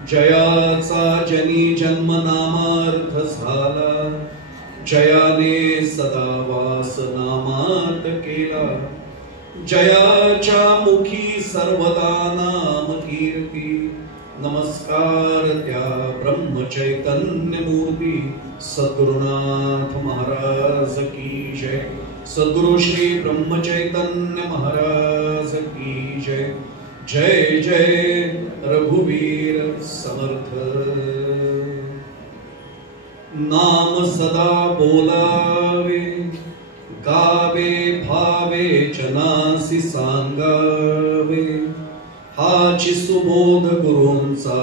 जयाचा जनी जन्म नामार्थ झाला, जयाने सदा वास नामात केला, जयाच्या मुखी सर्वदा नाम कीर्ती। नमस्कार त्या ब्रह्म चैतन्य मूर्ती सद्गुरुनाथ महाराज की जय। सद्गुरु श्री ब्रह्म चैतन्य महाराज की जय। जय जय रघुवीर समर्थ। नाम सदा बोलावे, गावे भावे जनासी सांगावे, हाची सुबोध गुरूंचा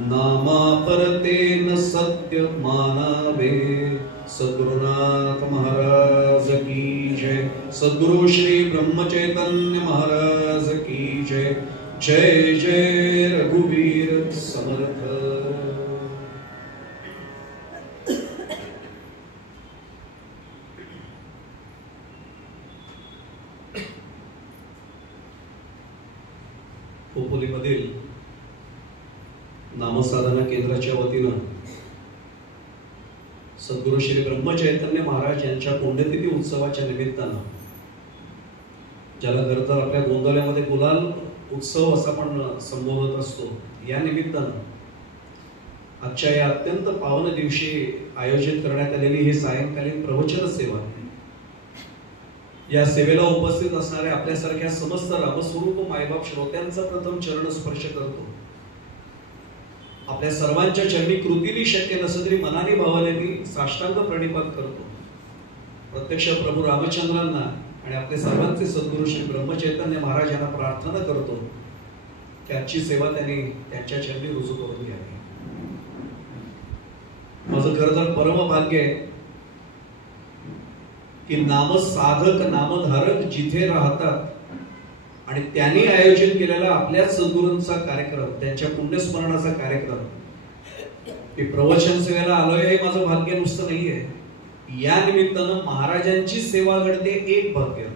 नामा परतेन सत्य मानावे। सद्गुरुनाथ महाराज की जय। सद्गुरु श्री ब्रह्म चैतन्य महाराज की जय। जय जय रघुवीर समर्थ। खोपोलीमधील नामसाधना केंद्राच्या वतीनं सद्गुरु श्री ब्रह्म चैतन्य महाराज यांच्या पुण्यतिथी उत्सवाच्या निमित्तानं, ज्याला खरं तर आपल्या गोंधळ्यामध्ये गुलाल उत्सव असं आपण संबोधत असतो, या निमित्तानं आजच्या या अत्यंत पावन दिवशी आयोजित करण्यात आलेली ही सायंकालीन प्रवचन सेवा, या सेवेला उपस्थित असणाऱ्या आपल्यासारख्या समस्त रामस्वरूप मायबाप श्रोत्यांचा प्रथम चरण स्पर्श करतो। आपल्या सर्वांच्या चरणी कृतीने शक्य नसलं तरी मनाने भावाने मी साष्टांग प्रणिपात करतो। प्रत्यक्ष प्रभू रामचंद्रांना आणि आपले सर्वांचे सद्गुरु श्री ब्रह्मचैतन्य महाराज यांना प्रार्थना करतो की आजची सेवा त्यांनी त्यांच्या चरणी रुजू करून घ्यावी। माझं खरं तर परम भाग्य आहे की नामसाधक नामधारक जिथे राहतात आणि त्यांनी आयोजित केलेला आपल्या सद्गुरूंचा कार्यक्रम, त्यांच्या पुण्यस्मरणाचा कार्यक्रम, हे प्रवचन सेवेला आलोय हे माझं भाग्य नुसतं नाहीये, या निमित्तानं महाराजांची सेवा घडते एक भाग्य।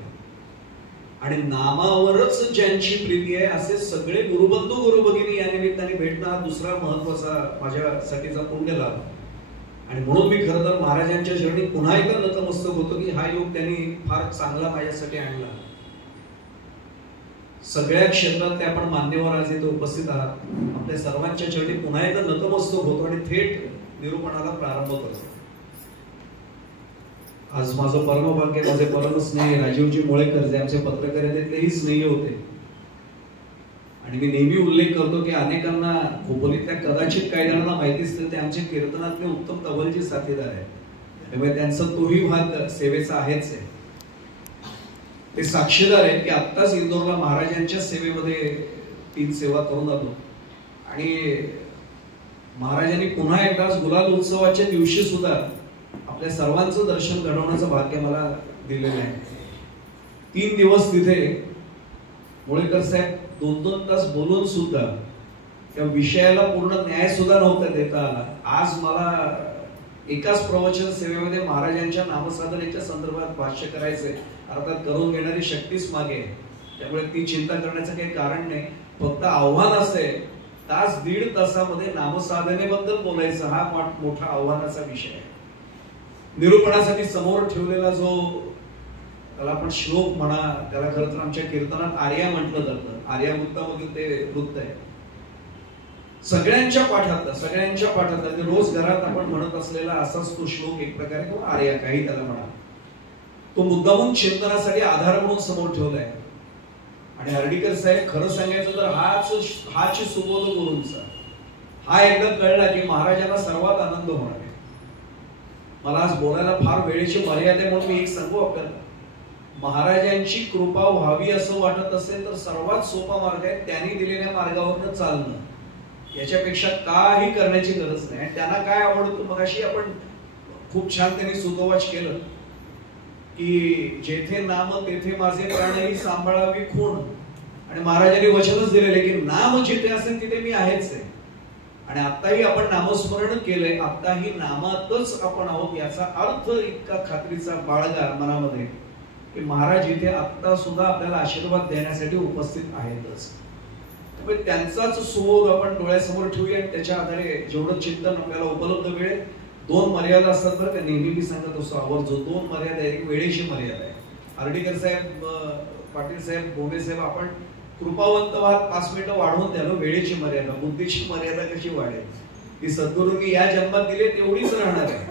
आणि नामावरच ज्यांची प्रीती आहे असे सगळे गुरुबंधू गुरुभगिनी या निमित्ताने भेटणं हा दुसरा महत्वाचा माझ्यासाठीचा पुण्य लाभ। आणि म्हणून मी खरं तर महाराजांच्या चरणी पुन्हा एकदा नतमस्तक होतो की हा योग त्यांनी फार चांगला माझ्यासाठी आणला। सगळ्या क्षेत्रातले आपण मान्यवर आज इथे उपस्थित आहात, आपल्या सर्वांच्या चरणी पुन्हा एकदा नतमस्तक होतो आणि थेट निरूपणाला प्रारंभ करतो। आज माझं परमभाग्य, माझे परम स्नेही राजीवजी मोळेकर जे आमचे पत्रकार आहेत तेही स्नेही होते। आणि मी नेहमी उल्लेख करतो की अनेकांना खोपोलीतल्या कदाचित काही जणांना माहिती असतील ते आमचे कीर्तनातले उत्तम तबलजी साथीदार आहेत, त्यामुळे त्यांचा तोही भाग सेवेचा आहेच आहे। ते साक्षीदार आहेत की आत्ताच इंदोरला महाराजांच्या सेवेमध्ये 3 सेवा करून आलो आणि महाराजांनी पुन्हा एकदाच गुलाल उत्सवाच्या दिवशी सुद्धा आपल्या सर्वांचं दर्शन घडवण्याचं भाग्य मला दिलेलं आहे। 3 दिवस तिथे मोळेकर साहेब 2-2 तास बोलून सुद्धा त्या विषयाला पूर्ण न्याय सुद्धा नव्हता देता आला। आज मला एकाच प्रवचन सेवेमध्ये महाराजांच्या नामसाधनेच्या संदर्भात भाष्य करायचंय, अर्थात करून घेणारी शक्तीच मागे आहे, त्यामुळे ती चिंता करण्याचं काही कारण नाही। फक्त आव्हान असेल 1.5 तासामध्ये नामसाधनेबद्दल बोलायचं, हा मोठा आव्हानाचा विषय आहे। निरूपणासाठी समोर ठेवलेला जो त्याला आपण श्लोक म्हणा, त्याला खरं तर आमच्या कीर्तनात आर्या म्हटलं जातं, आर्या वृत्तामधील ते वृत्त आहे। सगळ्यांच्या पाठातला ते रोज घरात आपण म्हणत असलेला असाच तो श्लोक एक प्रकारे, तो आर्या काही त्याला म्हणा, तो मुद्दामून चिंतनासाठी आधार म्हणून समोर ठेवलाय। आणि हर्डीकर साहेब खरं सांगायचं तर हाच सुबोध गुरूंचा हा एकदा कळला की महाराजांना सर्वात आनंद होणार आहे। मला आज बोलायला फार वेळेची मर्यादा आहे, म्हणून मी एक सांगू आपल्याला, महाराजांची कृपा व्हावी असं वाटत असेल तर सर्वात सोपा मार्ग आहे त्यांनी दिलेल्या मार्गावरनं चालणं, याच्यापेक्षा काही करण्याची गरज नाही। आणि त्यांना काय आवडतं, मगाशी आपण खूप छान त्यांनी सुतोवाच केलं की जेथे नाम तेथे माझे प्राणही सांभाळावी खूण, आणि महाराजांनी वचनच दिलेले की नाम जिथे असेल तिथे मी आहेच आहे। आणि आताही आपण नामस्मरण केलंय, आताही नामातच आपण आहोत, याचा अर्थ इतका खात्रीचा बाळगा मनामध्ये की महाराज इथे आता सुद्धा आपल्याला आशीर्वाद देण्यासाठी उपस्थित आहेतच। पण त्यांचाच सुबोध आपण डोळ्यासमोर ठेवूया आणि त्याच्या आधारे जेवढं चिंतन आपल्याला उपलब्ध मिळेल. 2 मर्यादा असतात बरं का, नेहमी मी सांगत असतो आवर्जून. 2 मर्यादा आहे. एक वेळेची मर्यादा आहे. आर्डीकर साहेब, पाटील साहेब, भोमे साहेब, आपण कृपावंत व्हाल, 5 मिनिटं वाढवून द्यालो. वेळेची मर्यादा, बुद्धीची मर्यादा कशी वाढेल? ती सद्गुरूंनी या जन्मात दिली तेवढीच राहणार आहे,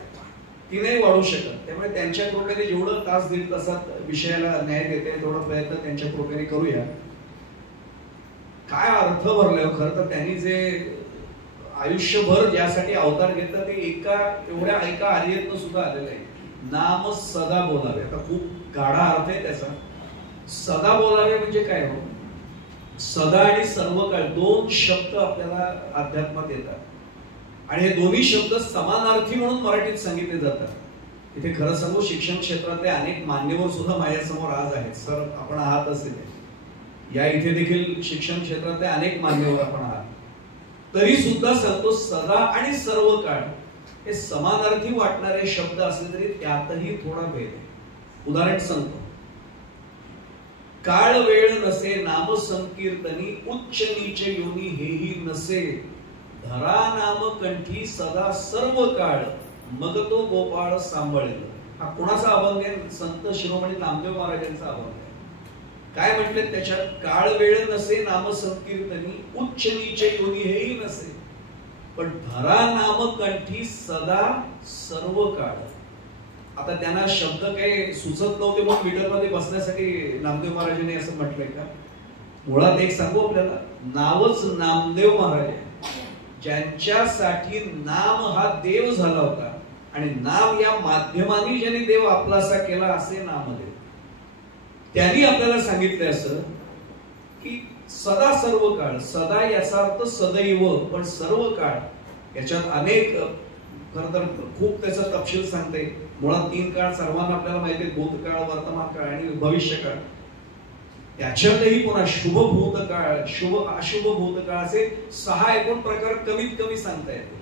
ती नाही वाढू शकत. त्यामुळे त्यांच्या कृपेने जेवढं तास दीड तासात विषयाला न्याय देते तेवढा प्रयत्न त्यांच्या कृपेने करूया. काय अर्थ भरलाय खरं तर त्यांनी जे आयुष्यभर ज्यासाठी अवतार घेतला ते एवढ्या एका आर्यतनं सुद्धा आलेलं आहे. नाम सदा बोलावे. आता खूप गाढा अर्थ आहे त्याचा. सदा बोलावे म्हणजे काय हो? सदा आणि सर्व काळ 2 शब्द आपल्याला अध्यात्मात येतात आणि हे दोन्ही शब्द समानार्थी म्हणून मराठीत सांगितले जातात. इथे खरं सांगू, शिक्षण क्षेत्रातले अनेक मान्यवर सुद्धा माझ्यासमोर आज आहेत. सर आपण आहात असे या इथे देखील शिक्षण क्षेत्रातले अनेक मान्यवर आपण आहात. तरी सुद्धा सांगतो, सदा आणि सर्व काळ हे समानार्थी वाटणारे शब्द असले तरी त्यातही थोडा भेद आहे. उदाहरण सांगतो. काळ वेळ नसे नाम संकीर्तनी, उच्च नीच योनी हेही नसे, धरा नाम कंठी सदा सर्व काळ, मग तो गोपाळ सांभाळेल. हा कोणाचा अभंग आहे? संत शिरोमणी नामदेव महाराजांचा अभंग आहे. काय म्हटले त्याच्यात? काळ वेळ नसे नाम संकीर्तनी, उच्च नीच योनी हेही नसे, पण धरा नाम कंठी सदा सर्व काळ. आता त्यांना शब्द काही सुचत नव्हते म्हणून मीटरमध्ये बसण्यासाठी नामदेव महाराजांनी असं म्हटलंय का? मुळात एक सांगू आपल्याला, नावच नामदेव महाराज आहे, ज्यांच्यासाठी नाम हा देव झाला होता आणि नाम या माध्यमाने ज्यांनी देव आपलासा केला असे नामदेव. त्यांनी आपल्याला सांगितलं असं की सदा सर्व काळ. सदा याचा अर्थ सदैव, पण सर्व काळ याच्यात अनेक खरं तर खूप त्याचा तपशील सांगते. मुळात 3 काळ सर्वांना आपल्याला माहिती आहे, भूतकाळ, वर्तमान काळ आणि भविष्यकाळ. त्याच्यातही पुन्हा शुभ भूतकाळ, शुभ अशुभ भूतकाळ असे 6 एकूण प्रकार कमीत कमी सांगता येते.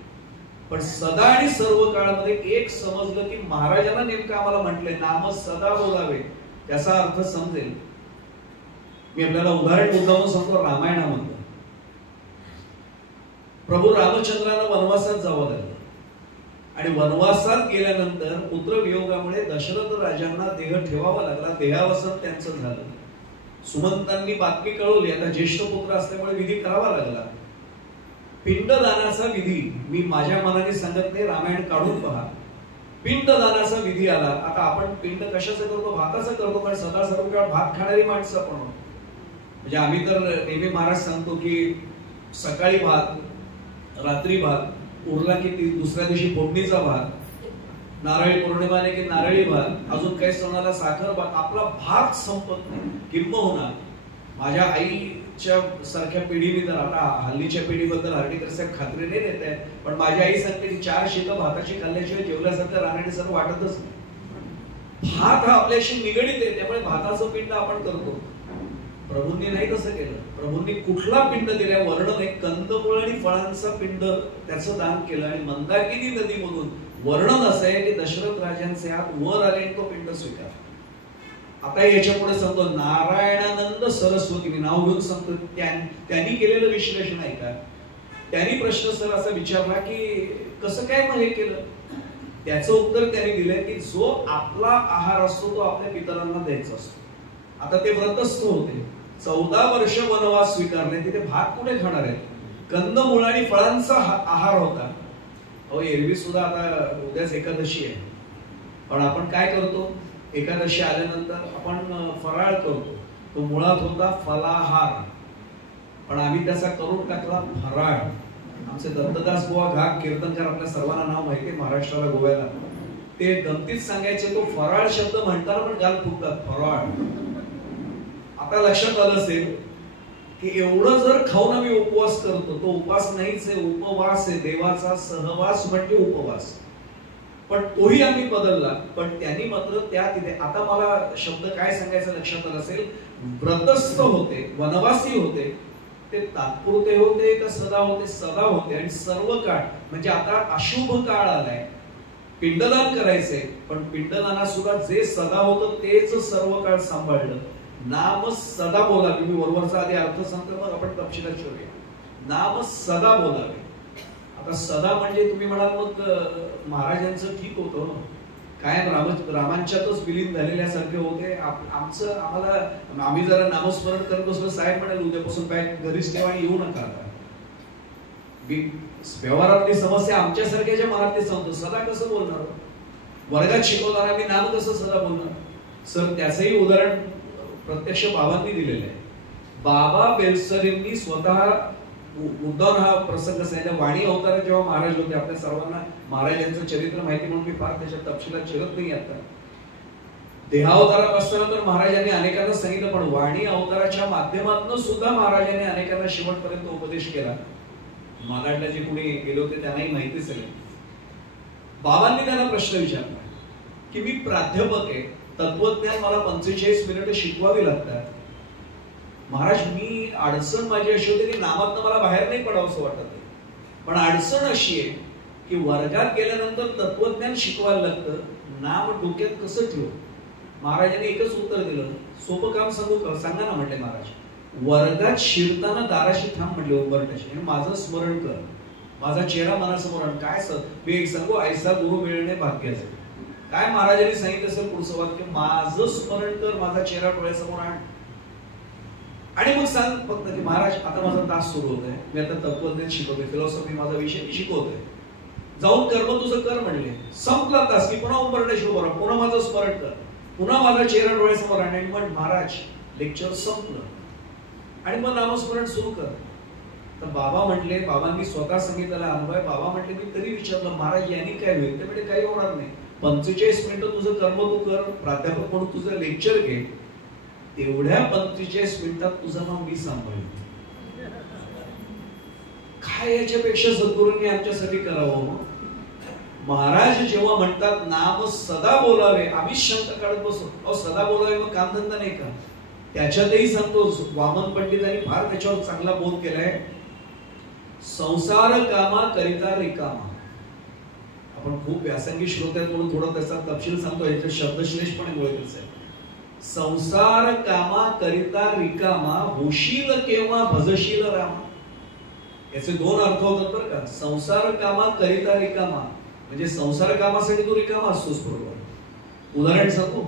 पण सदा आणि सर्व काळामध्ये एक समजलं की महाराजांना नेमकं आम्हाला म्हटलंय नाम सदा बोलावे, त्याचा अर्थ समजेल. मी आपल्याला उदाहरण मुद्दामून सांगतो. रामायणामध्ये प्रभू रामचंद्रांना वनवासात जावं लागलं आणि वनवासात गेल्यानंतर पुत्र वियोगामुळे दशरथ राजांना देह ठेवावा लागला. देहावसन त्यांचं झालं. सुमंतांनी बातमी कळवली, आता ज्येष्ठ पुत्र असल्यामुळे विधी करावा लागला. पिंडदानाचा विधी, मी माझ्या मनाने सांगत नाही, रामायण काढून पहा. पिंडदानाचा विधी आला. आता आपण पिंड कशाचं करतो? भाताचं करतो, कारण सदा सर्व काळ भात खाणारी माणसं आपण. म्हणजे आम्ही तर नेहमी महाराज सांगतो की सकाळी भात, रात्री भात, उरला की दुसऱ्या दिवशी फोडणीचा भात, नारळी पौर्णिमा आली की नारळी भात, अजून काही सणाला साखर भात. आपला भात संपत नाही. किंबहुना माझ्या आईच्या सारख्या पिढीने, तर आता हल्लीच्या पिढीबद्दल हार्डीकर साहेब खात्री नाही देत आहेत, पण माझी आई सांगते की 4 शीत भाताची खाल्ल्याशिवाय जेवल्यासारखं राहण्याने सर्व वाटतच नाही. भात हा आपल्याशी निगडीत आहे, त्यामुळे भाताचं पिंड आपण करतो. प्रभूंनी नाही तसं केलं. प्रभूंनी कुठला पिंड दिला वर्णन आहे, कंदमुळ आणि फळांचा पिंड त्याचं दान केलं. आणि मंदाकिनी नदीमधून वर्णन असं आहे की दशरथ राजांचे हात वर आले आणि तो पिंड स्वीकार. आता याच्या पुढे सांगतो, नारायणानंद सरस्वती, मी नाव घेऊन सांगतो, त्यांनी केलेलं विश्लेषण आहे का? त्यांनी प्रश्न सर असा विचारला की कसं काय मग हे केलं? त्याचं उत्तर त्यांनी दिलंय की जो आपला आहार असतो तो आपल्या पितरांना द्यायचा असतो. आता ते व्रतस्थ होते, 14 वर्ष वनवास स्वीकारले, तिथे भात कुठे खाणार आहेत? कंदमुळ आणि फळांचा आहार होता. अहो एरवी सुद्धा, आता उद्याच एकादशी आहे, पण आपण काय करतो? एकादशी आल्यानंतर आपण फराळ करतो. तो मुळात होता फलाहार, पण आम्ही त्याचा करून टाकला फराळ. आमचे दत्तदास बुवा घाग कीर्तनकार, आपल्या सर्वांना नाव माहिती आहे महाराष्ट्राला, गोव्याला, ते गमतीत सांगायचे तो फराळ शब्द म्हणताना पण गाल फुटतात, फराळ. आता लक्षात आलं असेल की एवढं जर खाऊन आम्ही उपवास करतो, तो उपवास नाहीच आहे, उपवास आहे. देवाचा सहवास म्हणजे उपवास. पण तोही आम्ही बदलला. पण त्यांनी मात्र त्या तिथे, आता मला शब्द काय सांगायचं लक्षात आलं असेल, व्रतस्थ होते, वनवासी होते, ते तात्पुरते होते का सदा होते? सदा होते. आणि सर्व काळ म्हणजे आता अशुभ काळ आलाय, पिंडदान करायचंय, पण पिंडदाना सुद्धा जे सदा होतं तेच सर्व काळ सांभाळलं. नाम सदा बोला. मी वरवरचा आधी अर्थ सांगतो, मग आपण तपशिलात शोधूया. नाम सदा बोलावे. आता सदा म्हणजे तुम्ही म्हणाल मग महाराजांचं ठीक होतं, कायम रामांच्यातच विलीन झालेल्यासारखे होते. आम्ही जरा नामस्मरण करत बसलो, साहेब म्हणाल उद्यापासून काय घरीच ठेवा आणि येऊ नका. आता व्यवहारातली समस्या आमच्यासारख्याच्या मनात ते सांगतो. सदा कसं बोलणार? वर्गात शिकवताना मी नाम कसं सदा बोलणार? सर त्याचंही उदाहरण प्रत्यक्ष बाबांनी दिलेलं आहे. बाबा बेलसरेंनी स्वतः मुद्दाम हा प्रसंग सांगितला. वाणी अवतारात जेव्हा महाराज होते, आपल्या सर्वांना महाराजांचं चरित्र माहिती म्हणून मी फार त्याच्या तपशिलात शिरत नाही. आता देहावतारात असताना तर महाराजांनी अनेकांना सांगितलं, पण वाणी अवताराच्या माध्यमातून सुद्धा महाराजांनी अनेकांना शेवटपर्यंत उपदेश केला. मालाडला जे कोणी गेले होते त्यांनाही माहिती असेल. बाबांनी त्यांना प्रश्न विचारला की मी प्राध्यापक आहे, तत्वज्ञान मला 45 मिनिटं शिकवावी लागतात. महाराज मी अडचण माझी अशी होती की नामातनं मला बाहेर नाही पडावंसं वाटत, पण अडचण अशी आहे की वर्गात गेल्यानंतर तत्वज्ञान शिकवायला लागतं, नाम डोक्यात कसं ठेवू? महाराजांनी एकच उत्तर दिलं, सोपं काम सांगू का? सांगा ना म्हटले महाराज. वर्गात शिरताना दाराशी थांब म्हटले उंबरठ्याशी, माझं स्मरण कर, माझा चेहरा मनासमोर. काय सर मी एक सांगू, ऐसा गुरु मिळणे भाग्याचे. काय महाराजांनी सांगितलं असेल पुढचं वाक्य, माझं स्मरण कर, माझा चेहरा डोळ्यासमोर आण. आणि मग सांग फक्त की महाराज आता माझा तास सुरू होत आहे, मी आता तत्वज्ञान शिकवतोय, फिलॉसॉफी माझा विषय शिकवतोय, जाऊन कर्म तुझं कर म्हणले. संपला तास की पुन्हा उंबरठ्याशी उभा राहा, पुन्हा माझं स्मरण कर, पुन्हा माझा चेहरा डोळ्यासमोर आण. आणि मग महाराज लेक्चर संपलं आणि मग नामस्मरण सुरू कर. तर बाबा म्हटले, बाबांनी स्वतः सांगितलेला अनुभव. बाबा म्हटले मी तरी विचारलं महाराज यांनी काय होईल? ते म्हणजे काही होणार नाही, 45 मिनिटं तुझं कर्म तू कर, प्राध्यापक म्हणून तुझं लेक्चर घे, तेवढ्या 45 मिनिटात तुझं नाव मी सांभाळेन. काय याच्यापेक्षा सद्गुरूंनी आमच्यासाठी करावं? महाराज जेव्हा म्हणतात नाम सदा बोलावे, आम्ही शंका काढत बसतो, अहो सदा बोलावे मग कामधंदा नाही का? त्याच्यातही सांगतो, वामन पंडितांनी फार त्याच्यावर चांगला बोध केलाय. संसार कामा करिता रिकामा. आपण खूप व्यासंगी श्रोते आहेत म्हणून थोडं त्याचा तपशील सांगतो, याचा शब्दश्लेषपणे आहे. संसार कामा करिता रिकामा, होशील केव्हा भजशील रामा. याचे दोन अर्थ होतात बरं का. संसार कामा करिता रिकामा म्हणजे संसार कामासाठी तू रिकामा असतोस, बरोबर. उदाहरण सांगू,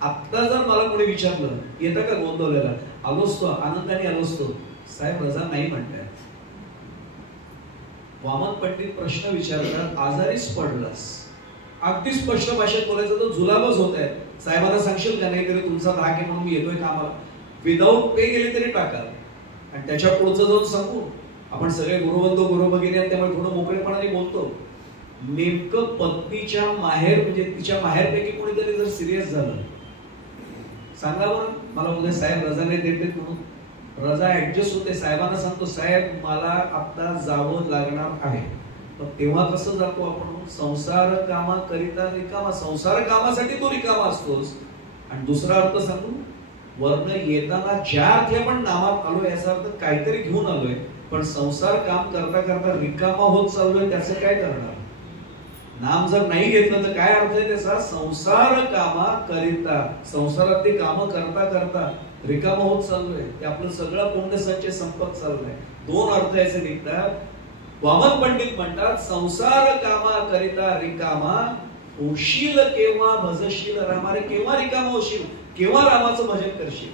आता जर मला कोणी विचारलं येतं का गोंदवलेला, आलो असतो, आनंदाने आलो असतो, साहेब रजा नाही म्हणताय. वामन पंडित प्रश्न विचारतात, आजारीच पडलास, अगदी स्पष्ट भाषेत बोलायचं तर जुलाबच होत आहे, साहेबांना सांगशील का? नाही तरी तुमचा धाक आहे म्हणून मी येतोय कामाला, विदाऊट पे गेले तरी टाकाल. आणि त्याच्या पुढचं जाऊन सांगू, आपण सगळे गुरुबंधू गुरुभगिनी त्यामुळे थोडं मोकळेपणाने बोलतो. नेमकं पत्नीच्या माहेर म्हणजे तिच्या माहेरपैकी कोणीतरी जर सिरियस झालं, सांगा बरं मला, उद्या साहेब रजा नाही देते म्हणून, रजा ऍडजस्ट होते, साहेबांना सांगतो साहेब मला आता जावं लागणार आहे, पण तेव्हा कसं जातो आपण? संसार कामा करिता रिकामा, संसार कामासाठी तो रिकामा असतोस. आणि दुसरा अर्थ सांगू, वर्ण येताना ज्या अर्थी आपण नामात आलो याचा अर्थ काहीतरी घेऊन आलोय, पण संसार काम करता करता रिकामा होत चाललोय, त्याचं काय करणार? नाम जर नाही घेतलं तर काय अर्थ आहे त्याचा? संसार कामा करिता, संसारातली कामं करता करता रिकामा होत चाललोय, ते आपलं सगळं पुण्य संचय संपत चाललंय. दोन अर्थ याचे निघतात. वामन पंडित म्हणतात संसार कामा करिता रिकामा, होशील केव्हा भजशील रामा. रे केव्हा रिकामा होशील, केव्हा रामाचं भजन करशील?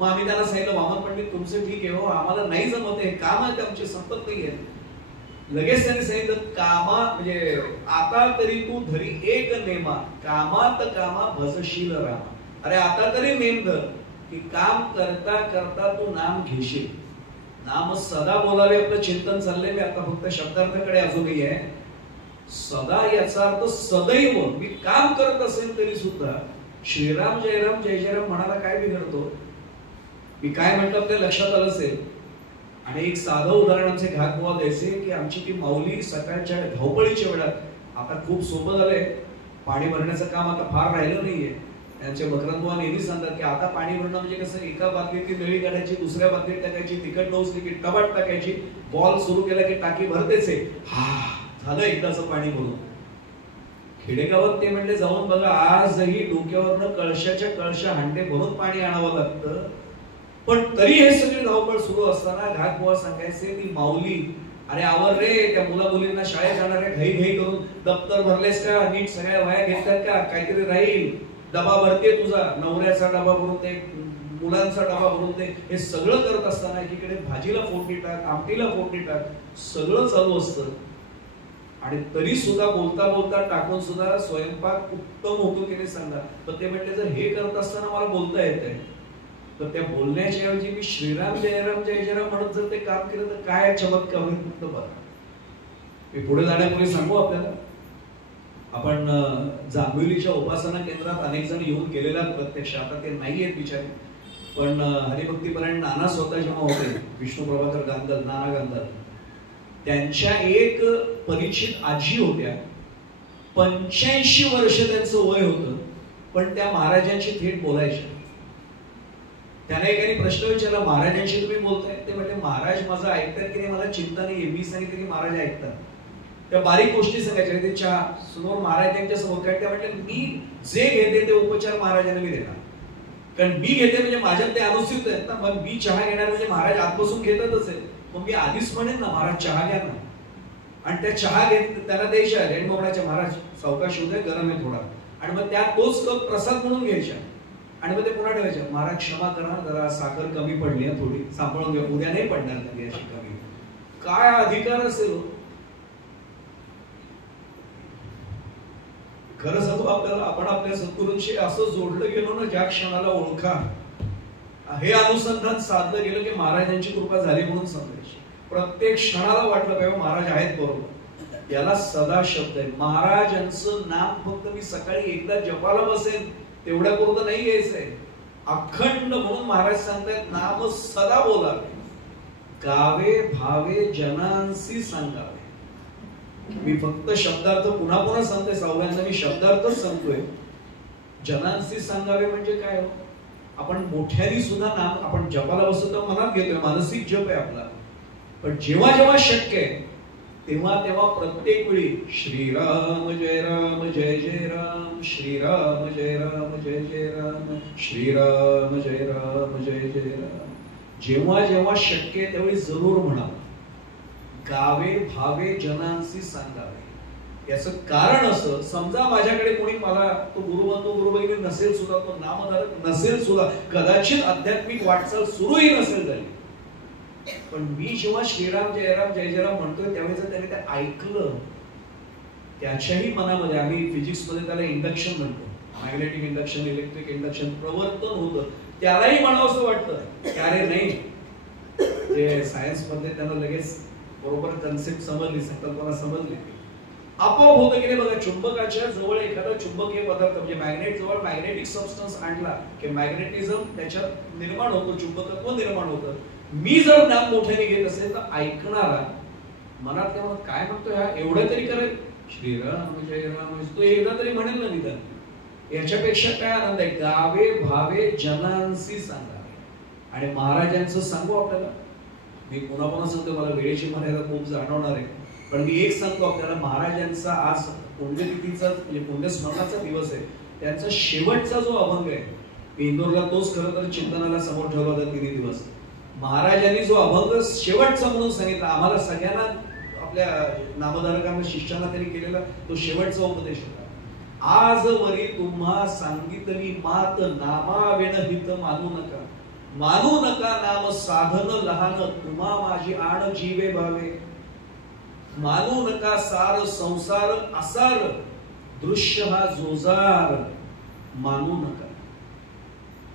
मग आम्ही त्यांना सांगितलं, वामन पंडित तुमचं ठीक आहे हो, आम्हाला नाही जमत आहे, काम आहे आमचे संपत नाहीये. लगेच त्यांनी सांगितलं, कामा म्हणजे आता तरी तू धरी एक नेमा, कामात कामा भजशील रामा. अरे आता तरी नेम धर की काम करता करता तू नाम घेशील. नाम सदा बोलावे आपलं चिंतन चाललंय. मी आता फक्त शब्दार्थाकडे अजूनही आहे. सदा याचा अर्थ सदैव, मी काम करत असेल तरी सुद्धा श्रीराम जयराम जय जयराम म्हणाला काय बिघडतो? मी काय म्हटलं आपल्या लक्षात आलं असेल. आणि एक साधं उदाहरण आमचे घातबुवा द्यायचे की आमची ती माऊली सकाळच्या धावपळीच्या वेळात, आता खूप सोपं झालंय, पाणी भरण्याचं काम आता फार राहिलं नाहीये. त्यांचे मकरंदबुवा नेहमी सांगतात की आता पाणी भरणं म्हणजे कसं, एका बादलीतली नळी काढायची, दुसऱ्या बादलीत टाकायची, तिखट नसली की टबाट टाकायची, बॉल सुरू केला की टाकी भरतेच आहे. हा झालं एकदाचं पाणी भरून. खेडेगावात ते म्हणले जाऊन बघा, आजही डोक्यावरनं कळशाच्या कळशा हांडे भरून पाणी आणावं लागतं. पण तरी हे सगळे धावपळ सुरू असताना घाटबुवा सांगायचे ती माऊली, अरे आवर रे, त्या मुला मुलींना शाळेत जाणाऱ्या घाई घाई करून दप्तर भरलेस का, नीट सगळ्या वह्या घेतल्यात का, काहीतरी राहील, डबा भरते तुझा, नवऱ्याचा डबा भरून दे, मुलांचा डबा भरून दे, हे सगळं करत असताना एकीकडे भाजीला फोडणी टाक, आमटीला फोडणी टाक, सगळं चालू असतं. आणि तरी सुद्धा बोलता बोलता टाकून सुद्धा स्वयंपाक उत्तम होतो की नाही सांगा. पण ते म्हटले जर हे करत असताना मला बोलता येतंय, तर त्या बोलण्याच्या ऐवजी मी श्रीराम जयराम जय जयराम म्हणत जर ते काम केलं तर काय चमत्कार होईल फक्त बघा. मी पुढे जाण्यापूर्वी सांगू आपल्याला, आपण जांभिवलीच्या उपासना केंद्रात अनेक जण येऊन गेलेला प्रत्यक्ष, आता ते नाही आहेत बिचारे, पण हरिभक्तीपरायण नाना स्वतः जेव्हा होते, विष्णू प्रभाकर गांधल, नाना गांधल, त्यांच्या एक परिचित आजी होत्या, 85 वर्ष त्यांचं वय होतं, पण त्या महाराजांशी थेट बोलायच्या. त्याने एकाने प्रश्न विचारला, महाराजांशी तुम्ही बोलताय? ते म्हटले महाराज माझं ऐकतात की नाही मला चिंता नाहीये, मी सांगितलं की महाराज ऐकतात. त्या बारीक गोष्टी सांगायच्या, ते चहा समोर महाराजांच्या समोर काय, त्या म्हटले मी जे घेते ते उपचार महाराजांना मी देणार, कारण मी घेते म्हणजे माझ्यात ते अनुसूचित आहेत ना, मग मी चहा घेणार म्हणजे महाराज आतपासून घेतातच आहे, मग मी आधीच म्हणेन ना महाराज चहा घ्या ना, आणि त्या चहा घेत त्याला द्यायच्या रेणमोहनाच्या, महाराज सावकाश होऊ दे, गरम आहे थोडा, आणि मग त्या तोच कप प्रसाद म्हणून घ्यायच्या, आणि मग ते पुन्हा ठेवायचे, महाराज क्षमा करा जरा साखर कमी पडली आहे थोडी, सांभाळून घ्या, उद्या नाही पडणार कधी अशी कमी. काय अधिकार असेल? खरं सांगू आपल्याला, आपण आपल्या सद्गुरूंशी असं जोडलं गेलो ना, ज्या क्षणाला ओळखा, हे अनुसंधान साधलं गेलं की महाराजांची कृपा झाली म्हणून समजायची. प्रत्येक क्षणाला वाटलं पाहिजे महाराज आहेत बरोबर. याला सदा शब्द आहे. महाराजांचं नाम फक्त मी सकाळी एकदा जपाला बसेल तेवढ्या पुरतं नाही घ्यायचंय, अखंड. म्हणून महाराज सांगतायत नाम सदा बोलावे, गावे भावे जनांसी सांगावे. मी फक्त शब्दार्थ पुन्हा पुन्हा सांगतोय, सावल्यांचा मी शब्दार्थच सांगतोय. जनांसी सांगावे म्हणजे काय? आपण मोठ्यानी सुद्धा नाम आपण जपाला बसतो मनात घेतोय, मानसिक जप आहे आपला, पण जेव्हा जेव्हा शक्य आहे तेव्हा तेव्हा प्रत्येक वेळी श्रीराम जय राम जय जय राम, श्रीराम जय राम जय जय राम, श्रीराम जय राम जय जय राम, जेव्हा जेव्हा शक्य आहे त्यावेळी जरूर म्हणावं. गावे भावे जनांसी सांगावे. याचं कारण असं, समजा माझ्याकडे कोणी मला तो गुरुबंधू गुरुबहिणी नसेल सुद्धा, तो नामधारक नसेल सुद्धा, कदाचित आध्यात्मिक वाटचाल सुरूही नसेल झाली, पण मी जेव्हा श्रीराम जयराम जय जयराम म्हणतोय त्यावेळी जर त्याने ते ऐकलं, त्याच्याही मनामध्ये, आम्ही फिजिक्स मध्ये त्याला इंडक्शन म्हणतो, मॅग्नेटिक इंडक्शन, इलेक्ट्रिक इंडक्शन, प्रवर्तन होतं, त्यालाही म्हणावंसं वाटतं की अरे नाही, जे सायन्स मध्ये त्यांना लगेच बरोबर कन्सेप्ट समजली, संकल्पना समजली, आपोआप होतं की नाही बघा. चुंबकाच्या जवळ एखादा चुंबकीय पदार्थ म्हणजे मॅग्नेट जवळ मॅग्नेटिक सबस्टन्स आणला की मॅग्नेटिझम त्याच्यात निर्माण होतो, चुंबकत्व निर्माण होतं. मी जर नाम मोठ्याने घेत असेल तर ऐकणारा मनात काय म्हणतो, ह्या एवढं तरी करेल, श्रीराम जय राम, तो एकदा तरी म्हणेल ना निदान. याच्यापेक्षा काय आनंद आहे? गावे भावे जनांसी सांगावे. आणि महाराजांचं सांगू आपल्याला, मी पुन्हा पुन्हा सांगतो, मला वेळेची मर्यादा खूप जाणवणार आहे, पण मी एक सांगतो आपल्याला, महाराजांचा आज पुण्यतिथीचा म्हणजे पुण्यस्मरणाचा दिवस आहे, त्यांचा शेवटचा जो अभंग आहे, मी इंदोरला तोच खरं तर चिंतनाला समोर ठेवला होता 3 दिवस. महाराजांनी जो अभंग शेवटचा म्हणून सांगितला आम्हाला सगळ्यांना, आपल्या नामधारकांना, शिष्यांना त्यांनी केलेला तो शेवटचा उपदेश होता. आजवरी तुम्हा सांगितली मात, नामावेन हित मानू नका, मानू नका नाम साधन लहान, तुम्हा माझी आण जीवे भावे, मानू नका सार संसार असार, दृश्य हा जोजार मानू नका.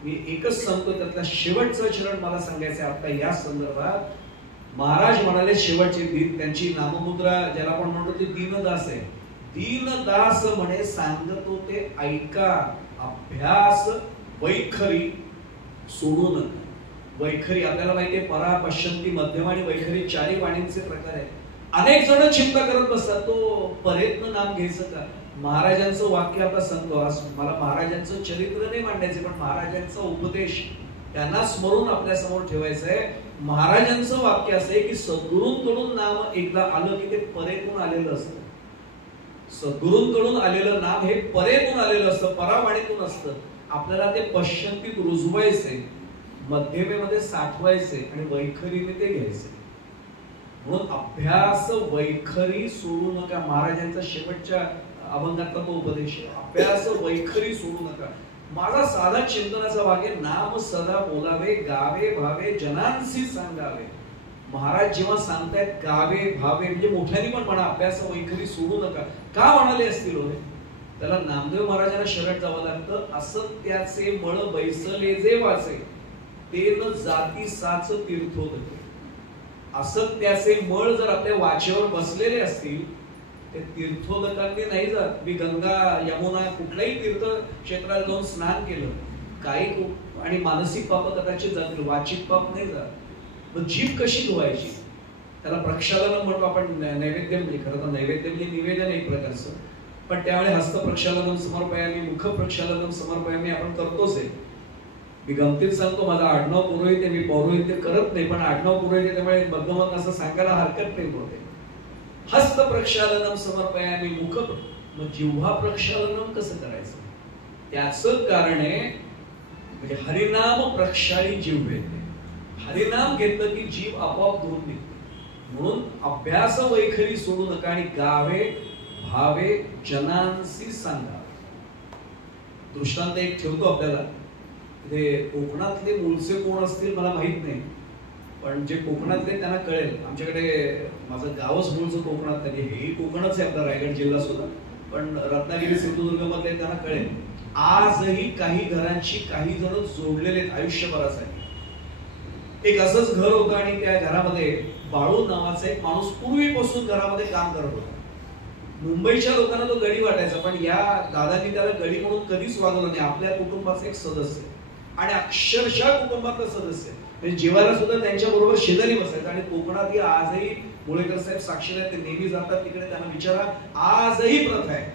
मी एकच सांगतो, त्यातला शेवटचा चरण मला सांगायचं आता या संदर्भात. महाराज म्हणाले शेवटचे दिन, त्यांची नाममुद्रा ज्याला आपण म्हणतो ते दीनदास आहे. दीनदास म्हणे सांगतो ते ऐका, अभ्यास वैखरी सोडू नका. वैखरी आपल्याला माहितीये, परा पश्यंती मध्यम आणि वैखरी 4 वाणींचे प्रकार आहेत. अनेक जण चिंता करत बसतात तो परेतनं नाम घ्यायचं का. महाराजांचं वाक्य आता सांगतो, आज मला महाराजांचं चरित्र नाही मांडायचं, पण महाराजांचा उपदेश त्यांना स्मरून आपल्या समोर ठेवायचं आहे. महाराजांचं वाक्य असं आहे की सद्गुरूंकडून नाम एकदा आलं की ते परेतून आलेलं असतं. सद्गुरूंकडून आलेलं नाम हे परेतून आलेलं असतं, परावाणीतून असतं. आपल्याला ते पश्यंतीत रुजवायचंय. मध्यमेमध्ये साठवायचे आणि वैखरीने ते घ्यायचे. म्हणून अभ्यास वैखरी सोडू नका. महाराजांचा शेवटच्या अभंगातला तो उपदेश आहे, अभ्यास वैखरी सोडू नका. माझा साधा चिंतनाचा भाग आहे, नाम सदा बोलावे, गावे भावे, जनांसी सांगावे. महाराज जेव्हा सांगतायत गावे भावे म्हणजे मोठ्याने पण म्हणा, अभ्यास वैखरी सोडू नका. का म्हणाले असतील होते? त्याला नामदेव महाराजांना शरण जावं लागतं. असत्याचे मळ बैसले जे वाचे, ते न जाती साच तीर्थोदके. असत्याचे मळ जर आपल्या वाचेवर बसलेले असतील, ते तीर्थोदकांनी नाही जात. मी गंगा यमुना कुठल्याही तीर्थ क्षेत्रात जाऊन स्नान केलं, काही आणि मानसिक पाप कदाचित जातील, वाचिक पाप नाही जात. मग जीभ कशी धुवायची? त्याला प्रक्षालन म्हणतो आपण. नैवेद्य म्हणजे खरं तर नैवेद्य म्हणजे निवेदन एक प्रकारचं, पण त्यावेळी हस्त प्रक्षालनम समर्पयामी, मुख प्रक्षालनम समर्पयामी आपण करतोच आहे. मी गमतीत सांगतो, माझा आडनाव पुरोहित आहे, मी पौरोहित्य करत नाही, पण आडनाव पुरोहित आहे त्यामुळे बदनामत असं सांगायला हरकत नाही होते. हस्त प्रक्षालनम समर्पयामी, मुख. मग जिव्हा प्रक्षालनम कसं करायचं? त्याचं कारण आहे म्हणजे हरिनाम प्रक्षाळी जिव्हे. हरिनाम घेतलं की जीव आपोआप धुवून निघते. म्हणून अभ्यास वैखरी सोडू नका आणि गावे भावे जनांसी सांगा. दृष्टांत एक ठेवतो आपल्याला. ते कोकणातले मूळचे कोण असतील मला माहित नाही, पण जे कोकणातले त्यांना कळेल. आमच्याकडे माझं गावच मूळचं कोकणात नाही, हेही कोकणच आहे आपला रायगड जिल्हा सुद्धा, पण रत्नागिरी सिंधुदुर्ग मधले त्यांना कळेल. आजही काही घरांची काही जण जोडलेले आहेत आयुष्यभरासाठी. एक असंच घर होतं आणि त्या घरामध्ये बाळू नावाचा एक माणूस पूर्वीपासून घरामध्ये काम करत होता. मुंबईच्या लोकांना तो गडी वाटायचा, पण या दादांनी त्याला गडी म्हणून कधीच वागवलं नाही. आपल्या कुटुंबाचा एक सदस्य आणि अक्षरशः कुटुंबातला सदस्य, म्हणजे जेवायला सुद्धा त्यांच्या बरोबर शेजारी बसायचं. आणि कोकणात आजही मुळेकर साहेब साक्षीदार आहेत, ते नेहमी जातात तिकडे, त्यांना विचारा, आजही प्रथा आहे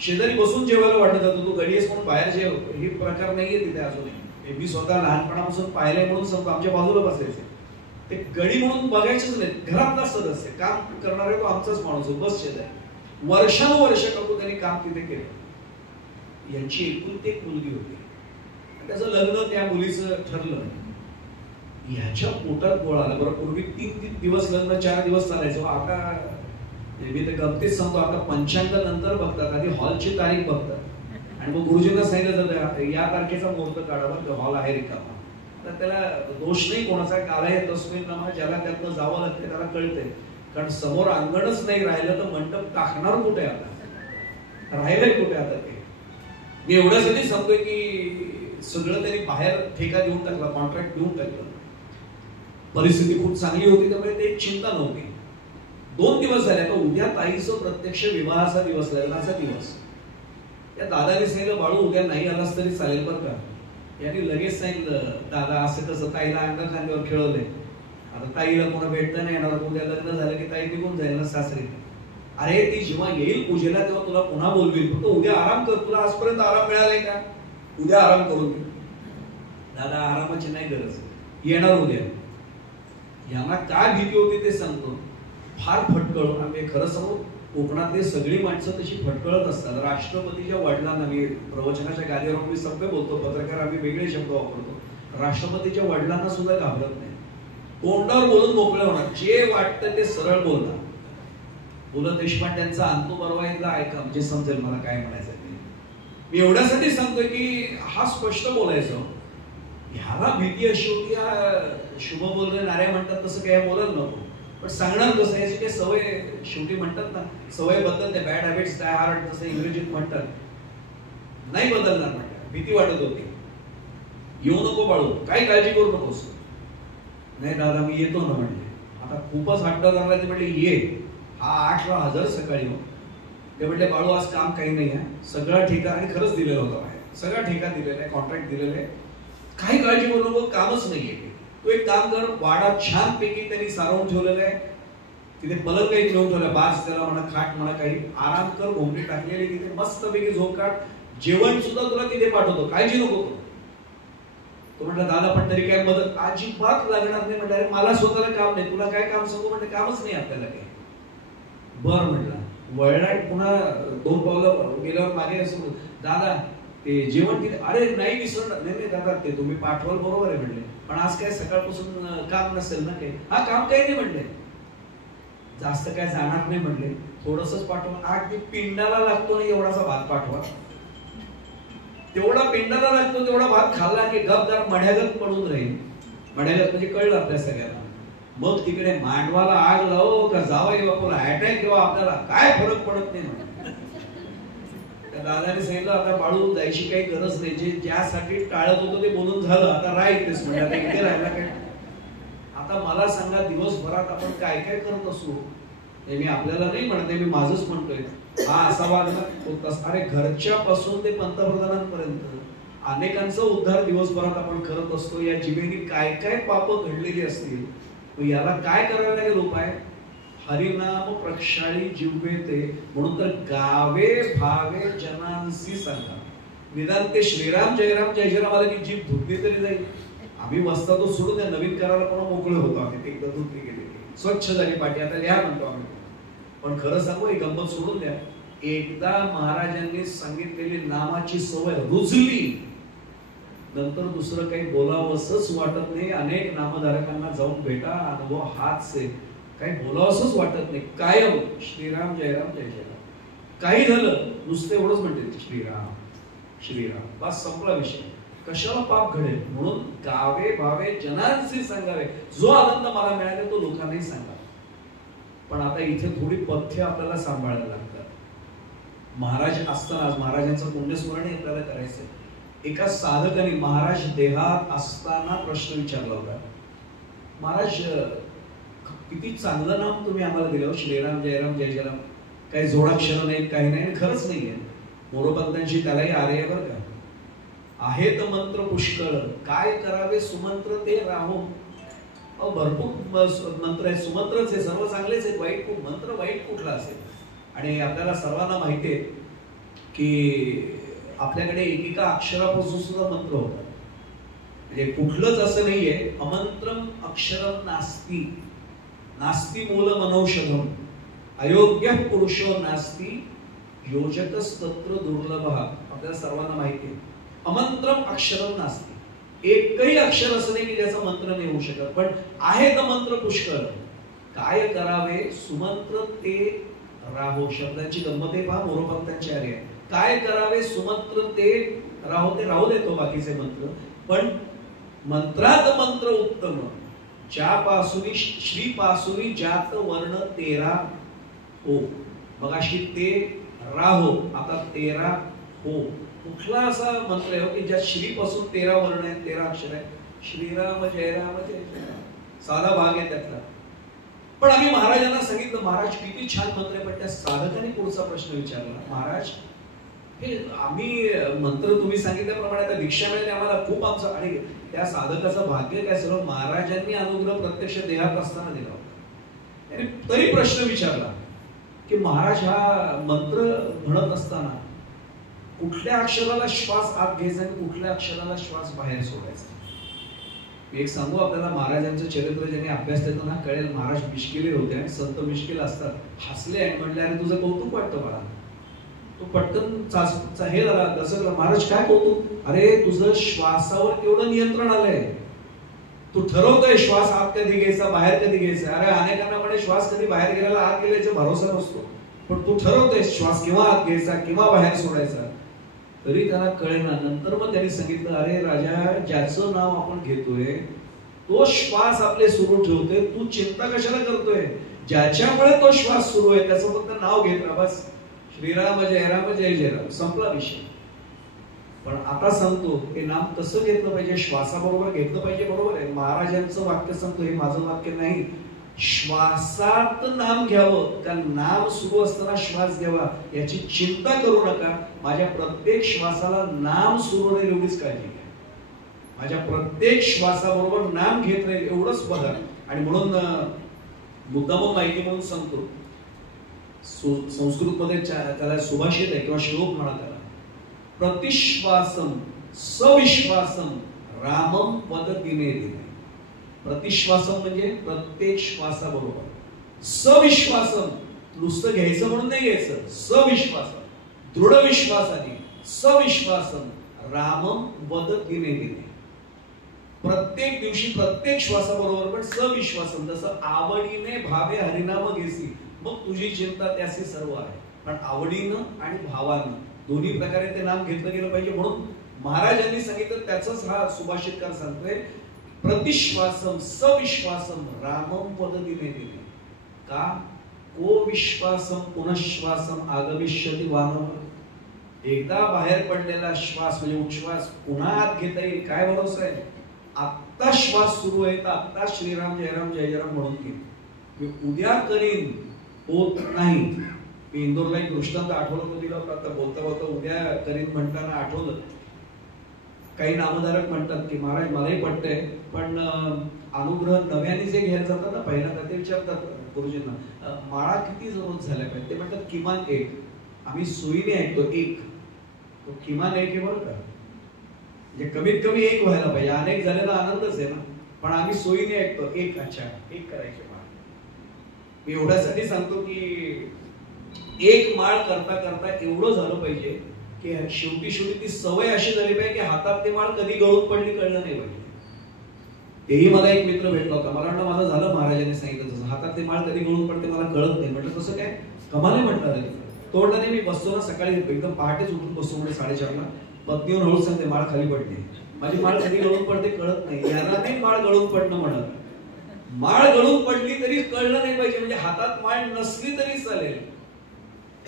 शेजारी बसून जेवायला वाटत जातो. तू गडी आहेस म्हणून बाहेर जेव, हे प्रकार नाहीये तिथे अजूनही. मी स्वतः लहानपणापासून पाहिलंय म्हणून सांगतो. आमच्या बाजूला बसायचे ते, गडी म्हणून बघायचेच नाही. घरातला सदस्य, काम करणारे तो आमचाच माणूस, बस शेजारी. वर्षानुवर्ष करतो त्यांनी काम तिथे केलं. यांची एकुलती एक मुलगी होती, त्याचं लग्न त्या मुलीचं ठरलं. ह्याच्या पोटात गोळ आला. बरं, पूर्वी 3 दिवस लग्न, 4 दिवस चालायचं. आता मी तर गमतीच सांगतो, आता पंचांग नंतर बघतात, आधी हॉलची तारीख बघतात आणि मग गुरुजींना सांगितलं जातं या तारखेचा मुहूर्त काढावा, तो हॉल आहे रिकामा. तर त्याला दोष नाही कोणाचा, काला तस्मिन नामा, ज्याला त्यातनं जावं लागतं त्याला कळतंय. कारण समोर अंगणच नाही राहिलं तर मंडप टाकणार कुठे? आता राहिलंय कुठे आता ते? मी एवढ्यासाठी सांगतोय की सगळं त्यांनी बाहेर ठेका देऊन टाकला, कॉन्ट्रॅक्ट देऊन टाकलं. परिस्थिती खूप चांगली होती त्यामुळे ते चिंता नव्हती. 2 दिवस झाले. आता उद्या ताईचं प्रत्यक्ष विवाहाचा दिवस, लग्नाचा दिवस. त्या दादाने सांगितलं, बाळू उद्या नाही आलास तरी चालेल बरं का. यांनी लगेच सांगितलं, दादा असं कसं? ताईला अंग खांद्यावर खेळवलंय, आता ताईला कोणा भेटता नाही येणार, उद्या लग्न झालं की ताई निघून जाईल ना सासरी. अरे ती जेव्हा येईल पूजेला तेव्हा तुला पुन्हा बोलवील, फक्त उद्या आराम कर, तुला आजपर्यंत आराम मिळालाय का? उद्या आराम करून घे. दादा आरामाची नाही गरज, येणार उद्या. यांना काय भीती होती ते सांगतो. फार फटकळ. आम्ही खरं सांगू, कोकणातली सगळी माणसं तशी फटकळत असतात. राष्ट्रपतीच्या वडिलांना, मी प्रवचनाच्या गादीवर मी सभ्य बोलतो, पत्रकार आम्ही वेगळे शब्द वापरतो, राष्ट्रपतीच्या वडिलांना सुद्धा घाबरत नाही. तोंडावर बोलून मोकळे होणार, जे वाटतं ते सरळ बोलणार. पु ल देशपांड्यांचा अंतू बरोबर एकदा ऐका, म्हणजे समजेल मला काय म्हणायचं ते. मी एवढ्यासाठी सांगतोय की हा स्पष्ट बोलायचं. ह्याला भीती अशी होती, शुभ बोलणे नाऱ्या म्हणतात तसं काय बोलत नको, पण सांगणार कसं? याची काही सवय, शेवटी म्हणतात ना, सवय बदलते, बॅड हॅबिट्स डाय हार्ड, तसं इंग्रजीत म्हणतात. नाही बदलणार म्हणतात. भीती वाटत होती. येऊ नको बाळू, काही काळजी करू नकोस. नाही दादा मी येतो ना म्हणले. आता खूपच हट्ट धरला. ते म्हणले ये. हा 8ला हजर सकाळी. ते म्हणले बाळू आज काम काही नाही आहे, सगळा ठेका, आणि खरंच दिलेला होता बाहेर, सगळा ठेका दिलेला आहे, कॉन्ट्रॅक्ट दिलेलं आहे, काही काळजी करू नको, कामच नाहीये. तू एक काम कर, वाडा छान पैकी त्यांनी सारवून ठेवलेला आहे, तिथे पलंग काही ठेवून ठेवला, बास त्याला म्हणा, खाट म्हणा, काही आराम कर, घोंगडी टाकलेली तिथे, मस्त पैकी झोप काढ, जेवण सुद्धा तुला तिथे पाठवतो, काळजी नको. तो म्हटलं दादा पण तरी काय मदत? अजिबात लागणार नाही. म्हटलं अरे मला स्वतःला काम नाही, तुला काय काम सांगू? म्हणजे कामच नाही आपल्याला काही. बर म्हटलं. वळला पुन्हा 2 पावलं गेल्यावर मागे असं, दादा ते जेवण दिले, अरे नाही विसरणार, नाही दादा ते तुम्ही पाठवाल बरोबर आहे म्हणले, पण आज काय सकाळपासून काम नसेल ना काही, हा काम काही नाही म्हणले, जास्त काय जाणार नाही म्हणले, थोडंसंच पाठवा, अगदी पिंडाला लागतो ना एवढासा भात पाठवा, तेवढा पिंडाला लागतो तेवढा भात खाल्ला की गपगार मढ्यागत पडून राहील. मढ्यागत म्हणजे कळलं आपल्या सगळ्यांना. मग तिकडे मांडवाला आग लावो का जावई बापूला अटॅक किंवा आपल्याला काय फरक पडत नाही म्हणून त्या दादाने सांगितलं आता बाळू जायची काही गरज नाही, जे ज्यासाठी टाळत होतं ते बोलून झालं, आता राहायचेच म्हणजे आता इथे राहायला काय. आता मला सांगा दिवसभरात आपण काय काय करत असू, हे मी आपल्याला नाही म्हणते, मी माझंच म्हणतोय, हा असा वागला, अरे घरच्या पासून ते पंतप्रधानांपर्यंत अनेकांचा उद्धार दिवसभरात आपण करत असतो. या जिभेने काय काय पाप घडलेली असतील, याला काय करायला लागेल उपाय, हरिनाम प्रक्षाळी जिव्हे ते, म्हणून तर गावे भावे जनांसी सांगा, निदान ते श्रीराम जयराम जय जयराम आला की जीभ धुतली तरी जाईल. आम्ही वस्ता तो सोडून त्या नवीन करायला पण मोकळे होतो, आम्ही एकदा धुतली गेली स्वच्छ झाली पाठी, आता लिहा म्हणतो आम्ही. पण खरं सांगू ही गंमत सोडून द्या, एकदा महाराजांनी सांगितलेली नामाची सवय रुजली नंतर दुसरं काही बोलावंसच वाटत नाही. अनेक नामधारकांना जाऊन भेटा, अनुभव हाच आहे, काही बोलावंसच वाटत नाही, कायम श्रीराम जयराम जय जयराम. काही झालं नुसतं एवढंच म्हणते श्रीराम श्रीराम, बस संपला विषय. कशाला पाप घडेल, म्हणून गावे भावे जनांशी सांगावे, जो आनंद मला मिळाला तो लोकांनाही सांगा. पण आता इथे थोडी पथ्य आपल्याला सांभाळायला लागतात. महाराज असताना महाराजांचं पुण्यस्मरण आपल्याला करायचंय. एका साधकाने महाराज देहात असताना प्रश्न विचारला होता, महाराज किती चांगलं नाम तुम्ही आम्हाला दिलं, श्रीराम जयराम जय जयराम, काही जोडाक्षर नाही काही नाही, खरंच नाहीये. मोरोपंतांची त्यालाही आर्य बरं का, आहेत मंत्र पुष्कळ, काय करावे सुमंत्र ते राहो. भरपूर मंत्र आहेत, सुमंत्रच आहे, सर्व चांगलेच आहेत, वाईट मंत्र वाईट कुठला असेल. आणि आपल्याला सर्वांना माहिती आहे की आपल्याकडे एकेका अक्षरापासून सुद्धा मंत्र होतात, म्हणजे कुठलंच असं नाहीये अमंत्रम अक्षरम नास्ती, नास्ती मूल मनौषधम, अयोग्य पुरुषो नास्ती, योजकस्तत्र दुर्लभः. आपल्याला सर्वांना माहिती आहे अमंत्रम अक्षरम नास्ती, एकही अक्षर असं नाही की ज्याचा मंत्र नाही होऊ शकत, पण आहेत मंत्र पुष्कळ. काय करावे सुमंत्र ते राहो, शब्दांची गंमत आहे पहा मोरोपंतांची आली आहे. काय करावे सुमंत्र ते राहो, ते राहू देतो बाकीचे मंत्र, पण मंत्रात मंत्र उत्तम, ज्यापासून श्रीपासून ज्यात वर्ण 13 हो, मगाशी ते राहो आता 13 हो. कुठला असा मंत्र आहे की ज्या श्रीपासून 13 वर्ण आहेत, 13 अक्षर आहेत, श्रीराम जयराम जय जयराम, साधा भाग आहे त्यातला. पण आम्ही महाराजांना सांगितलं महाराज किती छान मंत्र आहे, पण त्या साधकाने पुढचा प्रश्न विचारला, महाराज हे आम्ही मंत्र तुम्ही सांगितल्याप्रमाणे आता दीक्षा मिळाली आम्हाला खूप आमचं, आणि त्या साधकाचं भाग्य काय, सर्व महाराजांनी अनुग्रह प्रत्यक्ष देहात असताना दिला होता. आणि तरी प्रश्न विचारला की महाराज हा मंत्र म्हणत असताना कुठल्या अक्षराला श्वास आत घ्यायचा आणि कुठल्या अक्षराला श्वास बाहेर सोडायचा. मी एक सांगू आपल्याला, महाराजांचं चरित्र ज्यांनी अभ्यास देतो ना कळेल. महाराज मिश्किले होते आणि संत मिश्किल असतात. हसले आणि म्हणले अरे तुझं कौतुक वाटतं मला. तो पटकन हे झाला दसकला, महाराज काय कौतुक, अरे तुझं श्वासावर केवढं नियंत्रण आलंय, तू ठरवतोय श्वास आत कधी घ्यायचा बाहेर कधी घ्यायचा. अरे अनेकांना म्हणे श्वास कधी बाहेर गेल्याला आत गेल्याचा भरोसा नसतो, पण तू ठरवतोय श्वास केव्हा आत घ्यायचा केव्हा बाहेर सोडायचा. तरी त्याला कळेना. नंतर मग त्यांनी सांगितलं अरे राजा, ज्याचं नाव आपण घेतोय तो श्वास आपले सुरू ठेवतोय, तू चिंता कशाला करतोय, ज्याच्यामुळे तो श्वास सुरू आहे त्याचं फक्त नाव घेत राहा बस. श्रीराम जयराम जय जयराम, संपला विषय. पण आता सांगतो हे नाम कसं घेतलं पाहिजे, श्वासाबरोबर घेतलं पाहिजे. बरोबर आहे, महाराजांचं वाक्य सांगतो, हे माझं वाक्य नाही. श्वासात नाम घ्यावं का नाम सुरू असताना श्वास घ्यावा याची चिंता करू नका. माझ्या प्रत्येक श्वासाला नाम सुरू राहील एवढीच काळजी घ्या. माझ्या प्रत्येक श्वासाबरोबर नाम घेत राहील एवढंच बघा. आणि म्हणून मुद्दाम माहिती म्हणून सांगतो, संस्कृत मध्ये त्याला सुभाषित आहे किंवा श्लोक म्हणा त्याला, प्रतिश्वासम सविश्वासम रामम पद दिने दिने. प्रतिश्वासम म्हणजे प्रत्येक श्वासाबरोबर, सविश्वासम नुसतं घ्यायचं म्हणून नाही घ्यायचं, सविश्वासम दृढ विश्वासाने सविश्वासम रामम वद दिने दिने. प्रत्येक दिवशी प्रत्येक श्वासाबरोबर पण सविश्वासम, जसं आवडीने भावे हरिनाम घेसी मग तुझी चिंता त्यासी सर्व आहे. पण आवडीनं आणि भावानं दोन्ही प्रकारे ते नाम घेतलं गेलं पाहिजे. म्हणून महाराजांनी सांगितलं, त्याच हा सुभाषितकार सांगतोय, प्रतिश्वासम सविश्वासम रामम पद दिने दिने. का को विश्वासम पुनश्वासम आगमिष्यति वानव. एकदा बाहेर पडलेला श्वास म्हणजे उच्छ्वास पुन्हा आत घेता येईल काय भरोसा आहे. आत्ता श्वास सुरू आहे तर आत्ता श्रीराम जय जयराम म्हणून घे. मी उद्या करीन होत नाही. मी इंदोरला एक दृष्टांत आठवलं दिला होता. आता बोलता बोलता उद्या करीन म्हणताना आठवलं, काही नामधारक म्हणतात की महाराज मलाही पटतंय पण अनुग्रह नव्याने जे घ्यायला जातात ना पहिल्यांदा ते विचारतात गुरुजींना माळा किती जवळ झाल्या पाहिजे. ते म्हणतात किमान एक. आम्ही सोयीने ऐकतो एक, तो किमान एक आहे बरं का. म्हणजे कमीत कमी एक व्हायला पाहिजे. अनेक झालेला आनंदच आहे ना, पण आम्ही सोयीने ऐकतो एक. अच्छा एक करायचे माळ. मी एवढ्यासाठी सांगतो की एक माळ करता करता एवढं झालं पाहिजे की शेवटी ती सवय अशी झाली पाहिजे की हातात ते माळ कधी गळून पडली कळलं नाही पाहिजे. तेही मला एक मित्र भेटला होता. मला वाटलं माझं झालं महाराजांनी सांगितलं तसं, हातात ते माळ कधी गळून पडते मला कळत नाही. म्हटलं तसं काय कमाल आहे म्हटलं. तो म्हटलं नाही मी बसतो ना सकाळी एकदम पहाटेच उठून बसतो म्हणजे 4:30ला. पत्नी येऊन हळूच सांगते माळ खाली पडते. माझी माळ कधी गळून पडते कळत नाही. याला नाही माळ गळून पडणं म्हणत. माळ गळून पडली तरी कळलं नाही पाहिजे. म्हणजे हातात माळ नसली तरी चालेल.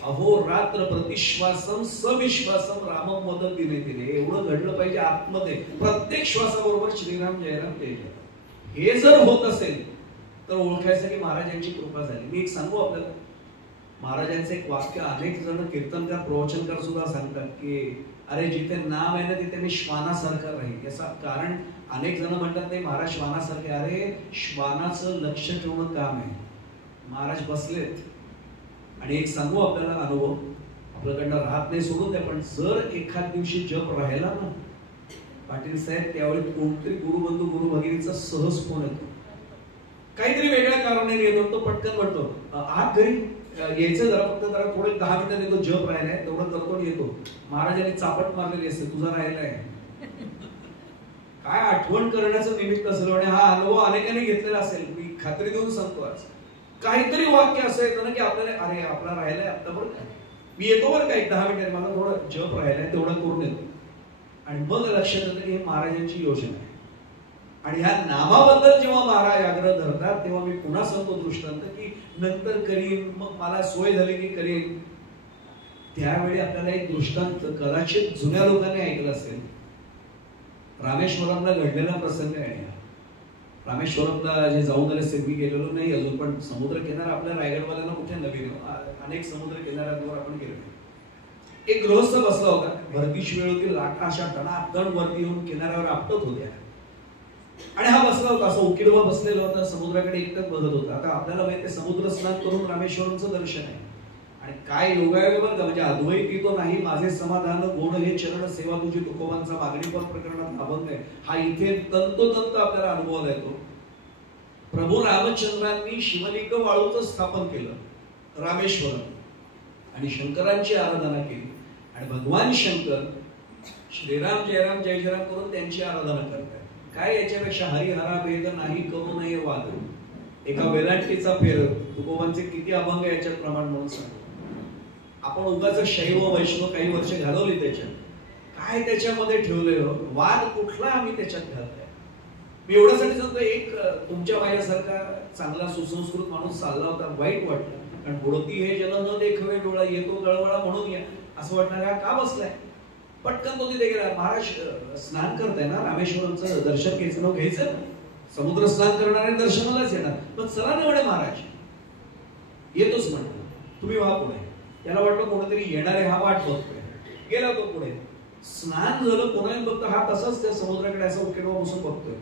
अहो रात्र प्रतिश्वासम सविश्वासम रामम वद दिने दिने. एवढं घडलं पाहिजे आतमध्ये. प्रत्येक श्वासाबरोबर श्रीराम जयराम जय जय. हे जर होत असेल तर ओळखायचं की महाराजांची कृपा झाली. मी एक सांगू आपल्याला, महाराजांचं एक वाक्य अनेक जण कीर्तनकार प्रवचनकार सुद्धा सांगतात की अरे जिथे नाम आहे ना तिथे मी श्वानासारखा राहील. याचं कारण अनेक जण म्हणतात नाही महाराज श्वानासारखे. अरे श्वानाचं लक्ष ठेवणं काम आहे. महाराज बसलेत आणि एक सांगू आपल्याला अनुभव, आपल्याकडनं राहत नाही सोडून द्या, पण जर एखाद दिवशी जप राहिला ना पाटील साहेब त्यावेळी कोणतरी गुरुबंधू गुरु भगिनीचा सहज फोन येतो. काहीतरी वेगळ्या कारणाने येतो. तो पटकन म्हणतो आत घरी यायचं जरा फक्त जरा थोडे 10 मिनिटात येतो. जप राहिलाय तेवढं करतो येतो. महाराजांनी चापट मारलेली असते तुझा राहिलाय. काय आठवण करण्याचं निमित्त असेल आणि हा अनुभव अनेकांनी घेतलेला असेल. मी खात्री देऊन सांगतो आज काहीतरी वाक्य असं येतं ना की आपल्याला अरे आपला राहिलाय आता बरं का मी येतो बरं का 10 मिनिटात मला थोडं जप राहिलाय तेवढं करून येतो. आणि मग लक्षात येतं की हे महाराजांची योजना आहे. आणि ह्या नामाबद्दल जेव्हा महाराज आग्रह धरतात तेव्हा मी पुन्हा सांगतो दृष्टांत की नंतर करीन मग मला सोय झाली की करीन. त्यावेळी आपल्याला एक दृष्टांत कदाचित जुन्या लोकांनी ऐकलं असेल. रामेश्वरमला घडलेला प्रसंग आहे. रामेश्वरमला जे जाऊन आले असेल मी गेलेलो नाही अजून, पण समुद्र किनारा आपल्या रायगडवाल्यांना कुठे नवीन, अनेक समुद्र किनाऱ्यांवर आपण गेलो. एक गृहस्थ बसला होता. भरतीची वेळ होती. लाटा अशा टणाटण वरती येऊन किनाऱ्यावर आपटत होत्या आणि हा बसला होता. असं उकिडवा बसलेला होता. समुद्राकडे एकटक बघत होता. आता आपल्याला माहिती आहे समुद्र स्नान करून रामेश्वरमचं दर्शन आहे. आणि काय योगायोग बरं का, म्हणजे अद्वैती तो नाही माझे समाधान गोड हे चरण सेवा तुझी तुकोबांचा मागणीपद प्रकरणात अभंग आहे. हा इथे तंतोतंत आपल्याला अनुभवाला येतो. प्रभू रामचंद्रांनी शिवलिंग वाळूचं स्थापन केलं रामेश्वरम आणि शंकरांची आराधना केली. आणि भगवान शंकर श्रीराम जयराम जय जयराम करून त्यांची आराधना करतात. काय याच्यापेक्षा हरिहरा भेद नाही करू नये वाद. एका वेलांटीचा फेर तुकोबांचे किती अभंग याच्यात प्रमाण म्हणून सांगतो. आपण उगाच शैव वैष्णव काही वर्ष घालवली त्याच्यात. काय त्याच्यामध्ये ठेवलंय वाद कुठला आम्ही त्याच्यात घालतोय. मी एवढ्यासाठी सांगतो एक तुमच्या माझ्यासारखा चांगला सुसंस्कृत माणूस चालला होता. वाईट वाटलं कारण बुडती हे जन न देखवे डोळा येतो गळवळा म्हणून या असं वाटणार हा का बसलाय. पटकन तो तिथे गेला. महाराज स्नान करताय ना रामेश्वरमचं दर्शन घ्यायचं नाव घ्यायचं. समुद्र स्नान करणारे दर्शनालाच येणार. पण चला ना म्हणे महाराज येतोच म्हणतो तुम्ही व्हा पुढे. याला वाटलं कोणीतरी येणारे हा वाट बघतोय. गेला तो पुढे. स्नान झालं पुन्हा बघतो हा तसाच त्या समुद्राकडे असा उकेडवा बसून बघतोय.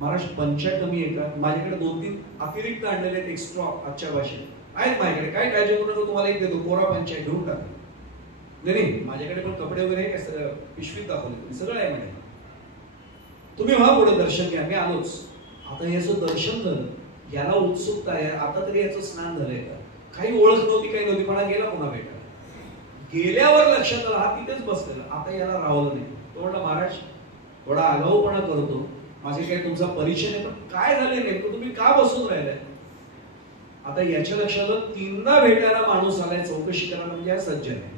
महाराज पंचा कमी आहे का. माझ्याकडे 2-3 अतिरिक्त आणलेले आहेत एक्स्ट्रा आजच्या भाषेत आहेत माझ्याकडे. काय काळजी करू नका तुम्हाला एक देतो कोरा पंचा घेऊन टाका. नाही माझ्याकडे पण कपडे वगैरे काय पिशवीत दाखवले सगळं आहे म्हणे. तुम्ही व्हा पुढे दर्शन घ्या मी आलोच. आता याचं दर्शन झालं. याला उत्सुकता आहे आता तरी याचं स्नान झालंय का. काही ओळख नव्हती काही नव्हती. मला गेला पुन्हा भेटा. गेल्यावर लक्षात आलं हा तिथेच बसलेला, आता याला राहवलं नाही. तो म्हटला महाराज थोडा आगाऊपणा करतो, माझे काही तुमचा परिचय नाही, पण काय झाले नेमकं तुम्ही का बसून राहिलाय? आता याच्या लक्षात तीनदा भेटायला माणूस आलाय, चौकशी करायला, म्हणजे हा सज्जन आहे,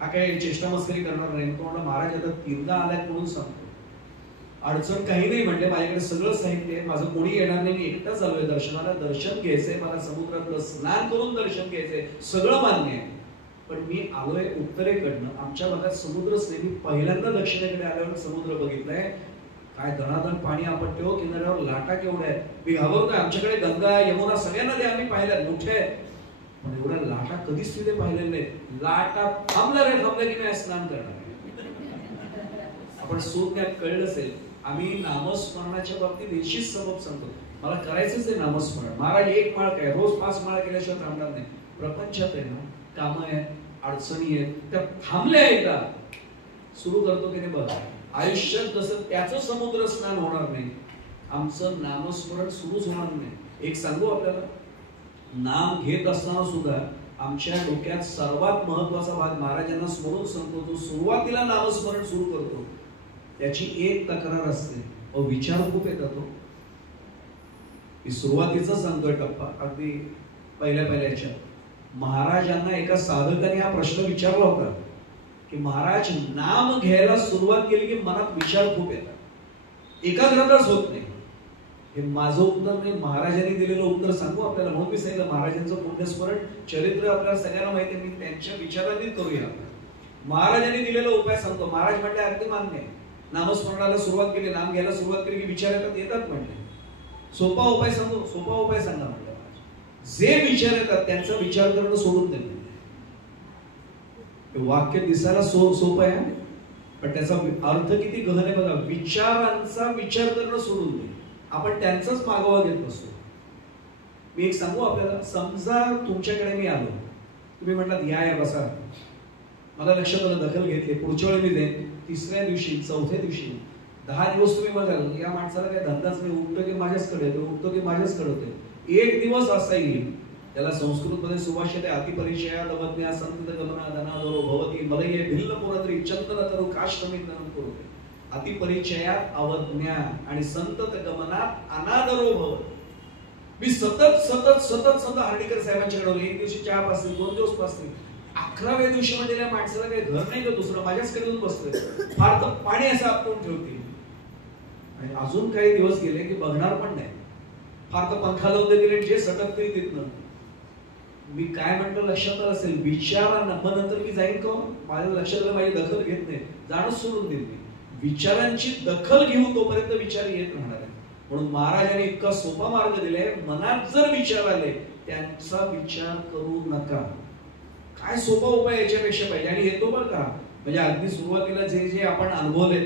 हा काही चेष्टा मस्करी करणार नाही. तो म्हणला महाराज आता तीनदा आलाय म्हणून सांगतो, अडचण काही नाही म्हणले, माझ्याकडे सगळं साहित्य आहे, माझं कोणी येणार नाही, मी एकटाच आलोय दर्शनाला, दर्शन घ्यायचंय मला, समुद्रातलं स्नान करून दर्शन घ्यायचंय, सगळं मान्य आहे, पण मी आलोय उत्तरेकडनं, आमच्या भागात समुद्रच नाही, मी पहिल्यांदा दक्षिणेकडे आल्यावर समुद्र बघितलाय, काय धनाधन पाणी आपटते हो, किनाऱ्यावर लाटा केवढ्या आहेत, मी घाबरतोय, आमच्याकडे गंगा यमुना सगळ्या नद्या आम्ही पाहिल्या मोठ्या आहेत, पण एवढ्या लाटा कधीच तिथे पाहिलेल्या नाहीत. लाटा थांबल्या की मी स्नान करणार. आपण सूर्यात कळलं असेल, आम्ही नामस्मरणाच्या बाबतीत निश्चित सबब सांगतो, मला करायचंच आहे नामस्मरण. महाराज एक माळ काय, रोज 5 माळा केल्याशिवाय थांबणार नाही. प्रपंचात आहे ना, कामं आहेत, अडचणी आहेत, त्या थांबल्या एकदा सुरू करतो की नाही बघा, आयुष्यात जसं त्याचं समुद्र स्नान होणार नाही, आमचं नामस्मरण सुरूच होणार नाही. एक सांगू आपल्याला, नाम घेत असताना सुद्धा आमच्या डोक्यात सर्वात महत्वाचा भाग महाराजांना स्मरून सांगतो, तो सुरुवातीला नामस्मरण सुरू करतो त्याची एक तक्रार असते, विचार खूप येतात. सुरुवातीचा सांगतोय टप्पा, अगदी पहिल्याच्या महाराजांना एका साधकाने हा प्रश्न विचारला होता की महाराज नाम घ्यायला सुरुवात केली की मनात विचार खूप येतात, एकाग्रताच होत नाही. हे माझं उत्तर नाही, महाराजांनी दिलेलं उत्तर सांगू आपल्याला. म्हणून मी सांगितलं महाराजांचं पुण्यस्मरण चरित्र आपल्याला सगळ्यांना माहिती आहे, मी त्यांच्या विचारांनी करूया. महाराजांनी दिलेला उपाय सांगतो. महाराज म्हटले अगदी मान्य आहे, नामस्मरणाला सुरुवात केली, नाम घ्यायला सुरुवात केली की विचार येतात म्हटले. सोपा उपाय सांगतो, सोपा उपाय सांगा म्हटलं. जे विचार येतात त्यांचा विचार करणं सोडून द्या. वाक्य दिसायला सोपं आहे, पण त्याचा अर्थ किती गहन आहे बघा. विचारांचा विचार करणं सोडून दे, आपण त्यांचाच मागोवा घेत नसतो. मी एक सांगू आपल्याला, समजा तुमच्याकडे मी आलो, तुम्ही म्हटलात या बसा, मला लक्षात आलं, दखल घेतली, पुढच्या वेळी मी देईन, तिसऱ्या दिवशी, चौथ्या दिवशी, 10 दिवस तुम्ही बघाल या माणसाला काही धंदाच नाही, उठतो की माझ्याचकडे येतो, उठतो की माझ्याचकडे होते. एक दिवस असा येईल, त्याला संस्कृत मध्ये सुभाषित आहे, अतिपरिचया दवज्ञा संत गमना धनादरो भवती मलये भिल्ल पुरद्री चंदन तरू काष्टमी नरम करोते. अतिपरिचयात अवज्ञा आणि संतत गमनात अनादरो भवती. मी सतत हार्डीकर साहेबांच्याकडे एक दिवशी चहा पासली, 2 दिवस पासली, 11व्या दिवशी म्हणजे त्या माणसाला काही घर नाही का दुसरं, माझ्याचकडे येऊन बसतोय, फार तर पाणी असं आपटून ठेवते. आणि अजून काही दिवस गेले की बघणार पण नाही, फार तर पंखा लावून गेले, जे सटकते तिथनं. मी काय म्हणतो लक्षात आलं असेल, विचारांना मग नंतर मी जाईन का, माझ्या लक्षात आलं माझी दखल घेत नाही, जाणं सोडून देत नाही. विचारांची दखल घेऊन तोपर्यंत विचार येत राहणार आहे. म्हणून महाराजांनी इतका सोपा मार्ग दिलाय, मनात जर विचार आले त्यांचा विचार करू नका. काय सोपा उपाय याच्यापेक्षा पाहिजे. आणि येतो बरं का, म्हणजे अगदी सुरुवातीला जे जे आपण अनुभवले,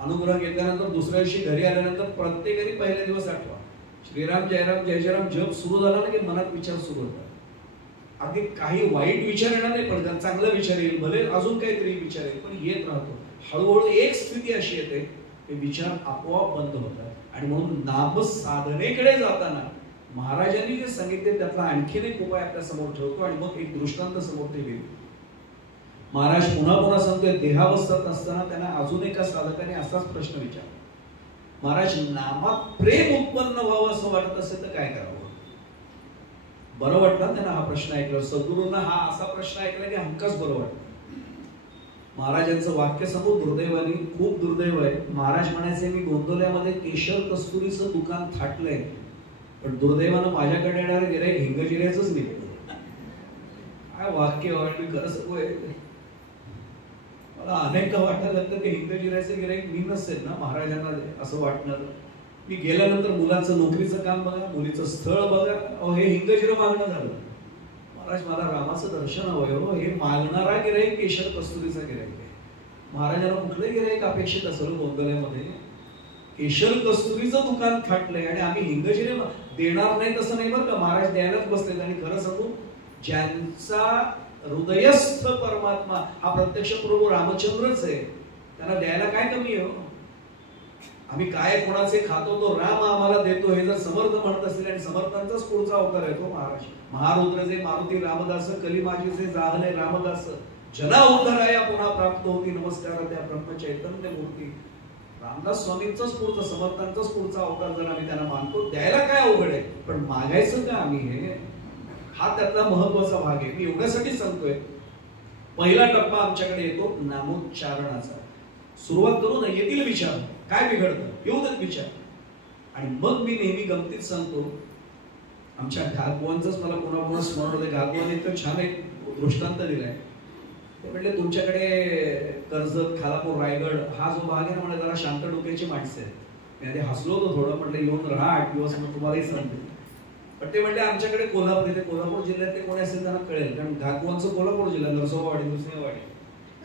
अनुग्रह घेतल्यानंतर दुसऱ्या दिवशी घरी आल्यानंतर प्रत्येकाने पहिला दिवस आठवा, श्रीराम जयराम जय जयराम जप सुरू झाला ना की मनात विचार सुरू होतात. अगदी काही वाईट विचार येणार नाही, पण चांगला विचार येईल, भले अजून काहीतरी विचार येईल, पण येत राहतो. हळूहळू एक स्थिती अशी येते की विचार आपोआप बंद होतात. आणि म्हणून नाम साधनेकडे जाताना महाराजांनी जे सांगितले त्यातला आणखीन एक उपाय आपल्या समोर ठेवतो आणि मग एक दृष्टांत समोर ठेवले. महाराज पुन्हा सांगतोय, देहावस्थेत असताना त्यांना अजून एका साधकाने असाच प्रश्न विचारला, महाराज नामात प्रेम उत्पन्न व्हावं असं वाटत असेल तर काय करावं. बरं वाटलं त्यांना हा प्रश्न ऐकला. सद्गुरूंना हा असा प्रश्न ऐकला की हमखास बरं वाटलं. महाराजांचं वाक्य सांगू, दुर्दैवाने खूप दुर्दैव आहे. महाराज म्हणायचे, मी गोंदवल्यामध्ये केशर कस्तुरीचं दुकान थाटलंय, पण दुर्दैवानं माझ्याकडे येणारे गिऱ्हाईक हिंगजिऱ्याचंच निघतं. काय वाक्य वाटलं, खरं सांगू मला अनेकदा वाटायला लागतं की हिंगजिऱ्याचं गिऱ्हाईक मी नसेल ना, महाराजांना असं वाटणार. मी गेल्यानंतर मुलाचं नोकरीचं काम बघा, मुलीचं स्थळ बघा, हे हिंगजिरं मागणं झालं. महाराज मला रामाचं दर्शन हवंय हो, हे मागणारा गिऱ्हाईक केशर कस्तुरीचा गिऱ्हाईक आहे. महाराजांना कुठलंही गिऱ्हाईक अपेक्षित असेल गोंदवल्यामध्ये, केशर कस्तुरीचं दुकान थाटलंय आणि आम्ही हिंगजिरे देणार नाही तसं नाही बरं का, महाराज द्यायलाच बसलेत. आणि खरं सांगू, ज्यांचा हृदयस्थ परमात्मा हा प्रत्यक्ष प्रभू रामचंद्रच आहे, त्यांना द्यायला काय कमी आहे. आम्ही काय कोणाचे खातो तो राम आम्हाला देतो, हे जर समर्थ म्हणत असतील, आणि समर्थांचाच पुढचा अवतार आहे तो महाराज. महारुद्र जे मारुती रामदास, कली माझी जे जाहले रामदास, जना उद्धराया पुन्हा प्राप्त होती नमस्कार त्या ब्रह्म चैतन्य मूर्ती. रामदास स्वामींचाच पुढचा समर्थांचाच पुढचा अवतार जर आम्ही त्यांना मानतो, द्यायला काय अवघड आहे, पण मागायचं का आम्ही, हे हा त्यातला महत्वाचा भाग आहे. मी एवढ्यासाठी सांगतोय, पहिला टप्पा आमच्याकडे येतो नामोच्चारणाचा. सुरुवात करू ना, येतील विचार, काय बिघडतं, येऊ देत विचार. आणि मग मी नेहमी गमतीत सांगतो, आमच्या घागबुवांचंच मला पुन्हा पुन्हा स्मरण होते. घागबुवांनी इतकं छान एक दृष्टांत दिलाय. ते म्हटले तुमच्याकडे कर्जत, खालापूर, रायगड हा जो भाग आहे ना, म्हणजे जरा शांत डोक्याची माणसं आहेत. मी आधी हसलो होतो थोडं, म्हटलं येऊन राहा 8 दिवस, मग तुम्हालाही सांगते. पण ते म्हणले आमच्याकडे कोल्हापूर, इथे कोल्हापूर जिल्ह्यातले कोणी असेल त्यांना कळेल, कारण घागबुवांचं कोल्हापूर जिल्हा, नरसोबावाडी, दुसरेवाडी.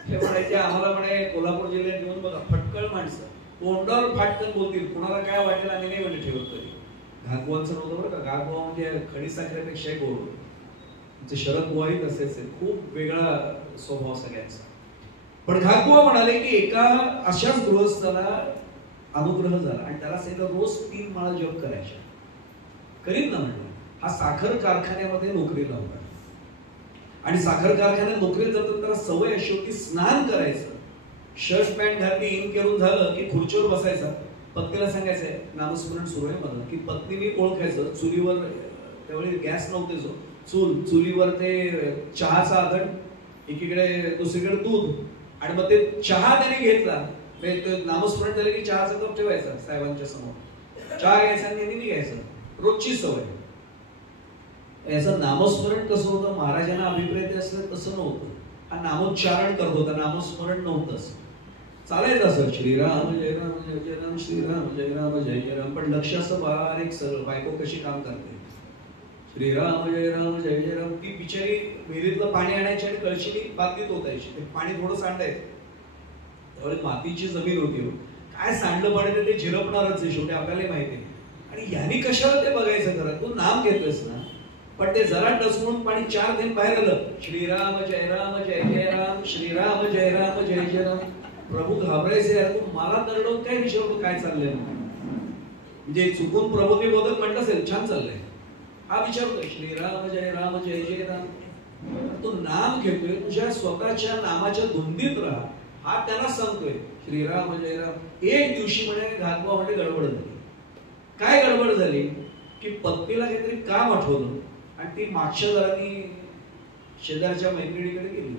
हे म्हणायचे आम्हाला, म्हणे कोल्हापूर जिल्ह्यात येऊन बघा, फटकळ माणसं, तोंडावर फाटकन बोलतील, कुणाला काय वाटेल आम्ही नाही म्हणजे ठेवत कधी. घागबुवांचं नव्हतं बरं का. घागबुवा म्हणजे खडी साखरेपेक्षा गोड. शरद बुवाही तसेच आहे, खूप वेगळा स्वभाव सगळ्यांचा. पण घागबुवा म्हणाले की एका अशाच गृहस्थाला अनुग्रह झाला आणि त्याला सांगितलं रोज 3 माळा जप करायच्या. करीत ना म्हटलं. हा साखर कारखान्यामध्ये नोकरीला होता आणि साखर कारखान्यात नोकरीला जातात, त्याला सवय अशी होती स्नान करायचं. शर्ट पॅन्ट घातली, इन करून झालं की खुर्चीवर बसायचा. पत्नीला सांगायचंय, नामस्मरण सुरू आहे मला, की पत्नीने ओळखायचं. चुलीवर त्यावेळी गॅस नव्हते, जो चुलीवर ते चहाचा आगड, एकीकडे दुसरीकडे दूध, आणि मग ते चहा त्याने घेतला, नामस्मरण झालं की चहाचा कप ठेवायचा साहेबांच्या समोर, चहा घ्यायचा आणि यांनी घ्यायचं. रोजची सवय. याचं नामस्मरण कसं होतं, महाराजांना अभिप्रेत असलं तसं नव्हतं. हा नामोच्चारण करत होता, नामस्मरण नव्हतंच. चालायचं असं श्रीराम जय राम जय जय राम, श्रीराम जय राम जय जय राम. पण लक्ष असं बारीक सरळ, बायको कशी काम करते, श्रीराम जय राम जय जय राम. ती बिचारी विहिरीतलं पाणी आणायची आणि कळशीने बादलीत ओतायची. ते पाणी थोडं सांडायचं. त्यावेळी मातीची जमीन होती, काय सांडलं पाणी तर ते झिरपणारच आहे शेवटी, आपल्याला माहिती आहे. आणि यांनी कशाला ते बघायचं करा, तू नाम घेतोयस ना. पण ते जरा डसमून पाणी 4 दिन बाहेर आलं, श्रीराम जय राम जय जय राम, श्रीराम जय राम जय जय राम. प्रभू घाबरायचे, यार तू मला दरडवून काय विचारतो काय चाललंय, म्हणजे चुकून प्रभूने बोलत म्हटलं असेल छान चाललंय, हा विचारतोय श्रीराम जय जय राम. तो नाम घेतोय, तुझ्या स्वतःच्या नामाच्या धुंदीत राहा, हा त्याला सांगतोय श्रीराम जय राम. एक दिवशी म्हणे घागबुवा म्हणजे गडबड झाली. काय गडबड झाली की पत्नीला काहीतरी काम आठवलं आणि ती मागच्या दाराने शेजारच्या मैत्रिणीकडे गेली.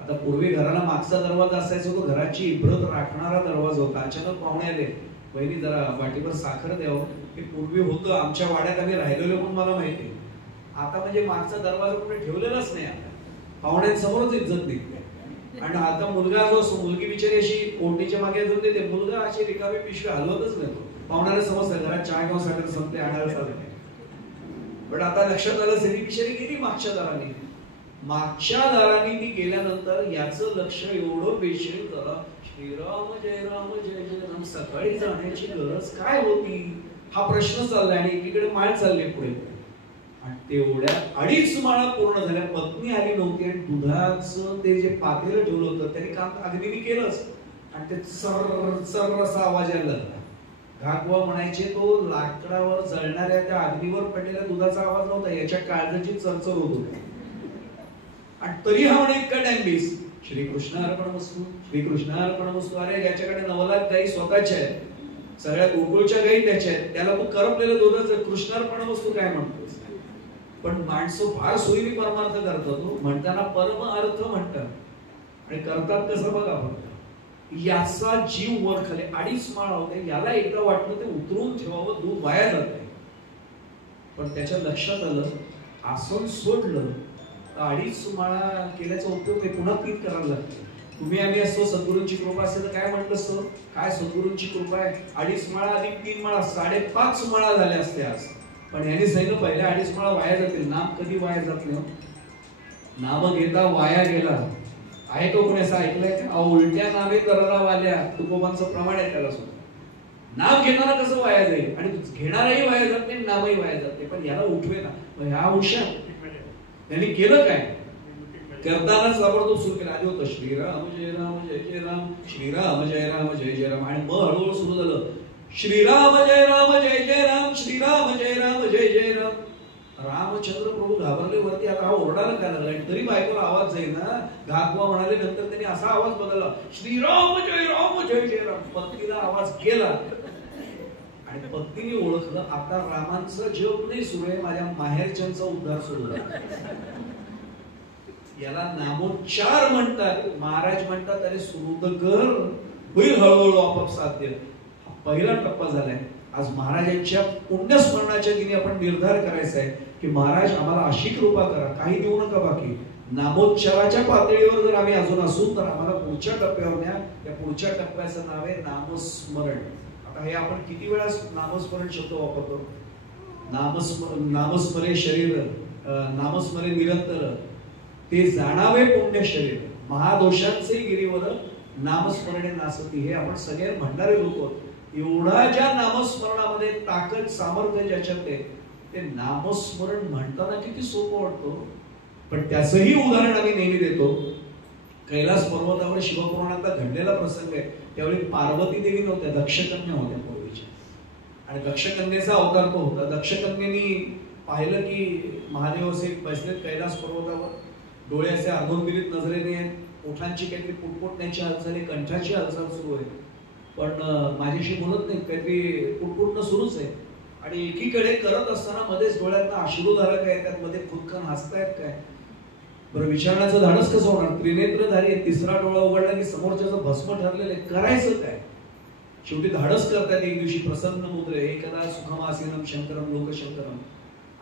आता पूर्वी घराला मागचा दरवाजा असायचा, तो घराची इब्रत राखणारा दरवाजा होता. अचानक पाहुणे आले, बहिणी जरा वाटीभर साखर द्यावं. हे पूर्वी होतं, आमच्या वाड्यात आम्ही राहिलेलो म्हणून मला माहिती. आता म्हणजे मागचा दरवाजा कुठे ठेवलेलाच नाही, आता पाहुण्यांसमोरच इज्जत निघते. आणि आता मुलगा जो असतो, मुलगी बिचारी अशी ओटीच्या मागे जाऊन देते, मुलगा अशी रिकामी पिशवी हलवतच नाही. पाहुण्याला समजतं घरात चहा किंवा साखर संपले, आणायला चालत. पण आता लक्षात आलं, सगळी बिचारी गेली मागच्या दाराने. मागच्या दाराने ती गेल्यानंतर याचं लक्ष एवढं बेशील करा, श्रीराम जय जय राम. सकाळी जाण्याची गरज काय होती हा प्रश्न चाललाय आणि एकीकडे माळ चालले पुढे. आणि तेवढ्या 2.5 माळा पूर्ण झाल्या. पत्नी आली नव्हती आणि दुधाचं ते जे पातेलं ठेवलं होतं त्याने काम अग्नीने केलंच आणि ते चर असा आवाज यायला लागला. घागबुवा म्हणायचे तो लाकडावर जळणाऱ्या त्या अग्नीवर पडलेल्या दुधाचा आवाज नव्हता, याच्या काळजाची चरचर होत होती. आणि तरी हा म्हणे इतका टाइमबीस, श्रीकृष्णार्पणमस्तु श्रीकृष्णार्पणमस्तु. अरे याच्याकडे 9 लाख गाई स्वतःच्या आहेत, सगळ्या गोकुळच्या गाई त्याच्या आहेत, त्याला तू करपलेलं दुधाचं कृष्णार्पणमस्तु काय म्हणतोस. पण माणसं फार सोयीने परमार्थ करतात, म्हणताना परम अर्थ म्हणतात आणि करतात कसं बघा. फक्त याचा जीव वर खाली 2.5 माळा होते, याला एकदा वाटलं ते उतरून ठेवावं, दूध वाया जाते. पण त्याच्या लक्षात आलं आसन सोडलं 2.5 माळा केल्याचा उपयोग नाही, पुन्हा 3 करायला लागते. तुम्ही आम्ही असतो सद्गुरूंची कृपा असेल तर काय म्हटलं असतं, काय सद्गुरूंची कृपा आहे, 2.5 माळा अधिक 3 माळा 5.5 माळा झाल्या असते आज. पण यांनी सांगितलं पहिल्या 2.5 माळा वाया जातील. नाम कधी वाया जात नाही. नाम घेता वाया गेला आहे तो कोणी असं ऐकलंय का, उलट्या नामे करायला वाल्या, तुकोबांचं प्रमाण आहे त्याला सुद्धा. नाम घेणारा कसं वाया जाईल आणि घेणाराही वाया जात नाही, नामही वाया जात नाही. पण याला उठवे ना, ह्या हुशार त्यांनी केलं काय, करतानाच ताबडतोब सुरू केलं. आधी होतं श्रीराम जय जय राम, श्रीराम जय जय राम. आणि मग हळूहळू सुरू झालं श्रीराम जय जय राम, श्रीराम जय जय राम. रामचंद्र प्रभू घाबरले वरती, आता हा ओरडायला काय लागला, तरी बायकोला आवाज जाईल ना. घागवा म्हणाले, नंतर त्यांनी असा आवाज बदलला, श्रीराम जय राम जय जय राम. पत्नीला आवाज गेला आणि पत्नीने ओळखलं, आता रामांचं जग नाही सुरू आहे, माझ्या माहेरच्यांचा उद्धार सुरू झाला. याला नामोच्चार म्हणतात. महाराज म्हणतात, अरे सुरू तर कर, होईल हळूहळू आपोआप साध्य. हा पहिला टप्पा झालाय. आज महाराजांच्या पुण्यस्मरणाच्या दिनी आपण निर्धार करायचा आहे की महाराज आम्हाला अशी कृपा करा, काही देऊ नका बाकी. नामोच्चाराच्या पातळीवर जर आम्ही अजून असू तर आम्हाला पुढच्या टप्प्यावर न्या. या पुढच्या टप्प्याचं नाव आहे नामस्मरण. आता हे आपण किती वेळा नामस्मरण शब्द वापरतो. नामस्मरे शरीर, नामस्मरे निरंतर, ते जाणावे पुण्य शरीर, महादोषांचे गिरीवर नामस्मरणे नासती. हे आपण सगळे म्हणणारे लोक. एवढा ज्या नामस्मरणामध्ये ताकद सामर्थ्य ज्याच्यात आहे, ते नामस्मरण म्हणताना किती सोपं वाटतं. पण त्याचंही उदाहरण आम्ही नेहमी देतो. कैलास पर्वतावर शिवपुराणातला घडलेला प्रसंग आहे. त्यावेळी पार्वती देवी नव्हत्या, दक्षकन्या होत्या पूर्वीच्या. आणि दक्षकन्येचा अवतार तो होता. दक्षकन्येनी पाहिलं की महादेव असे बसलेत कैलास पर्वतावर, डोळे असे अर्धोंबिरीत नजरेने आहेत, ओठांची काहीतरी पुटपुटण्याची हालचाल आहे, कंठाची हालचाल सुरू आहे, पण माझ्याशी बोलत नाहीत, काहीतरी पुटपुटणं सुरूच आहे. आणि एकीकडे करत असताना मध्येच डोळ्यातनं अश्रुधारक आहे, त्यात मध्ये खुदकन हसतायत काय. बरं, विचारण्याचं धाडस कसं होणार. त्रिनेत्रधारी आहे, तिसरा डोळा उघडला की समोरच्याचं भस्म ठरलेलं आहे, करायचं काय. शेवटी धाडस करतात एक दिवशी प्रसन्न मुद्रे, एकदा सुखमासीनम शंकरम लोकशंकरम.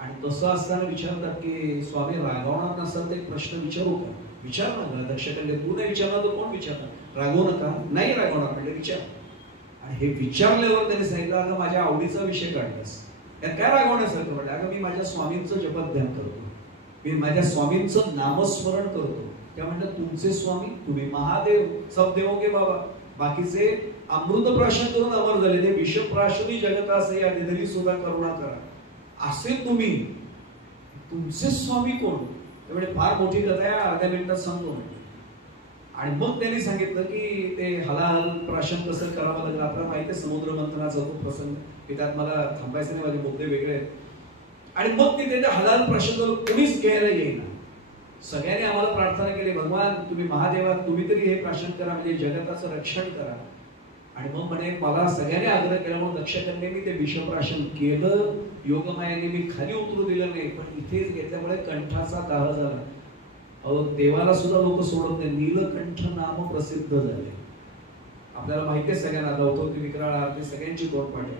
आणि तसं असताना विचारतात की स्वामी रागवणार नसाल तर एक प्रश्न विचारू का. विचार ना. दक्षकन्या, तू नाही विचारणार तर कोण विचारणार. रागवू नका. नाही रागवणार म्हणजे विचार. आणि हे विचारल्यावर त्यांनी सांगितलं, अगं माझ्या आवडीचा विषय काढलास, त्यात काय रागवण्यासारखं म्हटलं. अगं मी माझ्या स्वामींचं जपध्यान करतो, मी माझ्या स्वामींचं नामस्मरण करतो. त्या म्हणतात, तुमचे स्वामी, तुम्ही महादेव, सब देवोगे बाबा, बाकीचे अमृत प्राशन करून अमर झाले, ते विषप्राशनी जगत असे या निधरी सुद्धा करुणा करा, असे तुम्ही, तुमचे स्वामी कोण. त्यामुळे फार मोठी कथा आहे, अर्ध्या मिनिटात सांगतो. आणि मग त्यांनी सांगितलं की ते हलाहल प्राशन कसं करावं लागलं. आपल्याला माहिती आहे समुद्र मंथनाचा तो प्रसंग, की त्यात मला थांबायचं नाही, माझे मुद्दे वेगळे आहेत. आणि मग ते हलाहल प्राशन कोणीच घ्यायला येईना. सगळ्यांनी आम्हाला प्रार्थना केली, भगवान तुम्ही महादेवा, तुम्ही तरी हे प्राशन करा, म्हणजे जगताचं रक्षण करा. आणि मग म्हणे मला सगळ्यांनी आग्रह केला म्हणून दक्षकन्येने ते विषप्राशन केलं. योगमायाने मी खाली उतरू दिलं नाही, पण इथेच घेतल्यामुळे कंठाचा दाह झाला. अहो, देवाला सुद्धा लोक सोडत नाही. नीलकंठ नाम प्रसिद्ध झाले. आपल्याला माहिती आहे सगळ्यांना, दौतोती विक्राळ आरती सगळ्यांची तोडपाठ आहे.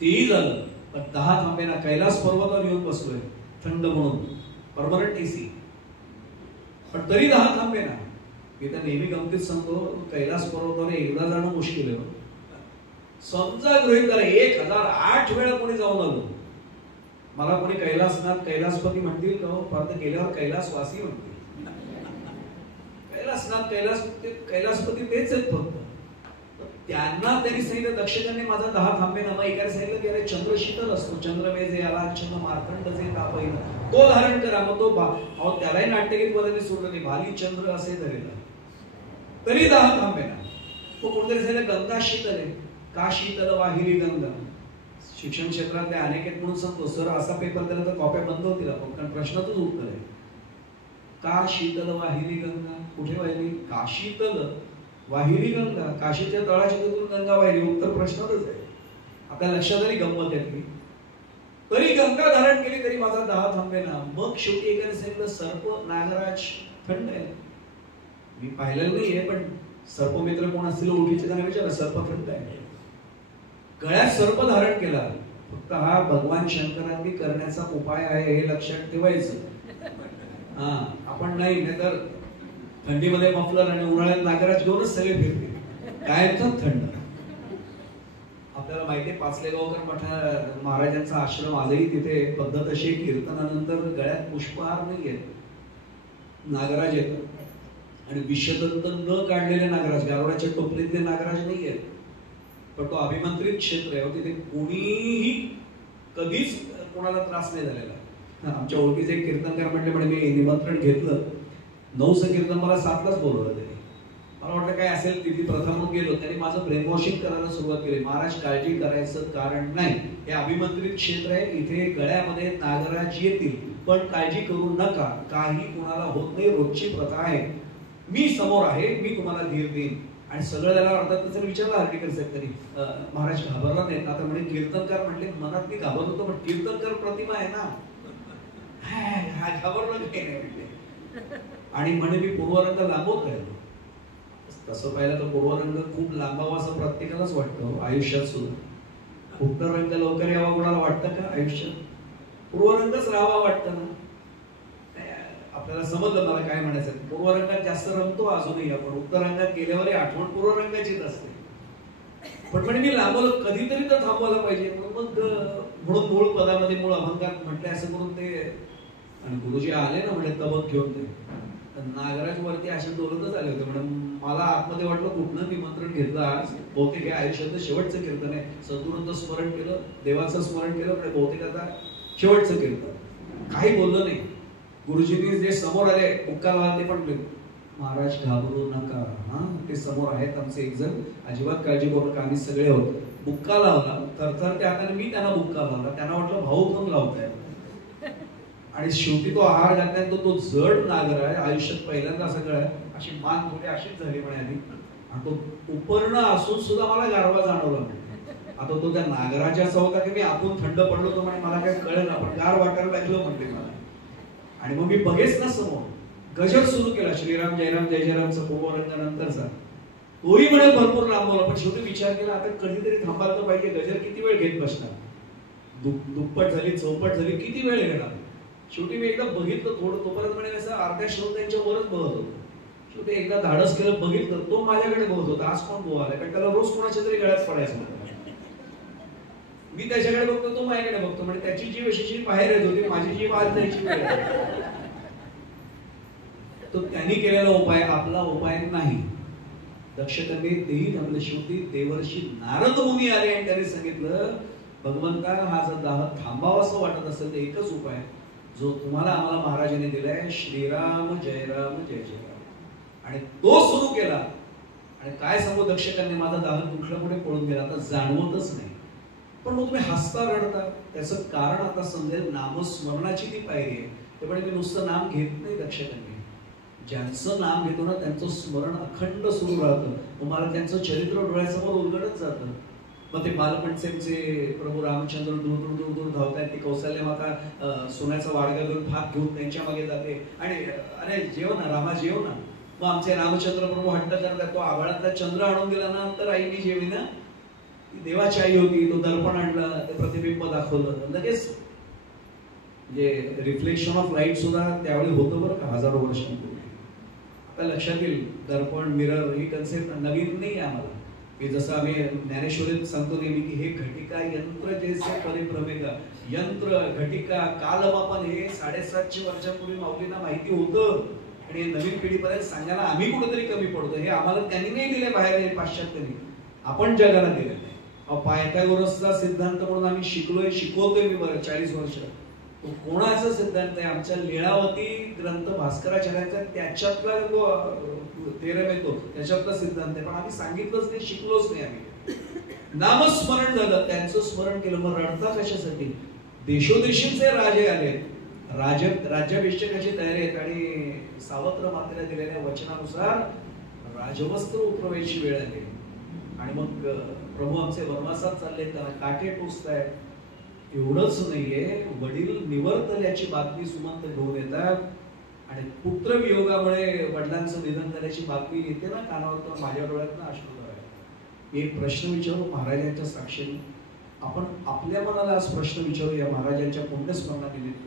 तेही झालं. पण 10 थांबेना कैलास पर्वतावर येऊन बसलोय, थंड म्हणून, परमनंट एसी, पण तरी 10 थांबेना. मी तर नेहमी गमतीत सांगतो, कैलास पर्वतावर एकदा जाणं मुश्किल आहे. समजा गृहीत करा 1008 वेळा कोणी जाऊन आलो, मला कोणी कैलासनाथ कैलासपती म्हणतील का. परत गेल्यावर कैलासवासी म्हणतील. कैलासनाथ कैलासपती तेच आहेत फक्त. त्यांना त्यांनी सांगितलं, दक्षकन्ये माझा 10 थांबेना. मग एकाने सांगितलं की अरे चंद्र शीतल असतो, चंद्रमेजे आलाच्छन मार्तंड जे तापईन, तो धारण करा. मग तो अहो त्यालाही नाट्यगीत पदाने सोडलं नाही, भाली चंद्र असे धरेला, तरी 10 थांबेना. तो कोणतरी सांगितलं गंगा शीतल आहे, का शीतल वाहिली गंगा. शिक्षण क्षेत्रातले अनेक आहेत म्हणून सांगतो, सर असा पेपर दिला तर कॉप्या बंद होतील आपण, कारण प्रश्नातच उत्तर आहे. का शीतल वाहिली गंगा, कुठे वाहिली, का शीतल वाहिली गंगा, काशीच्या तळाच्या तिथून गंगा वाहिली, उत्तर प्रश्नातच आहे. आपल्या लक्षात आली गंमत आहे. तरी गंगा धारण केली तरी माझा 10 थांबेना. मग शेवटी एकाने सांगितलं सर्प नागराज थंड आहे. मी पाहिलेलं नाहीये, पण सर्पमित्र कोण असतील ओळखीचे त्यांना विचारा, सर्प थंड आहे. गळ्यात सर्प धारण केला. फक्त हा भगवान शंकरांनी करण्याचा उपाय आहे हे लक्षात ठेवायचं. आपण नाही तर थंडीमध्ये मफलर आणि उन्हाळ्यात नागराज घेऊनच सगळे फिरते, कायमचा थंड. आपल्याला माहिती आहे पाचलेगावकर मठा महाराजांचा आश्रम आजही तिथे पद्धत अशी कीर्तनानंतर गळ्यात पुष्पहार नाही येत, नागराज येतात. आणि विषदंत न काढलेले नागराज, गारोड्याच्या टोपलीतले नागराज नाही आहेत. पण तो अभिमंत्रित क्षेत्र आहे, तिथे कोणीही कधीच कोणाला त्रास नाही झालेला. आमच्या ओळखीचे एक कीर्तनकार म्हटले, मी निमंत्रण घेतलं, 9चं कीर्तन मला 7लाच बोलवलं त्यांनी. मला वाटलं काय असेल तिथे प्रथम गेलो, त्यांनी माझं ब्रेन वॉशिंग करायला सुरुवात केली. महाराज काळजी करायचं कारण नाही, हे अभिमंत्रित क्षेत्र आहे, इथे गळ्यामध्ये नागराज येतील, पण काळजी करू नका, काही कोणाला होत नाही, रोजची प्रथा आहे, मी समोर आहे, मी तुम्हाला धीर देईन. आणि सगळं त्याला अर्थात विचारलं आर्टिकल साहेब तरी महाराज घाबरला नाही. आता म्हणे कीर्तनकार म्हटले, मनात मी घाबरत होतो, पण कीर्तनकार प्रतिमा आहे ना, घाबरलं काही नाही म्हटले. आणि म्हणे मी पूर्वरंग लांबवत राहिलो. तसं पाहिलं तर पूर्वरंग खूप लांबावा असं प्रत्येकालाच वाटतं आयुष्यात सुद्धा. उत्तर रंग लवकर यावा कोणाला वाटतं का आयुष्यात? पूर्वरंगच राहावा वाटतं ना. आपल्याला समजलं मला काय म्हणायचं. पूर्वरंगात जास्त रंगतो अजूनही आपण, उत्तर रंगात गेल्यावर आठवण पूर्वरंगाचीच असते. पण म्हणजे मी लांबवलं, कधीतरी तर थांबवायला पाहिजे. मग म्हणून मूळ पदामध्ये मूळ अभंगात म्हटले असं करून ते. आणि गुरुजी आले ना म्हणजे तबक घेऊन ते नागराज वरती असे डोलतच आले होते. म्हणजे मला आतमध्ये वाटलं कुठनं निमंत्रण घेतलं आज, बहुतेक हे आयुष्याचं शेवटचं कीर्तन आहे. सद्गुरूंचं स्मरण केलं, देवाचं स्मरण केलं, म्हणजे बहुतेक आता शेवटचं कीर्तन. काही बोललं नाही. गुरुजींनी जे समोर आले मुक्काला ते पण महाराज घाबरू नका, हा ते समोर आहेत आमचे एक जण, अजिबात काळजी करू नका, आम्ही सगळे होतो. बुक्का लावला थरथर त्या हाताने, मी त्यांना बुक्का लावला, त्यांना वाटलं भाऊ पण लावताय. आणि शेवटी तो आहार घातल्यानंतर तो जड नागर आहे, आयुष्यात पहिल्यांदा असं कळलं. अशी मान थोडी अशीच झाली म्हणे आधी, आणि तो उपर्ण असून सुद्धा मला गारवा जाणवला. आता तो त्या नागराच्या असा होता की मी आतून थंड पडलो होतो, म्हणजे मला काय कळलं ना, पण गार वाटायला लागलं म्हणते मला. आणि मग मी बघेच ना समोर गजर सुरू केला, श्रीराम जयराम जय जयरामचा पूर्वरंगानंतरचा. तोही म्हणे भरपूर लांबवला, पण शेवटी विचार केला आता कधीतरी थांबायला पाहिजे. गजर किती वेळ घेत बसणार, दुप्पट झाली चौपट झाली, किती वेळ घेणार. शेवटी मी एकदा बघितलं थोडं, तोपर्यंत म्हणे असं अर्ध्या श्रोत त्यांच्या वरच बघत होतो. शेवटी एकदा धाडस केलं, बघितलं, तो माझ्याकडे बघत होता. आज कोण बोलायला, कारण त्याला रोज कोणाच्या तरी गळ्यात पडायचं. मी त्याच्याकडे बघतो, तो माझ्याकडे बघतो, म्हणजे त्याची जीव अशी बाहेर येत होती, माझी जीव आज जायची वेळ. तो त्यांनी केलेला उपाय आपला उपाय नाही. दक्षकांनी तेही थांबले. शेवटी देवर्षी नारद मुनी आले आणि त्यांनी सांगितलं, भगवंता हा जर दाह थांबावा असं वाटत असेल तर एकच उपाय जो तुम्हाला आम्हाला महाराजांनी दिलाय, श्रीराम जय राम जय जय राम. आणि तो सुरू केला. आणि काय सांगू, दक्षकांनी माझा दाह कुठल्या पुढे पळून गेला, आता जाणवतच नाही. पण मग तुम्ही हसता रडता, त्याचं कारण आता समजेल. नामस्मरणाची ती पायरी आहे. त्यामुळे मी नुसतं नाम घेत नाही. दक्षकांनी ज्यांचं नाम घेतो ना त्यांचं स्मरण अखंड सुरू राहतं. तुम्हाला त्यांचं चरित्र डोळ्यासमोर उलगडत जातं. मग ते बालपणचे प्रभू रामचंद्र दूर दूर दूर दूर धावतायत, ती कौशल्य माता सोन्याचा वाडगा घेऊन भात घेऊन त्यांच्या मागे जाते आणि अरे जेव ना रामा जेव ना. मग आमचे रामचंद्र प्रभू हट्ट करतात, तो आभाळातला चंद्र आणून दिला ना तर आईनी जेवी ना. देवाची आई होती, तो दर्पण आणला, ते प्रतिबिंब दाखवलं, लगेच म्हणजे रिफ्लेक्शन ऑफ लाईट सुद्धा त्यावेळी होतं बरं का, हजारो वर्षांपूर्वी. आता लक्षात येईल, दर्पण मिरर ही कन्सेप्ट नवीन नाही आम्हाला. की जसं आम्ही ज्ञानेश्वरीत सांगतो नेहमी की हे घटिका यंत्र जैसे परिभ्रमेगा, यंत्र घटिका कालमापन हे 750 वर्षांपूर्वी माऊलींना माहिती होतं. आणि नवीन पिढीपर्यंत सांगायला आम्ही कुठेतरी कमी पडतो. हे आम्हाला त्यांनी नाही दिले बाहेर पाश्चात्यांनी, आपण जगाला दिले. पायथागोरसचा सिद्धांत म्हणून आम्ही शिकवतोय मी बरं 40 वर्ष. कोणाचा सिद्धांत आहे? आमच्या लीळावती ग्रंथ भास्कराचार्याचा, त्याच्यातला तो थेरम येतो, त्याच्यातला सिद्धांत आहे. पण आम्ही सांगितलंच नाही, शिकलोच नाही. आम्ही नामस्मरण झालं, त्यांचं स्मरण केलं. मग रडता कशासाठी? देशोदेशींचे राजे आले, राज्याभिषेकाची तयारी आहेत आणि सावत्र मातेला दिलेल्या वचनानुसार राजवस्त्र उतरवायची वेळ आली. आणि मग प्रभू आमचे वनवासात चालले, त्याला काटे टोचतायत. एवढंच नाहीये, वडील निवर्तल्याची बातमी सुमंत घेऊन येतात. आणि पुत्र वियोगामुळे वडिलांचं निधन झाल्याची बातमी येते ना कानावर, तर माझ्या डोळ्यात ना अश्रू आहे. एक प्रश्न विचारू महाराजांच्या साक्षीने. आपण आपल्या मनाला आज प्रश्न विचारू या महाराजांच्या पुण्यस्मरणानिमित्त,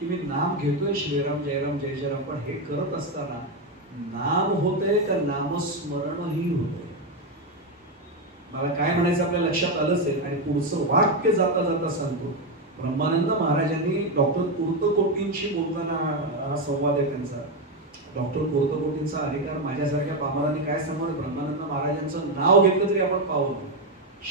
की मी नाम घेतोय श्रीराम जयराम जय जयराम, पण हे करत असताना नाम होतंय का नामस्मरणही होतंय? मला काय म्हणायचं आपल्या लक्षात आलं असेल. आणि पुढचं वाक्य जाता जाता सांगतो. ब्रह्मानंद महाराजांनी डॉक्टर कुर्तकोटींशी बोलताना हा संवाद आहे त्यांचा. डॉक्टर कुर्तकोटींचा अधिकार माझ्यासारख्या पामरांनी काय सांगणार? ब्रह्मानंद महाराजांचं नाव घेतलं तरी आपण पाहू.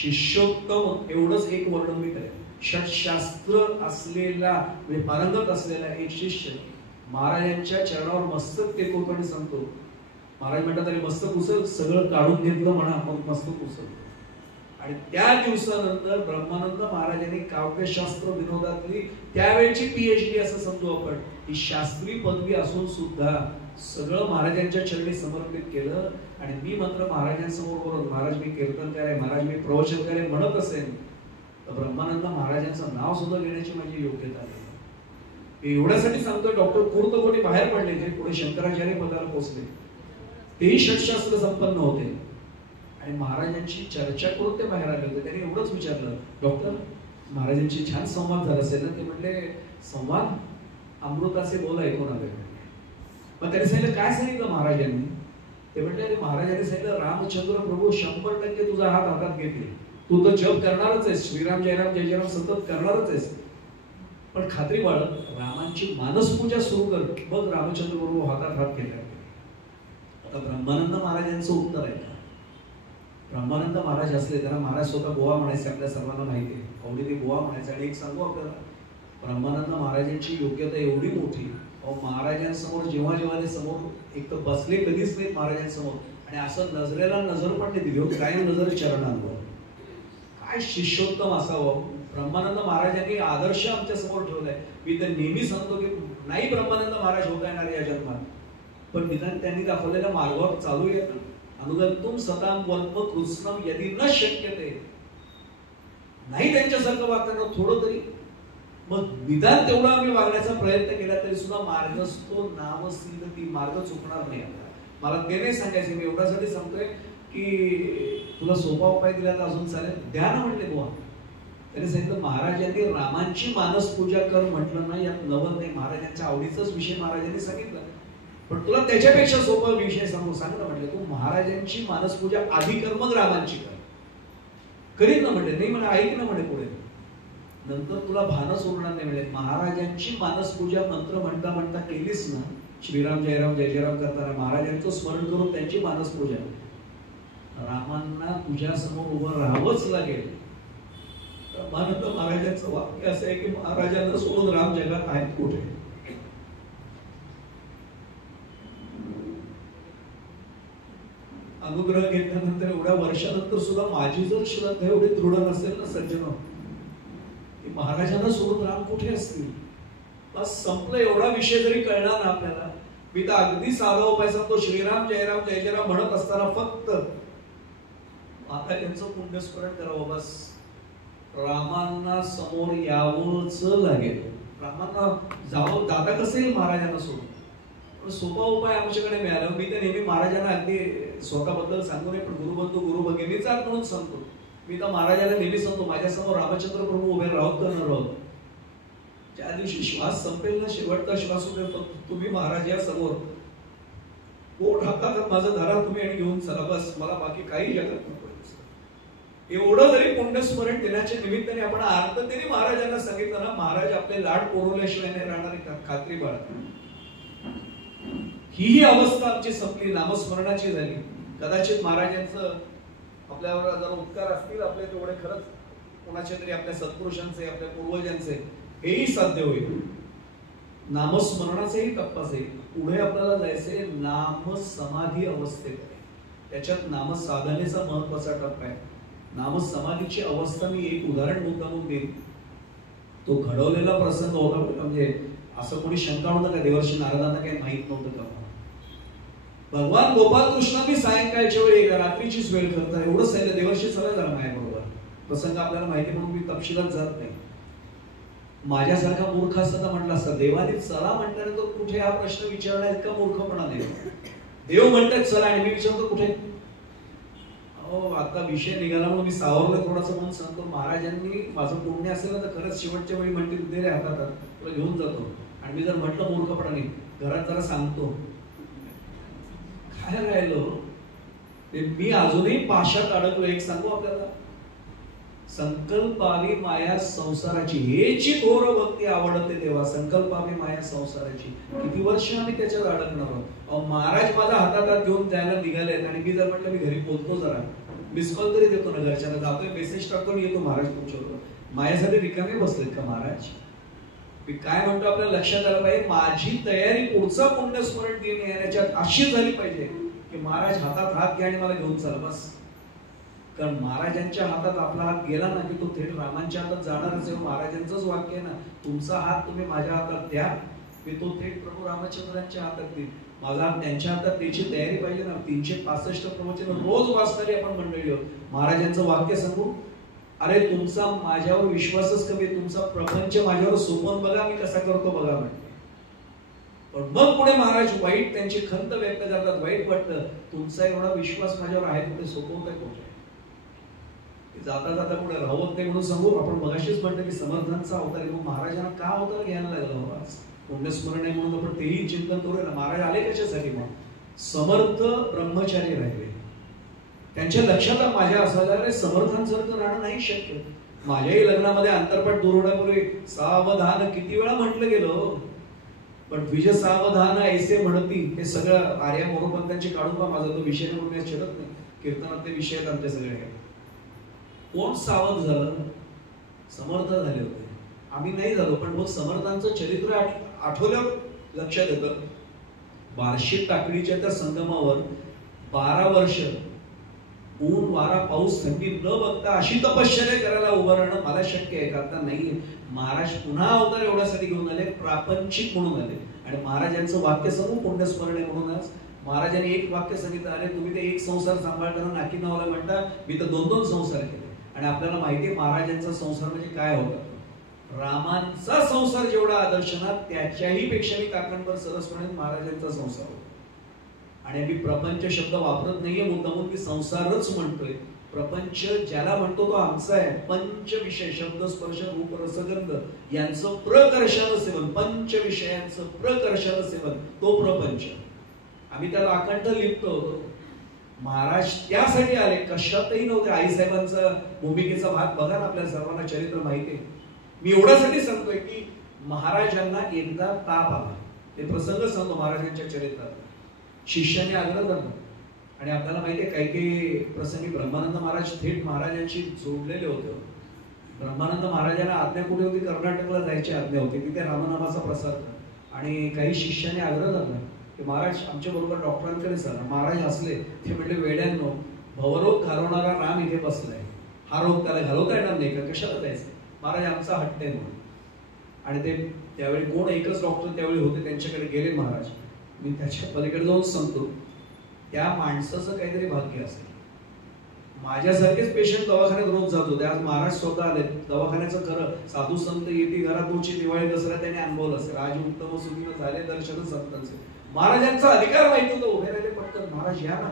शिष्योत्तम एवढंच एक वर्णमित आहे. षटशास्त्र असलेला म्हणजे पारंगत असलेला एक शिष्य महाराजांच्या चरणावर मस्तक टेकवतो आणि सांगतो, महाराज म्हणतात तरी मस्तक उचल, सगळं काढून घेतलं म्हणा, मग मस्तक उचल. आणि त्या दिवसानंतर ब्रह्मानंद महाराजांनी काव्यशास्त्र विनोदातली त्यावेळची PhD असं समजू आपण, ही शास्त्री पदवी असून सुद्धा सगळं महाराजांच्या चरणी समर्पित केलं. आणि मी मात्र महाराजांसमोर बोलत, महाराज मी कीर्तनकार आहे, महाराज मी प्रवचनकार आहे म्हणत असेल तर ब्रह्मानंद महाराजांचं नाव सुद्धा घेण्याची माझी योग्यता नाही. एवढ्यासाठी सांगतोय, डॉक्टर कुर्तकोटी बाहेर पडले, जे पुढे शंकराचार्य पदाला पोहोचले, तेही षटशास्त्र संपन्न होते आणि महाराजांची चर्चा करून ते बाहेर आले होते. त्यांनी एवढंच विचारलं, डॉक्टर महाराजांची छान संवाद झाला असेल ना? ते म्हटले, संवाद अमृताचे बोल ऐकून आले. मग त्यांनी सांगितलं, काय सांगितलं महाराजांनी? ते म्हटले, अरे महाराजांनी सांगितलं, रामचंद्र प्रभू 100% तुझा हात हातात घेतील, तू तर जप करणारच आहेस, श्रीराम जयराम जय जयराम सतत करणारच आहेस, पण खात्री बाळग रामांची मानसपूजा सुरू कर, बघ रामचंद्र प्रभू हातात हात घेतात. आता ब्रह्मानंद महाराजांचं उत्तर आहे का? ब्रह्मानंद महाराज असले, त्यांना महाराज स्वतः बुवा म्हणायचे, आपल्या सर्वांना माहिती आहे, आवडी ते बुवा म्हणायचे. आणि एक सांगू आपल्याला, ब्रह्मानंद महाराजांची योग्यता एवढी मोठी, महाराजांसमोर जेव्हा जेव्हा ते समोर एक तर बसले कधीच नाही महाराजांसमोर, आणि असं नजरेला नजर पण नाही दिली, काय नजर चरणांवर, काय शिष्योत्तम असावं. ब्रह्मानंद महाराजांनी आदर्श आमच्या समोर ठेवलाय. मी तर नेहमी सांगतो की नाही ब्रह्मानंद महाराज होता येणार या जन्मात, पण निदान त्यांनी दाखवलेल्या मार्गावर चालू येत. अनुगंतुम सताम वल्प कृष्णम यदि न शक्यते, नाही त्यांच्यासारखं वागताना थोडं तरी, मग निदान तेवढा आम्ही वागण्याचा प्रयत्न केला तरी सुद्धा मार्गस्थो नामसील, ती मार्ग चुकणार नाही. मला ते नाही सांगायचे, मी एवढ्यासाठी सांगतोय की तुला सोपा उपाय दिला तर अजून चालेल, द्या ना म्हटले बुवा. त्यांनी सांगितलं, महाराजांनी रामांची मानस पूजा कर म्हटलं ना, यात नवल नाही, महाराजांच्या आवडीचाच विषय महाराजांनी सांगितला, पण तुला त्याच्यापेक्षा सोपा विषय सांगू, सांग ना म्हटलं, तू महाराजांची मानस पूजा आधी कर, मग रामांची कर. करीत ना म्हटले, नाही म्हणा, ऐक ना म्हणे पुढे, नंतर तुला भानच उरणार नाही. म्हणजे महाराजांची मानस पूजा मंत्र म्हणता म्हणता केलीस ना, श्रीराम जयराम जय जयराम करताना महाराजांचं स्मरण करून त्यांची मानस पूजा, रामांना तुझ्या समोर उभं राहावंच लागेल. ब्रह्मानंद महाराजांचं वाक्य असं आहे की महाराजांना सोडून राम जगात आहेत कुठे? अनुग्रह घेतल्यानंतर एवढ्या वर्षानंतर सुद्धा माझी जर श्रद्धा एवढी दृढ नसेल ना सज्जनो, की महाराजांना सोडून राम कुठे असतील, बस संपलं. एवढा विषय जरी कळणार ना आपल्याला, मी तर अगदी साधा उपाय सांगतो, श्रीराम जयराम जय जयराम म्हणत असताना फक्त आता त्यांचं पुण्यस्मरण करावं, बस. रामांना समोर यावंच लागेल. रामांना जावं, दादा कसं येईल महाराजांना सोडून? पण सोपा उपाय आमच्याकडे मिळाला. मी तर नेहमी महाराजांना अगदी स्वतःबद्दल सांगू नये, पण गुरुबंधू गुरु भगिनीचा म्हणून सांगतो. मी तर महाराजांना नेहमी सांगतो, माझ्यासमोर रामचंद्र प्रभू उभे राहत तर न राहत, ज्या दिवशी श्वास संपेल ना, शेवटचा श्वास उभे, फक्त तुम्ही महाराज या समोर पोट हातात माझं धरा तुम्ही आणि घेऊन चला, बस. मला बाकी काही जगात नको. एवढं जरी पुण्यस्मरण दिनाच्या निमित्ताने आपण आर्ततेने महाराजांना सांगितलं ना, महाराज आपले लाड पुरवल्याशिवाय नाही राहणार, खात्री बाळगा. ही अवस्था आमची संपली, नामस्मरणाची झाली. कदाचित महाराजांचं आपल्यावर जर उपकार असतील आपले तेवढे, खरंच कोणाच्या तरी आपल्या सत्पुरुषांचे, आपल्या पूर्वजांचे, हेही साध्य होईल. नामस्मरणाचाही टप्पा जाईल. पुढे आपल्याला जायचंय नाम समाधी अवस्थेत, त्याच्यात नामसाधनेचा महत्वाचा टप्पा आहे. नामसमाधीची अवस्था मी एक उदाहरण मुद्दामून देईन. तो घडवलेला प्रसंग होता. म्हणजे असं कोणी शंका होतं का देवर्षी नारदांना काही माहित नव्हतं का? भगवान गोपाल कृष्णांनी सायंकाळच्या वेळी रात्रीचीच वेळ करता एवढंच सांगितलं, देवर्षी चला जरा माझ्याबरोबर. प्रसंग आपल्याला माहिती म्हणून मी तपशिलात जात नाही. माझ्यासारखा मूर्ख असता म्हटलं असतं, देवाने चला म्हटल्यानंतर कुठे हा प्रश्न विचारला इतका मूर्खपणा नाही. देव म्हणतात चला आणि मी विचारतो कुठे? आता विषय निघाला म्हणून मी सावरलं थोडासा म्हणून सांगतो. महाराजांनी माझं पुण्य असेल ना तर खरंच शेवटच्या वेळी म्हणतील दे रे हातात, तुला घेऊन जातो. आणि मी जर म्हटलं मूर्खपणाने घरात जरा सांगतो, काय राहिलो मी अजूनही पाशात अडकलो. एक सांगू आपल्याला, संकल्पावी माया संसाराची, हेची घोर भक्ती आवडते देवा, संकल्पावी माया संसाराची. किती वर्ष आम्ही त्याच्यात अडकणार आहोत. महाराज माझा हातात घेऊन जायला निघालेत आणि मी जर म्हटलं मी घरी पोहोचतो, जरा मिस कॉल तरी देतो ना घरच्यांना, जातोय मेसेज टाकतो आणि येतो महाराज तुमच्याबरोबर. माझ्यासाठी रिकामे बसलेत का महाराज? मी काय म्हणतो आपल्याला लक्षात आलं पाहिजे, माझी तयारी पुढचा पुण्यस्मरण दिन येण्याच्यात अशी झाली पाहिजे की महाराज हातात हात घ्या आणि मला घेऊन चला बस. कारण महाराजांच्या हातात आपला हात गेला ना की तो थेट रामांच्या हातात जाणारच आहे. महाराजांचंच वाक्य आहे ना, तुमचा हात तुम्ही माझ्या हातात द्या, मी तो थेट प्रभू रामचंद्रांच्या हातात देईल. माझा हात त्यांच्या हातात द्यायची तयारी पाहिजे ना. 365 प्रवचन रोज वाचणारी आपण मंडळी आहोत. महाराजांचं वाक्य सांगू, अरे तुमचा माझ्यावर विश्वासच कमी, तुमचा प्रपंच माझ्यावर सोपवून बघा, मी कसा करतो बघा म्हणते. पण मग पुढे महाराज वाईट त्यांची खंत व्यक्त करतात, वाईट वाटतं, तुमचा एवढा विश्वास माझ्यावर आहे, पुढे सोपवताय कुठे. जाता जाता पुढे राहत नाही म्हणून सांगू. आपण मगाशीच म्हटलं की समर्थांचा अवतार आहे, मग महाराजांना का अवतार घ्यायला लागला आज पुण्यस्मरण आहे म्हणून आपण तेही चिंतन करूया ना. महाराज आले कशासाठी? मग समर्थ ब्रह्मचारी राहिले. त्यांच्या लक्षात माझ्या असायला समर्थांसारखं राहणं नाही शक्य. माझ्याही लग्नामध्ये अंतरपाठ दूर होण्यापूर्वी सावधान किती वेळा म्हटलं गेलं, पण द्विज सावधान ऐसे म्हणती, हे सगळं आर्या मोरोपंतांची काढून पहा. माझा तो विषय म्हणून मी चिडत नाही, कीर्तनातले विषय आहेत आमचे सगळे. कोण सावध झालं? समर्थ झाले होते, आम्ही नाही झालो. पण मग समर्थांचं चरित्र आठवल्यावर लक्षात येतं. बार्शी टाकडीच्या त्या संगमावर 12 वर्ष ऊन वारा पाऊस थंडी न बघता अशी तपश्चर्या करायला उभं राहणं मला शक्य आहे का? आता नाहीये. महाराज पुन्हा अवतार एवढ्यासाठी घेऊन आले, प्रापंचिक म्हणून आले. आणि महाराजांचं वाक्य सांगू, पुण्यस्मरण आहे म्हणूनच महाराजांनी एक वाक्य सांगितलं, अरे तुम्ही ते एक संसार सांभाळताना नाकी नावाला म्हणता, मी तर 2-2 संसार केले. आणि आपल्याला माहिती आहे महाराजांचा संसार म्हणजे काय होता. रामांचा संसार जेवढा आदर्श ना, त्याच्याही पेक्षा मी काकांवर सरस म्हणेन महाराजांचा संसार होता. आणि आम्ही प्रपंच शब्द वापरत नाहीये मुद्दामून, मी संसारच म्हणतोय. प्रपंच ज्याला म्हणतो तो आमचा आहे. पंच विषय शब्द स्पर्श रूप रसगंध यांचं प्रकर्षानं सेवन, पंच विषयांचं प्रकर्षानं सेवन, तो प्रपंच. आम्ही त्याला अखंड लिप्तो होतो. महाराज त्यासाठी आले, कशातही नव्हते. आईसाहेबांचा भूमिकेचा भाग बघा ना, आपल्या सर्वांना चरित्र माहिती आहे. मी एवढ्यासाठी सांगतोय की महाराजांना एकदा ताप आला. ते प्रसंग सांगतो महाराजांच्या चरित्रात. शिष्याने आग्रह धरला आणि आपल्याला माहिती आहे काही काही प्रसंगी ब्रह्मानंद महाराज थेट महाराजांशी जोडलेले होते. ब्रह्मानंद महाराजांना आज्ञा कुठे होती? कर्नाटकला जायची आज्ञा होती, तिथे रामनामाचा प्रसार कर. आणि काही शिष्याने आग्रह धरला की महाराज आमच्या बरोबर डॉक्टरांकडे चला. महाराज हसले, ते म्हटले, वेड्यांनो, भवरोग घालवणारा राम इथे बसलाय, हा रोग त्याला घालवता येणार नाही का? कशाला जायचं? महाराज आमचा हट्ट आहे म्हणून. आणि ते त्यावेळी कोण एकच डॉक्टर त्यावेळी होते, त्यांच्याकडे गेले महाराज. मी त्याच्या पलीकडे जाऊन सांगतो, त्या माणसाचं काहीतरी भाग्य असेल. माझ्यासारखेच पेशंट दवाखान्यात रोज जात होते, आज महाराज स्वतः आले. दवाखान्याचं खरं साधू संत येते घरात तुमची दिवाळी दसरा त्याने अनुभवलं असेल. राज उत्तम सुखीनं झाले दर्शन संतांचे. महाराजांचा अधिकार माहिती होतं, उभे राहिले पटकन, महाराज या ना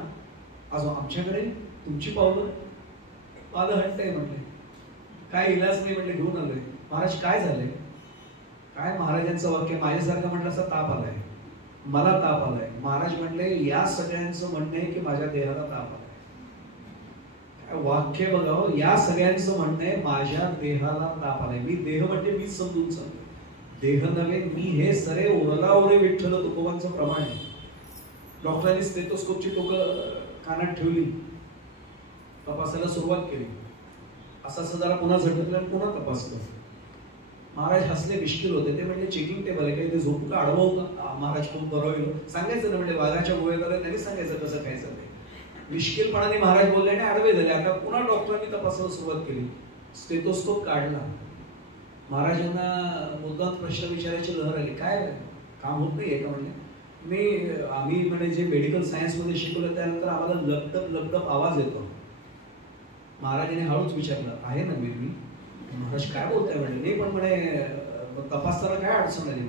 आज आमच्याकडे, तुमची पावलं. माझं हट्ट आहे म्हटले, काय इलाज नाही म्हटले, घेऊन आलोय. महाराज काय झालंय? काय महाराजांचं वाक्य, माझ्यासारखं म्हटलं असं ताप आलाय, मला ताप आलाय. महाराज म्हटले, या सगळ्यांचं म्हणणं आहे की माझ्या देहाला ताप आलाय. काय वाक्य बघावं, या सगळ्यांचं म्हणणं आहे माझ्या देहाला ताप आलाय. मी देह म्हणजे मीच समजून सांगतो, देह नव्हे मी, हे सरे ओरला ओरे विठ्ठल तुकोबांचं प्रमाण आहे. डॉक्टरांनी स्टेथोस्कोपची टोकं कानात ठेवली, तपासायला सुरुवात केली. असं जरा पुन्हा झटकलं आणि पुन्हा तपासलं. महाराज हसले, मिश्किल होते. ते म्हणजे चेकिंग टेबल आहे काही, ते झोप का अडवू का? महाराज खूप बरं होईल सांगायचं ना, म्हणजे वाघाच्या गोळ्याला त्यांनी सांगायचं कसं खायचं ते. मिश्किलपणाने महाराज बोलले आणि आडवे झाले. आता पुन्हा डॉक्टरांनी तपासायला सुरुवात केली. स्टेथोस्कोप काढला. महाराजांना मुद्दाम प्रश्न विचारायची लहर आली, काय काम होत नाहीये का? म्हणजे आम्ही म्हणजे जे मेडिकल सायन्स मध्ये शिकवलं त्यानंतर आम्हाला लपटप लपटप आवाज येतो. महाराजांनी हळूच विचारलं, आहे ना मी? महाराज काय बोलताय म्हणे? नाही पण म्हणे तपासताना काय अडचण आली?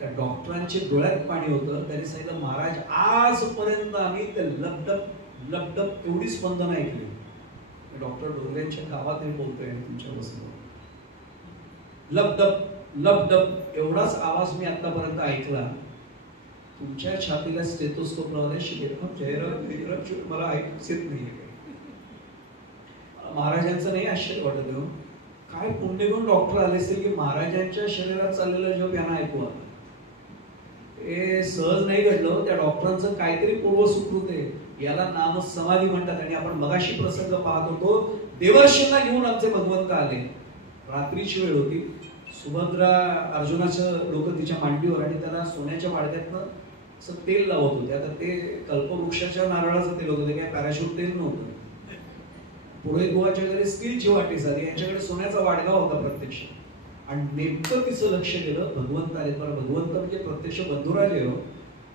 त्या डॉक्टरांच्या डोळ्यात पाणी होतं. त्यांनी सांगितलं, महाराज आजपर्यंत आम्ही ते लपडप लपडप एवढी स्पंदन ऐकली. डॉक्टर डोंगऱ्यांच्या गावात हे बोलतोय तुमच्यापासून, लपडप लपडप एवढाच आवाज मी आतापर्यंत ऐकला. तुमच्या छातीला स्टेथोस्कोप लावल्या मला ऐकूच येत नाहीये. महाराजांचं नाही आश्चर्य वाटत हो, काय पुण्य घेऊन डॉक्टर आले असेल की महाराजांच्या शरीरात चाललेलं जप यांना ऐकू आलं. हे सहज नाही घडलं. त्या डॉक्टरांचं काहीतरी पूर्वसुकृत आहे, याला नाम समाधी म्हणतात. आणि आपण मगाशी प्रसंग पाहत होतो, देवर्षींना घेऊन आमचे भगवंत आले. रात्रीची वेळ होती. सुभद्रा अर्जुनाचं डोकं तिच्या मांडीवर आणि त्याला सोन्याच्या वाडक्यातनं असं तेल लावत होते. आता ते कल्पवृक्षाच्या नारळाचं तेल होतं, ते काय पॅराशूट तेल नव्हतं. पुढे गोवाच्या घरी स्टीलची वाटी झाली, यांच्याकडे सोन्याचा वाडगा होता प्रत्यक्ष. आणि नेमकं तिचं लक्ष गेलं भगवंत आले. पण भगवंत म्हणजे प्रत्यक्ष बंधुराज आहे हो.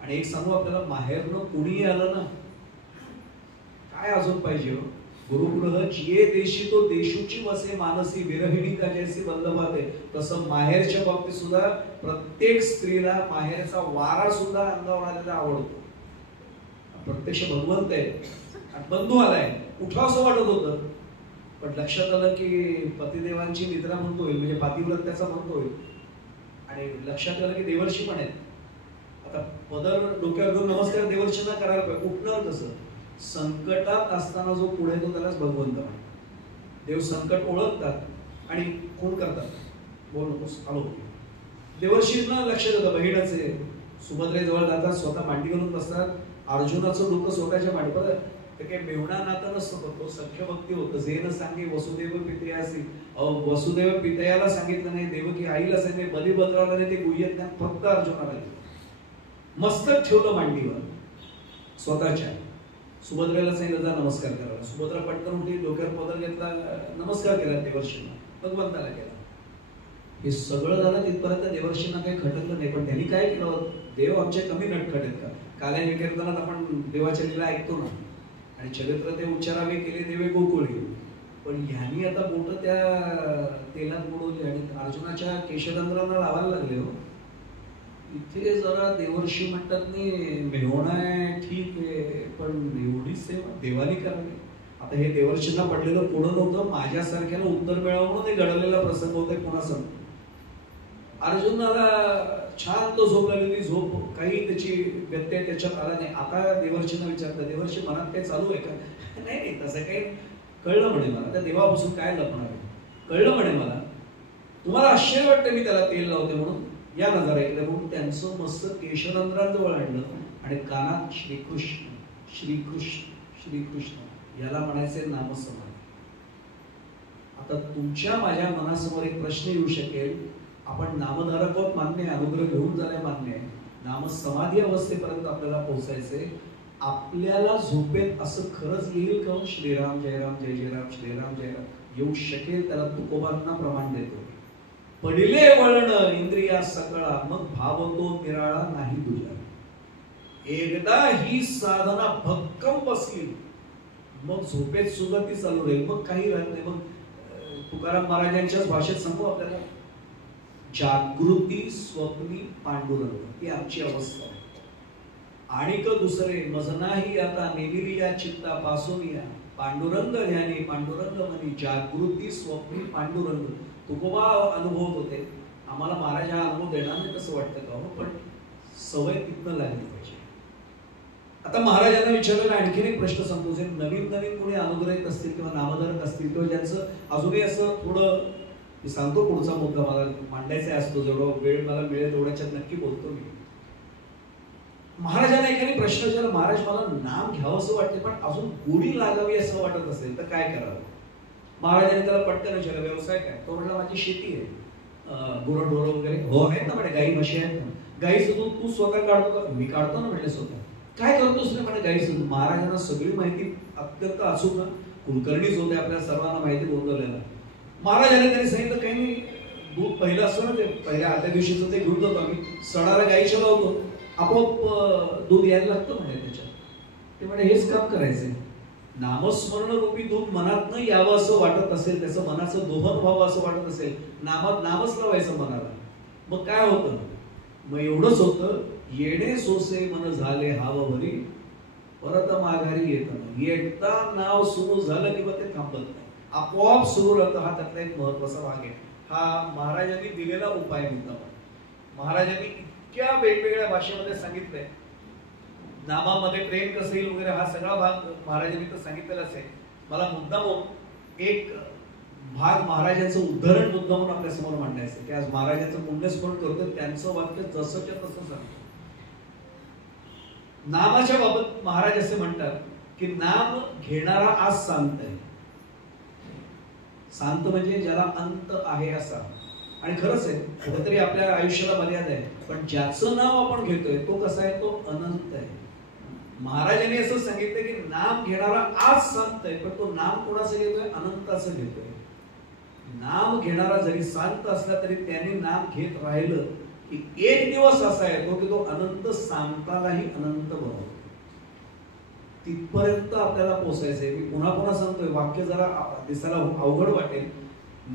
आणि एक सांगू आपल्याला, माहेरनं कुणीही आलं ना, काय अजून पाहिजे हो. गुरुगृह जिये देशी तो देशूची वसे मानसी, विरहिणी का जैसी बंधभाते. तसं माहेरच्या बाबतीत सुद्धा प्रत्येक स्त्रीला माहेरचा वारा सुद्धा अंगावर आलेला आवडतो. प्रत्यक्ष भगवंत आहे, बंधू आलाय, उठाव असं वाटत होतं. पण लक्षात आलं की पतिदेवांची निद्रा म्हणतो होईल, म्हणजे पातिव्रत्याचा म्हणतो होईल. आणि लक्षात आलं की देवर्षी पण आहेत. आता पदर डोक्यावर घेऊन नमस्कार देवर्षींना करायला पाहिजे. उठणार कसं? संकटात असताना जो पुढे तो त्यालाच भगवंत म्हणतात. देव संकट ओळखतात आणि कोण करतात. बोल नकोस, आलो. देवर्षींना लक्षात येतं बहिणाचे. सुभद्रेजवळ जातात, स्वतः मांडी घालून बसतात. अर्जुनाचं डोकं स्वतःच्या मांडी. बरं, ते काही मेहुणा नातं नसतं, तो सख्य भक्ती होतं. जे न सांगे वसुदेव पितयासी. वसुदेव पितयाला सांगितलं नाही, देवकी आईला सांगितलं, बलिभद्राला नाही, ते गुह्य ज्ञान फक्त अर्जुनाला. मस्तक ठेवलं मांडीवर स्वतःच्या. सुभद्रेला सांगितलं जा नमस्कार करायला. सुभद्रा पटकन उठली, डोक्यावर पदर घेतला, नमस्कार केला देवर्षींना, भगवंताला केला. हे सगळं झालं तिथपर्यंत देवर्षींना काही खटकलं नाही. पण त्यांनी काय केलं, देव आमचे कमी नटखट आहेत का? काल्या कीर्तनात आपण देवाच्या लीला ऐकतो ना, आणि चरित्र ते उच्चारावे केले देवे गोकुळी. पण ह्यांनी आता बोट त्या तेलात बुडवली आणि अर्जुनाच्या केशदंत्राला लावायला लागले हो. इथे जरा देवर्षी म्हणतात नाही, मेहोणा आहे ठीक आहे, पण एवढी सेवा देवानी करावी. आता हे देवर्षींना पडलेलं पुढं नव्हतं, माझ्यासारख्याला उत्तर मिळावं म्हणून ते घडवलेला प्रसंग होता. पुन्हा सांग, अर्जुनाला छान तो झोप लागलेली, झोप काही त्याची व्यत्यय त्याच्यात आला नाही. आता देवर्षींना विचारतं, देवर्षी मनात काही चालू आहे का? नाही नाही, तसं काही कळलं म्हणे मला, त्या देवापासून काय लपणार आहे, कळलं म्हणे मला. तुम्हाला आश्चर्य वाटतं मी त्याला तेल लावते म्हणून, या नजर ऐकलं म्हणून त्यांचं मस्त केशरंध्रांजवळ आणलं आणि कानात श्रीकृष्ण श्रीकृष्ण श्रीकृष्ण याला म्हणायचे नामस्मरण. आता तुमच्या माझ्या मनासमोर एक प्रश्न येऊ शकेल, आपण नामधारक आहोत मान्य आहे, अनुग्रह घेऊन झालाय मान्य आहे, नामसमाधी अवस्थेपर्यंत आपल्याला पोहोचायचंय. आपल्याला झोपेत असं खरंच येईल का श्रीराम जय राम जय जय राम श्रीराम जय राम येऊ शकेल? त्याला तुकोबांना प्रमाण देतो. पडिले वळण इंद्रिया सकळा, मग भावतो निराळा नाही तुझ्या. एकदा ही साधना भक्कम बसली, मग झोपेत सुद्धा ती चालू राहील, मग काही राहत नाही. मग तुकाराम महाराजांच्याच भाषेत सांगू आपल्याला, जागृती स्वप्नी पांडुरंग ही आमची अवस्था आहे. आणि दुसरे मज नाही आता नेमिरिया चित्ता पासून या, पांडुरंग ध्यानी पांडुरंग मनी, जागृती स्वप्नी पांडुरंग. तुकोबा अनुभवत होते, आम्हाला महाराज हा अनुभव देणार नाही कसं वाटतं का हो, पण सवय तिथनं लागली पाहिजे. आता महाराजांना विचारलेला आणखीन एक प्रश्न सांगतो, जे नवीन नवीन कोणी अनुग्रहित असतील किंवा नामधारक असतील किंवा ज्यांचं अजूनही असं थोडं, मी सांगतो पुढचा मुद्दा मला मांडायचा असतो, जेवढा वेळ मला मिळेल तेवढ्याच्यात नक्की बोलतो मी. महाराजांना एखादी प्रश्न विचारला, महाराज मला नाम घ्यावं असं वाटते पण अजून गोडी लागावी असं वाटत असेल तर काय करावं? महाराजांनी त्याला पटकन विचारलं, व्यवसाय काय? तो म्हटला माझी शेती आहे, गुरंढोरं वगैरे. हो आहेत ना म्हणे, गाई म्हशी आहेत ना. गाईचं दूध तू स्वतः काढतो का? मी काढतो ना म्हटले स्वतः. काय करतोस रे म्हणे गाईचं दूध? महाराजांना सगळी माहिती अत्यंत अचूक ना, कुलकर्णीच होते, आपल्याला सर्वांना माहिती बोलवलेला. महाराजांनी त्यांनी सांगितलं काही नाही, दूध पहिलं असतं ना, ते पहिल्या आदल्या दिवशीचं ते घेऊन जातो आम्ही, सडाला गाईच्या लावतो, आपोआप दूध यायला लागतं म्हणे त्याच्यात. ते म्हणे हेच काम करायचंय. नामस्मरण रूपी दूध मनात न यावं असं वाटत असेल, त्याचं मनाचं दोहन व्हावं असं वाटत असेल, नामात नामच लावायचं मनाला. मग काय होतं? मग एवढंच होतं, येणे सोसे मन झाले हाव भरी, परत माघारी येतं. येता नाव सुरू झालं की मग ते थांबत नाही, आपोआप सुरू राहतं. हा त्यातला एक महत्वाचा भाग आहे. हा महाराजांनी दिलेला उपाय होता. महाराजांनी इतक्या वेगवेगळ्या भाषेमध्ये सांगितलंय, नामामध्ये प्रेम कसं येईल वगैरे, हा सगळा भाग महाराजांनी तर सांगितलेलाच आहे. मला मुद्दाम एक भाग महाराजांचं उदाहरण मुद्दामून आपल्या समोर मांडायचं की आज महाराजांचं पुण्यस्मरण करतो, त्यांचं वाक्य जसंच्या तसं सांगतो. नामाच्या बाबत महाराज असे म्हणतात की नाम घेणारा आज शांत आहे. शांत म्हणजे ज्याला अंत आहे असा. आणि खरंच आहे, कुठेतरी आपल्या आयुष्याला मर्यादा आहे, पण ज्याचं नाव आपण घेतोय तो कसा आहे, तो अनंत आहे. महाराजांनी असं सांगितलं की नाम घेणारा आज सांगतोय, पण तो नाम कोणाचं घेतोय, अनंताचं घेतोय. नाम घेणारा जरी शांत असला तरी त्याने नाम घेत राहिलं की एक दिवस असा येतो की तो अनंत सांगतानाही अनंत बनवतो. तिथपर्यंत आपल्याला पोहोचायचंय. मी पुन्हा पुन्हा सांगतोय, वाक्य जरा दिसायला अवघड वाटेल.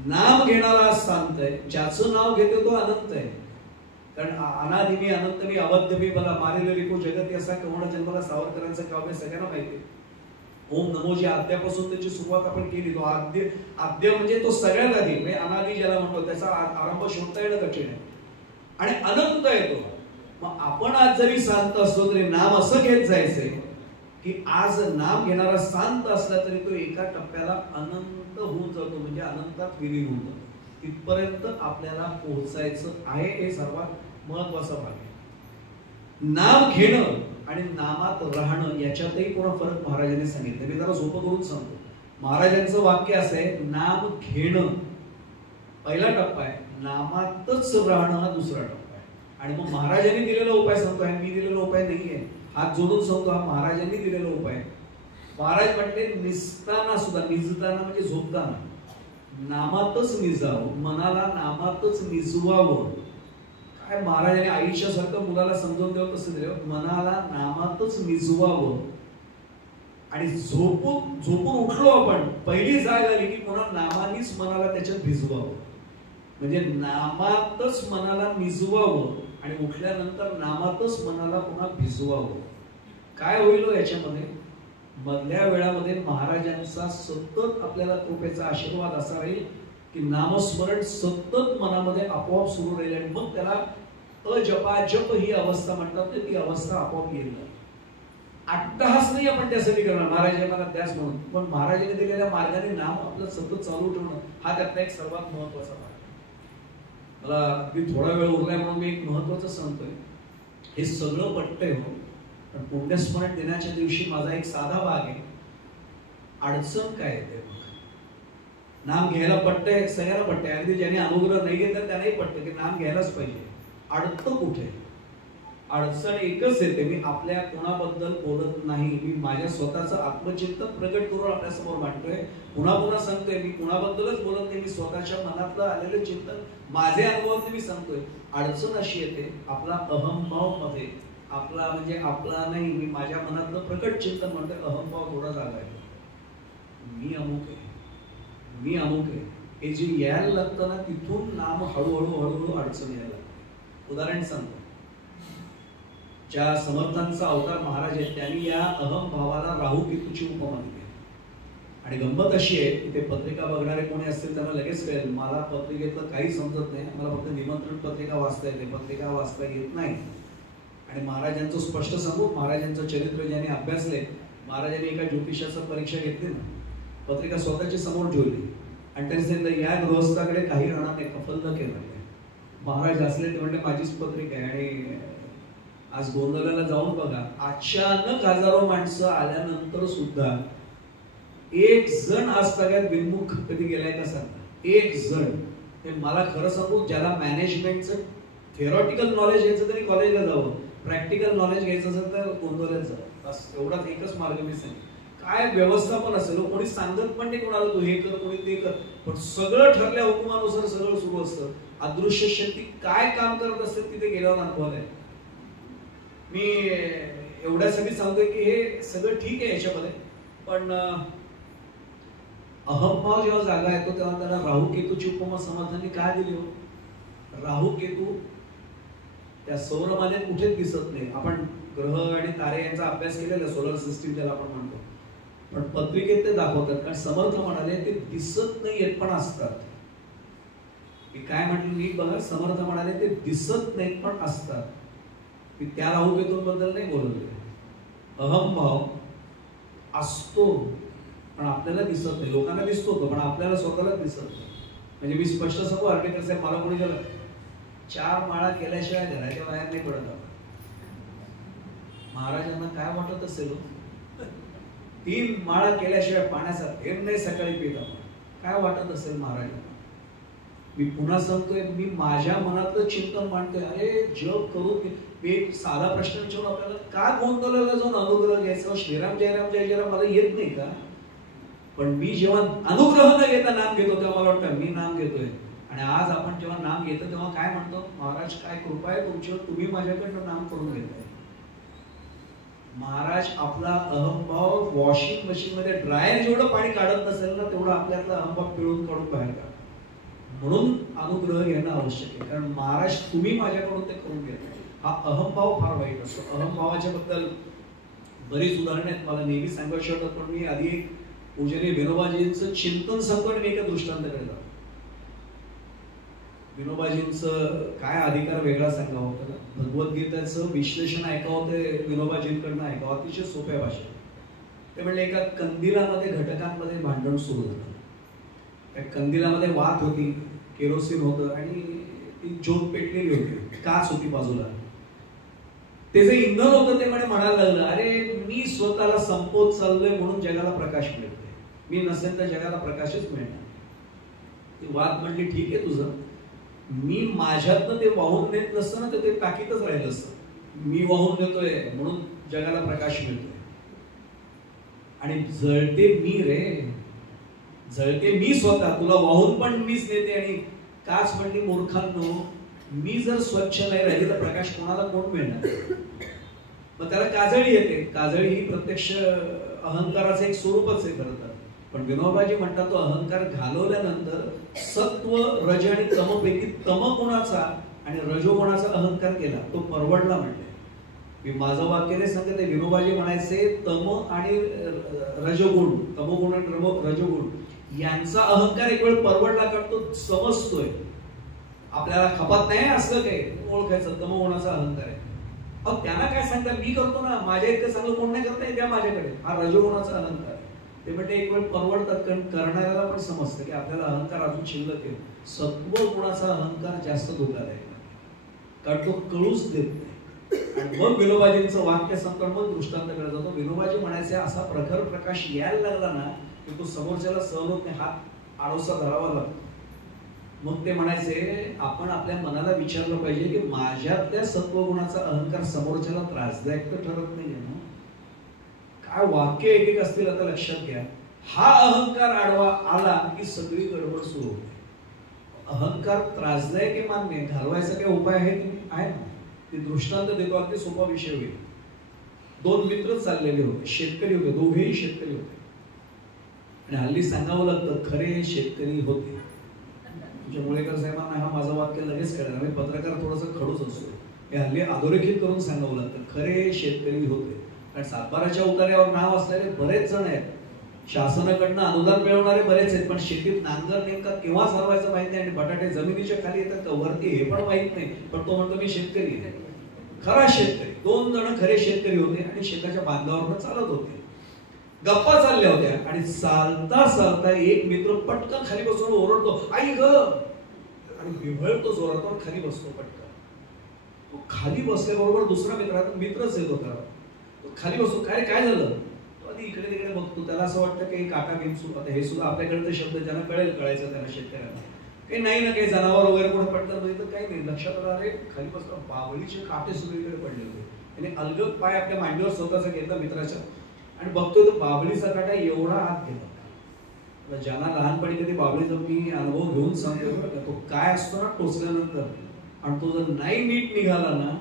नाम घेणारा सांगतोय, ज्याचं नाव घेतो तो अनंत आहे. कारण अनादि मी अनंत मी अवध्य मी मला मारिले रिको जगत असा कवण जन्माला सावरकरांचं काव्य सगळ्यांना माहिती. ओम नमो जी आद्यापासून त्याची सुरुवात आपण केली, तो आद्य म्हणजे तो सगळ्यात आधी, म्हणजे अनादि ज्याला म्हणतो त्याचा आरंभ शोधता येणं कठीण आहे आणि अनंत येतो. मग आपण आज जरी शांत असलो तरी नाम असं घेत जायचंय की आज नाम घेणारा शांत असला तरी तो एका टप्प्याला अनंत होऊन जातो, म्हणजे अनंतात विलीन होऊन जातो. तिथपर्यंत आपल्याला पोहोचायचं आहे. हे सर्वात महत्वाचा भाग आहे. नाम घेणं आणि नामात राहणं याच्यातही कोणा फरक महाराजांनी सांगितलं. मी जरा सोपं करून सांगतो. महाराजांचं वाक्य असं आहे, नाम घेणं पहिला टप्पा आहे, नामातच राहणं हा दुसरा टप्पा आहे. आणि मग महाराजांनी दिलेला उपाय सांगतोय, मी दिलेला उपाय नाहीये, हात जोडून सांगतो, हा महाराजांनी दिलेला उपाय. महाराज म्हटले निजताना सुद्धा, निजताना म्हणजे झोपताना नामातच निजावं, मनाला नामातच निजवावं. काय महाराजांनी आईच्या सारखं मुलाला समजून द्यावं तसं दिलं, मनाला नामातच निजवावं. आणि झोपून उठलो आपण, पहिली जाग आली की पुन्हा नामानीच मनाला त्याच्यात भिजवावं. म्हणजे नामातच मनाला निजवावं आणि उठल्यानंतर नामातच मनाला पुन्हा भिजवावं. काय होईल याच्यामध्ये, मधल्या वेळामध्ये महाराजांचा सतत आपल्याला कृपेचा आशीर्वाद असा राहील की नामस्मरण सतत मनामध्ये आपोआप सुरू राहील. आणि मग त्याला अजपाजप ही अवस्था म्हणतात, ती अवस्था आपोआप येईल. अट्टहास नाही आपण त्यासाठी करणार, महाराज मला त्याच म्हणून, पण महाराजांनी दिलेल्या मार्गाने नाम आपलं सतत चालू ठेवणं हा त्यातला एक सर्वात महत्वाचा भाग. मला अगदी थोडा वेळ उरलाय म्हणून मी एक महत्वाचं सांगतोय. हे सगळं पटतंय हो, पण पुण्यस्मरण दिनाच्या दिवशी माझा एक साधा भाग आहे. अडचण काय येते, नाम घ्यायला पटतंय, सगळ्याला पटतंय, अगदी ज्याने अनुग्रह नाही घेतला त्यालाही पटतं की नाम घ्यायलाच पाहिजे. अडतं कुठे, अडचण एकच येते, मी आपल्या कोणाबद्दल बोलत नाही, मी माझ्या स्वतःचं आत्मचिंतन प्रगट करून आपल्या समोर मांडतोय. पुन्हा पुन्हा सांगतोय, मी कुणाबद्दलच बोलत नाही, मी स्वतःच्या मनातलं आलेलं चिंतन, माझे अनुभव मी सांगतोय. अडचण अशी येते, आपला अहंभाव मध्ये, आपला म्हणजे आपला नाही, मी माझ्या मनातलं प्रकट चिंतन म्हणतोय, अहंभाव थोडा जागा आहे, मी अमुक आहे, मी अमुक आहे, हे जे यायला लागतं ना, तिथून नाम हळूहळू हळूहळू अडचण यायला लागतं. उदाहरण सांगतो, ज्या समर्थांचा अवतार महाराज आहेत त्यांनी या अहंभावाला राहू केतूची उपमा दिली. आणि गंमत अशी आहे की ते पत्रिका बघणारे कोणी असतील त्यांना लगेच कळेल, मला पत्रिकेतलं काही समजत नाही, मला फक्त निमंत्रण पत्रिका वाचता येते, पत्रिका वाचता येत नाही. आणि महाराजांचं स्पष्ट सांगू, महाराजांचं चरित्र ज्याने अभ्यासले, महाराजांनी एका ज्योतिषाचं परीक्षा घेतली ना, पत्रिका स्वतःची समोर ठेवली आणि त्यांनी सांगितलं, या गृहस्थाकडे काही राहणार नाही, कफल न केलं. महाराज असले ते म्हणले, माझीच पत्रिका आहे. आणि आज गोंधळाला जाऊन बघा, अचानक हजारो माणसं आल्यानंतर सुद्धा एक जण आज सगळ्यात विमुख कधी गेलाय का सांगा, एक जण. ते मला खरं सांगू, ज्याला मॅनेजमेंटचं थेरॉटिकल नॉलेज घ्यायचं तरी कॉलेजला जावं, प्रॅक्टिकल नॉलेज घ्यायचं असेल तर गोंधळात जावं, बस एवढाच एकच मार्ग मी सांगेन. काय व्यवस्थापन असेल, कोणी सांगत पण नाही कोणाला तू हे कर, कोणी ते कर, पण सगळं ठरल्या हुकुमानुसार सगळं सुरू असतं. अदृश्य शक्ती काय काम करत असते तिथे गेल्यावर अनुभव आहे. मी एवढ्यासाठी सांगतोय की हे सगळं ठीक आहे याच्यामध्ये, पण अहंभाव जेव्हा जागा येतो तेव्हा त्याला राहू केतूची उपमा समर्थांनी काय दिली हो. राहू केतू त्या सौरमालेत कुठेच दिसत नाही. आपण ग्रह आणि तारे यांचा अभ्यास केलेला, सोलर सिस्टीम ज्याला आपण म्हणतो, पण पत्रिकेत ते दाखवतात. कारण समर्थ म्हणाले ते दिसत नाहीयेत पण असतात. मी काय म्हटलं नीट बघा, समर्थ म्हणाले ते दिसत नाहीत पण असतात. मी त्या राहू केतूंबद्दल नाही बोलले. अहंभाव असतो पण आपल्याला दिसत नाही, लोकांना दिसतो होतो पण आपल्याला स्वतःला दिसत नाही. म्हणजे मी स्पष्ट सांगू, आर्टिकल साहेब मला कोणी गेलं 4 माळा केल्याशिवाय घराच्या बाहेर नाही पडत. महाराजांना काय वाटत असेल, 3 माळा केल्याशिवाय पाण्याचा थेंब नाही सकाळी पिता, काय वाटत असेल महाराजांना. मी पुन्हा सांगतोय, मी माझ्या मनातलं चिंतन मांडतोय. अरे जप करून मी एक साधा प्रश्न विचारून आपल्याला का गोंधळाला जाऊन अनुग्रह घ्यायचा? श्रीराम जयराम जय जयराम मला येत नाही का? पण मी जेव्हा अनुग्रह न घेता नाम घेतो तेव्हा मला वाटतं मी नाम घेतोय. आणि आज आपण जेव्हा नाम घेतो तेव्हा काय म्हणतो? महाराज काय कृपा आहे तुमच्यावर, तुम्ही माझ्याकडनं नाम करून घेताय. महाराज आपला अहंभाव वॉशिंग मशीन मध्ये ड्रायर जेवढं पाणी काढत नसेल ना तेवढं आपल्यातला अहंभाव पिळून काढून बाहेर काढा. म्हणून अनुग्रह घेणं आवश्यक आहे. कारण महाराज तुम्ही माझ्याकडून ते करून घेताय. हा अहंभाव फार वाईट असतो. अहंभावाच्या बद्दल बरीच उदाहरणं आहेत, मला नेहमी सांगायची वाटत. पण मी आधी एक पूजनीय विनोबाजींचं चिंतन सांगतो आणि मी एका दृष्टांताकडे जातो. विनोबाजींचं काय अधिकार वेगळा सांगावा होता. भगवद्गीतेचं विश्लेषण ऐकावं ते विनोबाजींकडनं ऐकावं अतिशय सोप्या भाषेत. ते म्हणले एका कंदिलामध्ये घटकांमध्ये भांडण सुरू झालं. त्या कंदिलामध्ये वात होती, केरोसिन होतं आणि ती ज्योत पेटलेली होती, काच होती बाजूला. ते जे इंधन होतं ते म्हणायला लागलं, अरे मी स्वतःला संपवत चाललोय म्हणून जगाला प्रकाश मिळतोय, मी नसेल तर जगाला प्रकाशच मिळणार. ती वात म्हणली ठीक आहे तुझं, मी माझ्यातनं ते वाहून नेत नसतं तर ते टाकीतच राहिलं असतं. मी वाहून नेतोय म्हणून जगाला प्रकाश मिळतोय. आणि जळते मी रे, जळते मी स्वतः, तुला वाहून पण मीच नेते. आणि काच म्हणली मूर्खांनो, मी जर स्वच्छ नाही राहिली तर प्रकाश कोणाला कोण मिळणार? मग त्याला काजळी येते. काजळी ही प्रत्यक्ष अहंकाराचं एक स्वरूपच आहे खरं तर. पण विनोबाजी म्हणतात तो अहंकार घालवल्यानंतर सत्व रज आणि तमपैकी तमगुणाचा आणि रजोगुणाचा अहंकार केला, तो परवडला म्हणले. मी माझं वाक्य नाही सांगते, विनोबाजी म्हणायचे तम आणि रजोगुण, तमोगुण आणि रजोगुण यांचा अहंकार एक वेळ परवडला, कारण तो समजतोय आपल्याला खपत नाही असं काही ओळखायचं. तमोगुणाचा अहंकार आहे. मग त्यांना काय सांगतात, मी करतो ना, माझ्या इतकं चांगलं कोण नाही करता द्या माझ्याकडे. हा रजोगुणाचा अहंकार. ते म्हणजे एक वेळ परवडतात, कारण करणाऱ्याला पण समजतं की आपल्याला अहंकार अजून शिल्लक आहे. सत्व गुणाचा अहंकार जास्त धोकादायक, कारण तो कळूच देत नाही. आणि मग विनोबाजींचं वाक्य संकल्प मग दृष्टांताकडे जातो. विनोबाजी म्हणायचे असा प्रखर प्रकाश यायला लागला ना की तो समोरच्याला सहन होत नाही, हात आडोसा धरावा लागतो. मग ते म्हणायचे आपण आपल्या मनाला विचारलं पाहिजे की माझ्यातल्या सत्वगुणाचा अहंकार समोरच्याला त्रासदायक तर ठरत नाहीये ना. काय वाक्य एक एक असतील आता लक्षात घ्या. हा अहंकार आडवा आला की सगळी गडबड सुरू होते. अहंकार त्रासदायक आहे मान्य, घालवायचा काय उपाय आहे ना. ते दृष्टांत देतो, अगदी सोपा विषय होईल. दोन मित्र चाललेले होते, शेतकरी होते, दोघेही शेतकरी होते. आणि हल्ली सांगावं लागतं खरे शेतकरी होते. तुमच्या मुळेकर साहेबांना हा माझं वाक्य लगेच कळलं. आम्ही पत्रकार थोडंसं खडूच असतो, हे हल्ली अधोरेखित करून सांगावं लागतं खरे शेतकरी होते. कारण सातबाराच्या उतार्यावर नाव असलेले बरेच जण आहेत, शासनाकडनं अनुदान मिळवणारे बरेच आहेत, पण शेतीत नांगर नेमका केव्हा चालवायचं माहित नाही आणि बटाटे जमिनीच्या खाली येतात का वरती हे पण माहित नाही. पण तो म्हणतो मी शेतकरी आहे, खरा शेतकरी. दोन जण खरे शेतकरी होते आणि शेताच्या बांधावर चालत होते, गप्पा चालल्या होत्या. आणि चालता चालता एक मित्र पटकन खाली बसून ओरडतो आई ग, आणि बिभळतो जोरात खाली बसतो पटकन. तो खाली बसल्याबरोबर दुसरा मित्रच येतो खरा. तो खाली बसतो, काय झालं? तो आधी इकडे तिकडे बघतो. त्याला असं वाटतं की काटा बिनसू, आता हे सुद्धा आपल्याकडे शब्द ज्यांना कळायचं त्यांना शेतकऱ्यांना काही नाही ना, काही जनावर वगैरे कोण पडतात बघितलं काही नाही. लक्षात आलं अरे खाली बसला, बाबळीचे काटे सगळीकडे पडले होते. त्याने अलगद पाय आपल्या मांडीवर स्वतःचा घेतला मित्राच्या आणि बघतोय तो बाबळीचा काटा एवढा आत गेला. ज्यांना लहानपणी कधी बाबळीचा मी अनुभव घेऊन सांगतो बरं का, तो काय असतो ना टोचल्यानंतर, आणि तो जर नाही नीट निघाला ना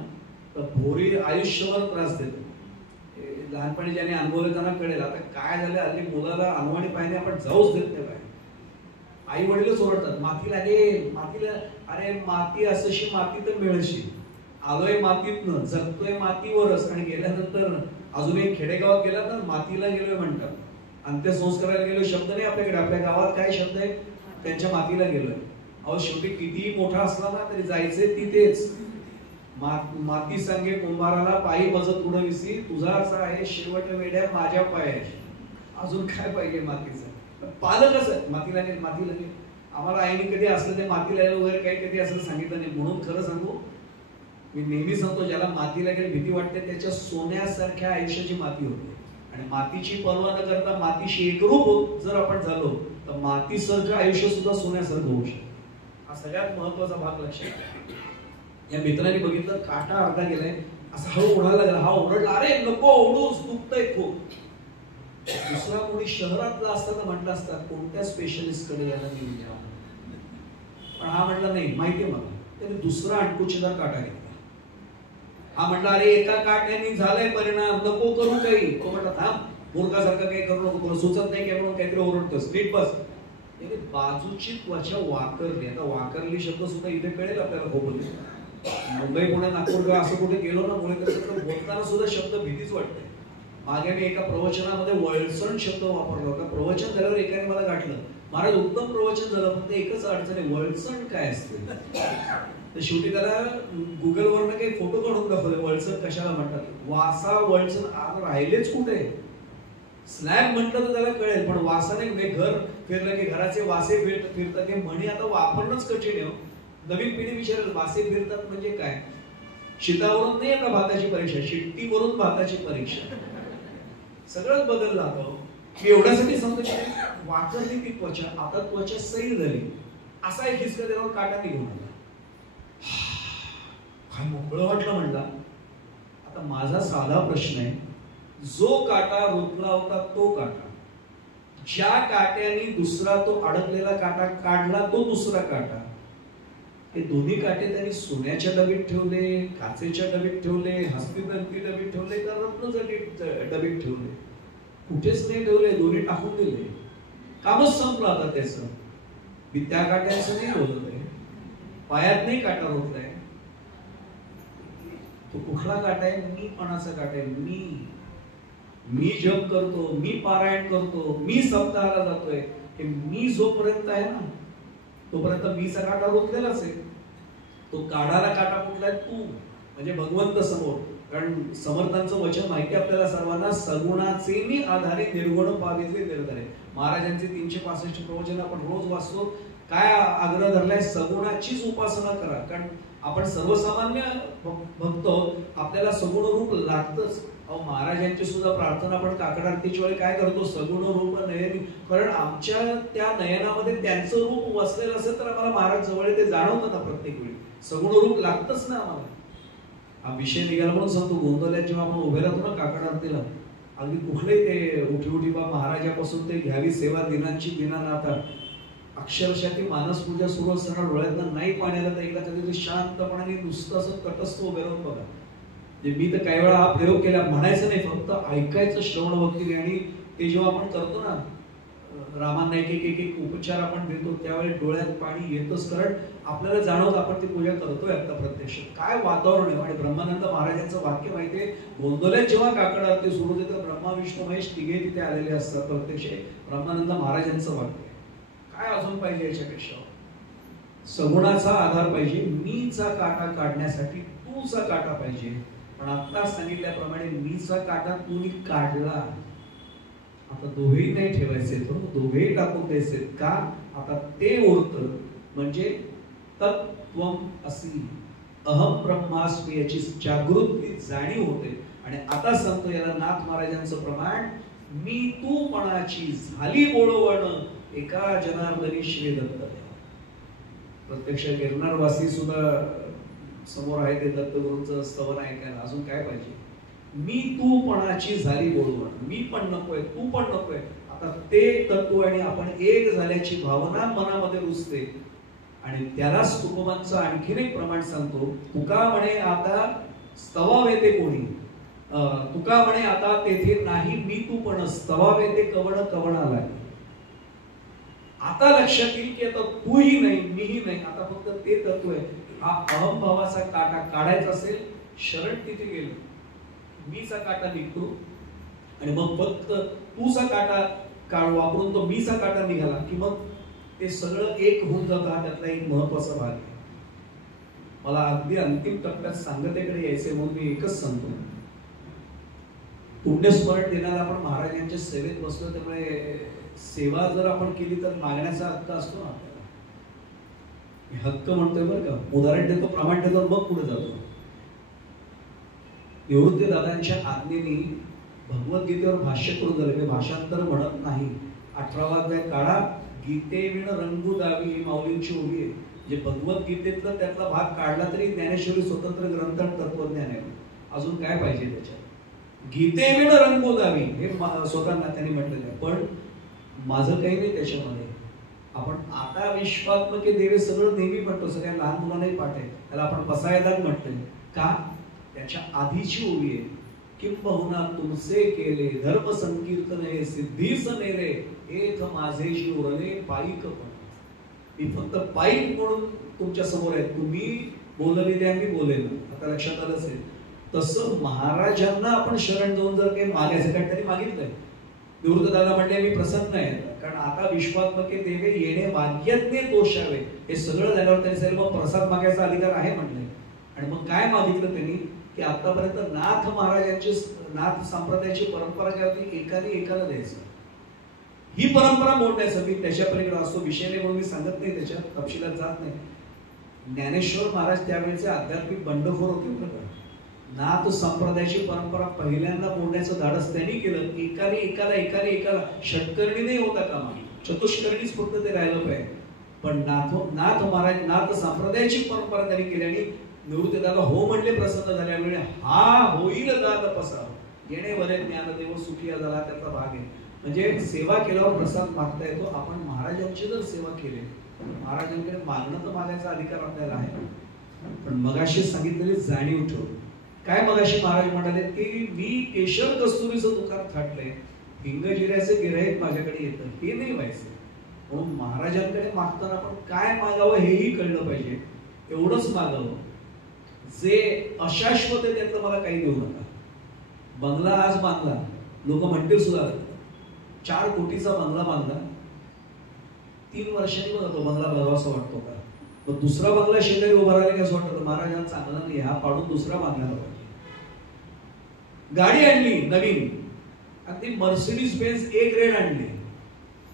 तर भोरी आयुष्यभर त्रास देतो. लहानपणी ज्याने अनुभवलं त्यांना कळेल. आता काय झालं, हल्ली मुलाला अनवाणी पाहिजे आपण जाऊच देत नाही बाहेर. आई वडीलच ओरडतात माती लागेल, मातीला. अरे माती असशी माती तर मिळशी, आलोय मातीतनं, जगतोय मातीवरच. आणि गेल्यानंतर अजून एक खेडेगावात गेला तर मातीला गेलोय म्हणतात. अंत्यसंस्काराला गेलोय शब्द नाही आपल्याकडे. आपल्या गावात काय शब्द आहे, त्यांच्या मातीला गेलोय. अहो शेवटी कितीही मोठा असला ना तरी जायचंय तिथेच. माती सांगे कुंभाराला पायी बजत उडविसी, तुझाच आहे शेवट वेड्या माझ्या पायाची. अजून काय पाहिजे मातीचं? पालकच आहे, माती लागेल माती लागेल. आम्हाला आईने कधी असलं ते माती लागेल वगैरे काही कधी असं सांगितलं नाही. म्हणून खरं सांगू, मी नेहमी सांगतो ज्याला माती लागेल भीती वाटते त्याच्या सोन्यासारख्या आयुष्याची माती होते. आणि मातीची पर्वा न करता मातीशी एकरूप जर आपण झालो तर मातीसारखं आयुष्य सुद्धा सोन्यासारखं होऊ शकतं. हा हा सगळ्यात महत्वाचा भाग लक्षात घ्या. या मित्राने बघितलं काटा अर्धा गेलाय, असा हळू ओढायला लागला. हा ओरडला, अरे नको ओढूस, दुखतंय खूप. दुसरा कोणी शहरातला असता तर म्हटलं असता कोणत्या स्पेशलिस्ट कडे याला घेऊन द्या, पण हा म्हटला नाही, माहितीये मला. त्याने दुसरा अंकुचीदार काटा घेतला. हा म्हटला, अरे एका काट्याने झालाय परिणाम, नको करू काही. तो म्हटला, थांब, मूर्खासारखं काही करू नको, तुला सुचत नाही काय म्हणून काहीतरी ओरडतोस, नीट बस. त्याने बाजूची त्वचा वाकरली. आता वाकरली शब्द सुद्धा इथे कळेल आपल्याला खोपली. मुंबई, पुणे, नागपूर किंवा असं कुठे गेलो ना मुळे तर बोलताना सुद्धा शब्द भीतीच वाटते. मागे मी एका प्रवचनामध्ये वळसण शब्द वापरला होता. प्रवचन झाल्यावर एकाने मला गाठलं, महाराज उत्तम प्रवचन झालं, पण ते एकच अडचण आहे, वळसण काय असते. तर शेवटी त्याला गुगलवरनं काही फोटो काढून दाखवले, वळसण कशाला म्हणतात. वासा वळसण आज राहिलेच कुठे. स्लॅब म्हटलं तर त्याला कळेल, पण वासाने घर फिरलं की घराचे वासे फिरतात हे म्हणे आता वापरणंच कठीण आहे. नवीन पिढी विचारेल वासे फिरतात म्हणजे काय. शितावरून नाही आता भाताची परीक्षा, शिट्टीवरून भाताची परीक्षा. सगळंच बदललं आता. मी एवढ्यासाठी सांगतो की वाकरली ती त्वचा, आता त्वचा सैल झाली. असा एक हिसका त्यावर काटा निघून आला. काय मोकळं वाटलं म्हणला. आता माझा साधा प्रश्न आहे, जो काटा रोखला होता तो काटा, ज्या काट्याने दुसरा तो अडकलेला काटा काढला तो दुसरा काटा, हे दोन्ही काटे त्यांनी सोन्याच्या डबीत ठेवले, काचेच्या डबीत ठेवले, हस्तिदंती डबीत ठेवले का रत्न डबीत ठेवले, कुठेच नाही ठेवले, दोन्ही टाकून दिले. कामच संपलं आता त्याचं. मी त्या काट्यांचं नाही बोलत आहे, पायात नाही काटा रोखलाय. तो कुठला काटा आहे? मीपणाचा काटा आहे. मी जप करतो, मी पारायण करतो, मी सप्ताहाला जातोय, हे मी जोपर्यंत आहे ना तोपर्यंत मीचा काटा रोखलेलाच आहे. तो काढाला काटा कुठला आहे? तू, म्हणजे भगवंत समोर. कारण समर्थांचं वचन माहिती आपल्याला सर्वांना, सगुणाचे मी आधारे निर्गुण पावित्रे निर्धारे. महाराजांचे 365 प्रवचन आपण रोज वाचतो. काय आग्रह धरलाय? सगुणाचीच उपासना करा. कारण आपण सर्वसामान्य भक्त, आपल्याला सगुण रूप लागतच. महाराजांची सुद्धा प्रार्थना आपण काकड आरतीच्या वेळी काय करतो? सगुण रूप नयनी. कारण आमच्या त्या नयनामध्ये त्यांचं रूप वसलेलं असेल तर आम्हाला महाराज जवळ ते जाणवतं ना प्रत्येक वेळी. सगुण रूप लागतच ना आम्हाला. हा विषय निघाला म्हणून सांगतो, गोंधळ्यात जेव्हा आपण उभे राहतो ना काकड आरतीला, अगदी कुठले ते उठी बा महाराजापासून ते घ्यावी सेवा दिनांची दिनानाथा, अक्षरशः ती मानस पूजा सुरू असताना डोळ्यातनं नाही पाण्याला तर एकदा कधी शांतपणाने नुसतं असं तटस्थ उभे राहून बघा. मी तर काही वेळा हा प्रयोग केला, म्हणायचं नाही, फक्त ऐकायचं श्रवण भक्तीने. आणि ते जेव्हा आपण करतो ना, रामांना एक एक उपचार आपण देतो, त्यावेळी डोळ्यात पाणी येतच. कारण आपल्याला जाणवतं आपण ती पूजा करतोय आता प्रत्यक्ष. काय वातावरण आहे. आणि ब्रह्मानंद महाराजांचं वाक्य माहितीये, गोंधळ्यात जेव्हा काकड आरती सुरू होते तर ब्रह्मा विष्णू महेश तिघे तिथे आलेले असतात प्रत्यक्ष. ब्रह्मानंद महाराजांचं वाक्य. काय अजून पाहिजे याच्यापेक्षा? सगुणाचा आधार पाहिजे. मीचा काटा काढण्यासाठी तूचा काटा पाहिजे. पण आता सांगितल्याप्रमाणे मीचा काटा तुम्ही काढला, आता दोघेही नाही ठेवायचे, तर दोघेही टाकून द्यायचे. का? आता ते उरतं. म्हणजे तत्त्वम असि, अहम ब्रह्मास्मी याची जागृती जाणीव होते. आणि आता सांगतो याला नाथ महाराजांचं प्रमाण, मी तूपणाची झाली बोळवण, एका जनार्दनी श्री दत्त. प्रत्यक्ष गिरणारवासी सुद्धा समोर आहे, ते दत्तगुरूंचं स्तवन ऐकायला अजून काय पाहिजे. मी तूपणाची झाली बोलवण, मी पण नकोय, तू पण नकोय. आता ते तत्व आणि आपण एक झाल्याची भावना मनामध्ये रुजते. आणि त्यालाच तुकोबांचं आणखीन एक प्रमाण सांगतो. तुका म्हणे आता स्तवावे ते कोणी, तुका म्हणे आता तेथे नाही मी तू पण, स्तवावे ते कवण कवणाला. आता लक्षात येईल की आता तूही नाही मीही नाही, आता फक्त ते तत्व आहे. हा अहमभावाचा काटा काढायचा असेल, शरण तिथे गेलो, मीचा काटा निघतो. आणि मग फक्त तूचा काटा वापरून तो मीचा काटा निघाला की मग ते सगळं एक होऊन जातं. हा त्यातला एक महत्वाचा भाग आहे. मला अगदी अंतिम टप्प्यात सांगतेकडे यायचे म्हणून मी एकच सांगतो. पुण्यस्मरण दिनाला आपण महाराजांच्या सेवेत बसलो, त्यामुळे सेवा जर आपण केली तर मागण्याचा हक्क असतो ना आपल्याला. हक्क म्हणतोय बरं का, उदाहरण देतो, प्रमाण देतो, मग पुढे जातो. निवृत्ती दादांच्या आज्ञेने भगवद्गीतेवर भाष्य करून झालं. मी भाषांतर म्हणत नाही. 18वा अध्याय काढा, गीते विण रंगू दावी, ही माऊलींची ओवी आहे. म्हणजे भगवद्गीतेतलं त्यातला भाग काढला तरी ज्ञानेश्वरी स्वतंत्र ग्रंथ आणि तत्वज्ञान आहे. अजून काय पाहिजे त्याच्यात? गीतेविण रंगोदावी हे स्वतःना त्यांनी म्हटलेलं आहे. पण माझं काही नाही त्याच्यामध्ये. आपण आता विश्वात्मके देवे सगळं नेहमी म्हणतो, सगळ्या लहान मुलांनाही पाठ आहे, त्याला आपण पसायदान म्हटलंय का? त्याच्या आधीची ओवी आहे, किंबहुना तुमचे केले धर्म संकीर्तन हे सिद्धीस नेले एक माझेशी उरले पाईक. पण मी फक्त पाईक म्हणून तुमच्या समोर आहे, तुम्ही बोलले ते आम्ही बोलेल. आता लक्षात आलं असेल. तसं महाराजांना आपण शरण जाऊन जर काही मागायचं, कारण त्यांनी मागितलंय. निवृत्तदादा म्हणले मी प्रसन्न आहे, कारण आता विश्वात्मके देवे येणे भाग्यज्ञ दोषावे. हे सगळं झाल्यावर त्यांनी सांगितलं मग प्रसाद मागायचा अधिकार आहे म्हटलंय. आणि मग काय मागितलं त्यांनी की आतापर्यंत नाथ महाराजांची नाथ संप्रदायाची परंपरा काय होती, एकाने एकाला द्यायचं. ही परंपरा मोडण्याचं मी त्याच्या पलीकडे असतो विषय नाही म्हणून मी सांगत नाही, त्याच्यात तपशिलात जात नाही. ज्ञानेश्वर महाराज त्यावेळेचे आध्यात्मिक बंडखोर होते. नाथ संप्रदायाची परंपरा पहिल्यांदा मोडण्याचं धाडस त्यांनी केलं. एकाने एकाला षटकर्णी नाही होता कामा, चतुष्कर्णीच फक्त ते राहिलं पाहिजे. पण नाथ महाराज नाथ संप्रदायाची परंपरा त्यांनी केली आणि निवृत्तदादा हो म्हणले, प्रसन्न झाल्यामुळे हा होईल दात पसा येणे वरे ज्ञानदेव सुखी झाला, त्याचा भाग आहे. म्हणजे सेवा केल्यावर प्रसाद मागता येतो. आपण महाराजांची जर सेवा केली, महाराजांकडे मागणं तर मागायचा अधिकार आपल्याला आहे. पण मगाशी सांगितलेली जाणीव ठेव. काय मगाशी महाराज म्हणाले की मी केशर कस्तुरीचं दुकान थाटलंय, हिंगजिऱ्याचे गिऱ्हाईक माझ्याकडे येतं, हे नाही व्हायचं. म्हणून महाराजांकडे मागताना आपण काय मागावं हेही कळलं पाहिजे. एवढंच मागावं जे अशाश्वत आहे त्यातलं मला काही देऊ नका. बंगला आज बांधला, लोक म्हणतील सुद्धा 4 कोटीचा बंगला बांधला, 3 वर्षांनी बघा तो बंगला बघावासा वाटतो का? मग दुसरा बंगला शेजारी उभा राहिला कसं वाटतं, महाराजांना चांगला नाही, हा पाडून दुसरा बांधला पाहिजे. गाडी आणली नवीन, आणि ती मर्सिडीज बेन्झ ए ग्रेड आणली.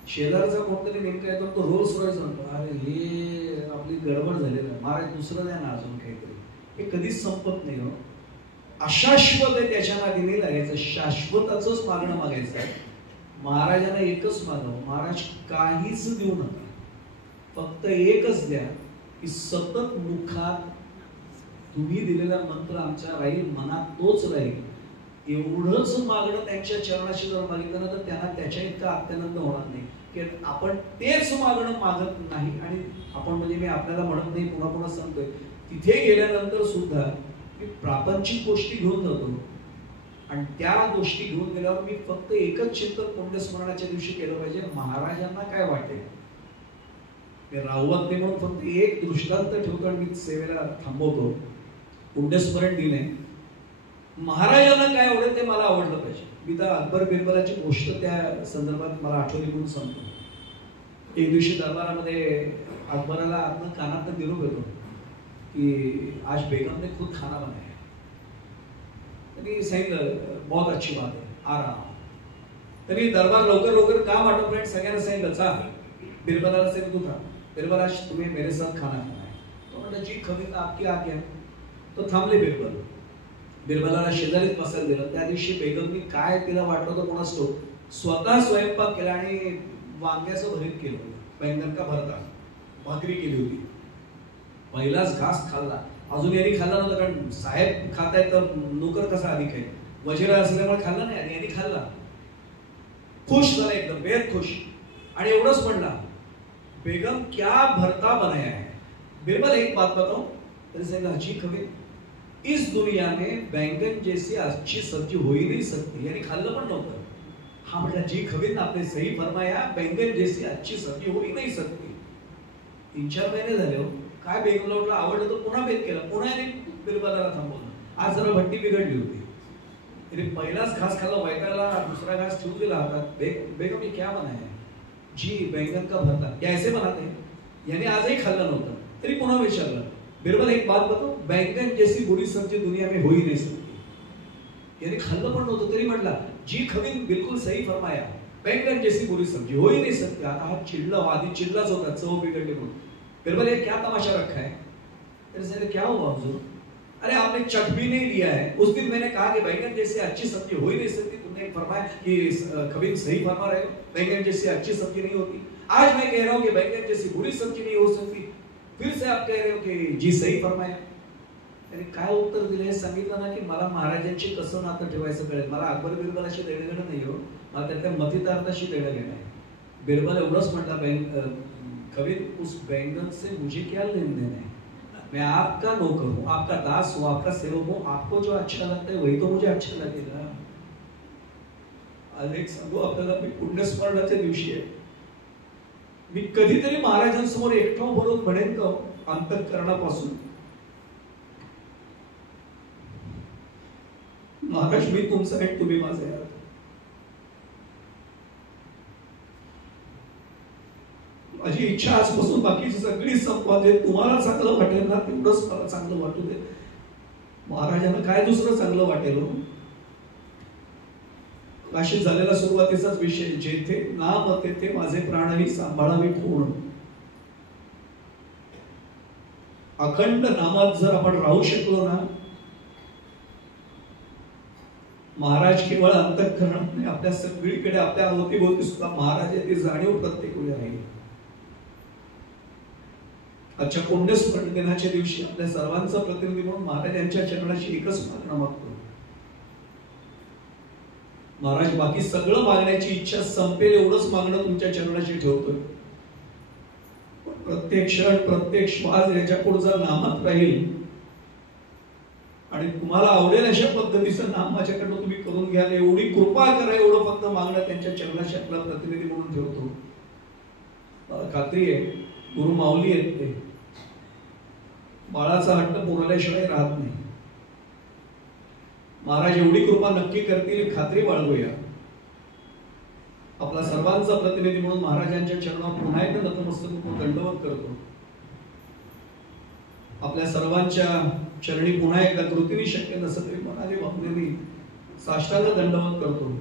शेजारचा कोणतरी नेमका येतो तो रोल्स रॉयस म्हणतो, अरे हे आपली गडबड झालेली आहे, महाराज दुसरं द्या ना अजून काहीतरी. हे कधीच संपत नाही हो. अशाश्वत आहे त्याच्या नादी नाही लागायचं, शाश्वताचंच मागणं मागायचं. महाराजांना एकच मागावं, महाराज काहीच देऊ नका, फक्त एकच द्या की सतत मुखात तुम्ही दिलेला मंत्र आमच्या राहील, मनात तोच राहील. एवढंच मागणं त्यांच्या चरणाशी जर मागितलं ना तर त्यांना त्याच्या इतका अत्यानंद होणार नाही की आपण तेच मागणं मागत नाही. आणि आपण म्हणजे मी आपल्याला म्हणत नाही, पुन्हा पुन्हा सांगतोय, तिथे गेल्यानंतर सुद्धा मी प्रापंचिक गोष्टी घेऊन जातो आणि त्या गोष्टी घेऊन गेल्यावर मी फक्त एकच चिंतन पुण्यस्मरणाच्या दिवशी केलं पाहिजे, महाराजांना काय वाटेल. मी राहवत नाही म्हणून फक्त एक दृष्टांत ठेवतो आणि मी सेवेला थांबवतो. पुण्यस्मरण दिले, महाराजांना काय आवडेल ते मला आवडलं पाहिजे. मी तर अकबर बिरबलाची गोष्ट त्या संदर्भात मला आठवली म्हणून सांगतो. एक दिवशी दरबारामध्ये अकबराला आत्म कानात निरोप येतो कि आज बेगम ने खुद खाना बनाया. त्यांनी सांगितलं बहुत अच्छी बात है, आ रहा हूं. तरी दरबार लवकर लवकर काम आटोपर्यंत सगळ्यांना सांगितलं चा बिरबलाला सांगितलं तू था बिरबल आज तुम्हें मेरे साथ खाना खाना है. तो म्हणलं जी खबीर आपकी आज्ञा. तो थांबले बिरबल. बिरबलाला शेजारीच बसायला दिलं. त्या दिवशी बेगमनी काय तिला वाटलं तर कोणास ठाऊक स्वतः स्वयंपाक केला आणि वांग्याचं भरीत केलं, बैंगन का भरता, भाकरी केली होती. पहिलाच घास खाल्ला. अजून यांनी खाल्ला नव्हता, कारण साहेब खाताय तर नोकर कसा अधिक आहे, वजीर असल्यामुळे खाल्ला नाही. आणि यांनी खाल्ला, खुश झाला, एकदम बेहद खुश. आणि एवढंच म्हणला बेगम क्या भरता बनाया है. बिरबल एक बात बताऊं. तरी सांगितलं अच्छी खबीर, इस दुनिया में बैंगन जैसी अच्छी सब्जी हो ही नहीं सकती. यानी खाल्लं पण नव्हतं. हा म्हटला जी खबीर आपने सही फरमाया, बैंगन जैसी अच्छी सब्जी हो ही नहीं सकती. 3-4 महिने झाले हो. काय बेगमला वाटलं आवडलं तर पुन्हा बेत केला, पुन्हा बिरबलाला थांबवलं. आज जरा भट्टी बिघडली होती. तरी पहिलाच घास खाल्ला, वैतागला, दुसरा घास ठेवून दिला हातात. बेगम ये क्या बनाया. जी बैंगन का भरता, कैसे बनाते. यानी आजही खाल्लं नव्हतं. तरी पुन्हा विचारलं बिरबल एक बात बताओ, बैंगन जैसी बुरी सब्जी दुनिया में हो ही नहीं सकती. यानी खाल्लं पण नव्हतं तरी म्हटला जी खबीर बिलकुल सही फरमाया, बैंगन जैसी बुरी सब्जी हो ही नहीं सकती. आता हा चिडला, आधी चिडलाच होता, चव बिघडली म्हणून. बिरबल ये क्या तमाशा रखा है. तेरे क्या हुआ हुजूर. अरे आपने चख भी नहीं लिया है. उस दिन मैंने कहा कि बैंगन जैसी अच्छी सब्जी हो ही नहीं सकती, तुमने फरमाया कि कभी सही फरमा रहे हो, बैंगन जैसी अच्छी सब्जी नहीं होती. आज मैं कह रहा हूं कि बैंगन जैसी बुरी सब्जी नहीं हो सकती. फिर से आप कह रहे हो की जी सही फरमाया. त्यांनी काय उत्तर दिले हे सांगितलं ना की मला महाराजांची कसं नातं ठेवायचं कळेल. मला अकबर बिरबलाशी देणं घेणं नाही हो, मला त्यातल्या मतितार्थाशी देणं घेणं आहे. बिरबल एवढंच म्हटला, कभी उस बैंगन से मुझे क्या लेन देन है, मैं आपका नौकर हूं, आपका दास हूं, आपका सेवक हूं, आपको जो अच्छा लगता है वही तो मुझे अच्छा लगेगा. आज एक सांगू आपल्याला, मी पुण्यस्मरणाच्या दिवशी आहे, मी कधीतरी महाराजांसमोर एकटं बोलून म्हणेन का अंतःकरणापासून, महाराज मी तुमचा आहे, तुम्ही माझे आहात. माझी इच्छा आजपासून बाकीची सगळी संपवा दे. तुम्हाला चांगलं वाटेल ना तेवढंच मला चांगलं वाटू दे. महाराजांना काय दुसरं चांगलं वाटेल. काशीत झालेला सुरुवातीचाच विषय, जेथे नाम तेथे माझे प्राणही सांभाळावे कोण. अखंड नामात जर आपण राहू शकलो ना, महाराज केवळ अंतःकरणात नाही, आपल्या सगळीकडे आपल्या अवतीभोवती सुद्धा महाराज ती जाणीव प्रत्येक वेळी राहील. आजच्या पुण्यस्मरण दिनाच्या दिवशी आपल्या सर्वांचा प्रतिनिधी म्हणून महाराज यांच्या चरणाशी एकच मागणं मागतो. महाराज बाकी सगळं मागण्याची इच्छा संपेल एवढंच मागणं तुमच्या चरणाशी ठेवतोय. प्रत्येक क्षण प्रत्येक श्वास याच्या पुढचा नामात राहील आणि तुम्हाला आवडेल अशा पद्धतीचं नाम माझ्याकडनं तुम्ही करून घ्याल एवढी कृपा करा, एवढं फक्त मागणं त्यांच्या चरणाशी आपला प्रतिनिधी म्हणून ठेवतो. मला खात्री आहे गुरु माऊली आहेत ते, बाळाचा हट्ट पुरवल्याशिवाय राहत नाही. महाराज एवढी कृपा नक्की करतील, खात्री बाळगूया. आपला सर्वांचा प्रतिनिधी म्हणून महाराजांच्या चरणावर पुन्हा एकदा नतमस्तक दंडवत करतो. आपल्या सर्वांच्या चरणी पुन्हा एकदा कृतीने शक्य नसलं तरी मनाने भावनेने साष्टांग दंडवत करतो.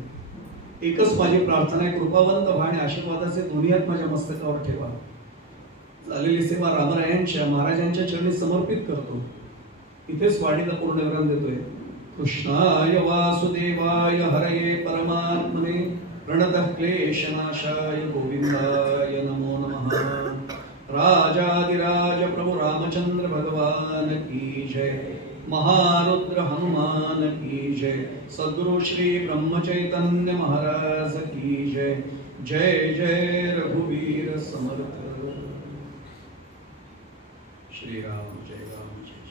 एकच माझी प्रार्थना आहे, कृपावंत व्हा आणि आशीर्वादाचे दोन्ही हात माझ्या मस्तकावर ठेवा. झालेली सेवा रामरायांच्या महाराजांच्या चरणी समर्पित करतो. इथेच वाणीला पूर्ण विराम देतोय. कृष्णाय वासुदेवाय हरये परमात्मने प्रणतः क्लेशनाशाय गोविंदाय नमो नमः. राजाधिराज प्रभु रामचंद्र भगवान की जय. महारुद्र हनुमान की जय. सद्गुरु श्री ब्रह्म चैतन्य महाराज की जय. जय जय रघुवीर समर्थ. श्री राम जय राम जय.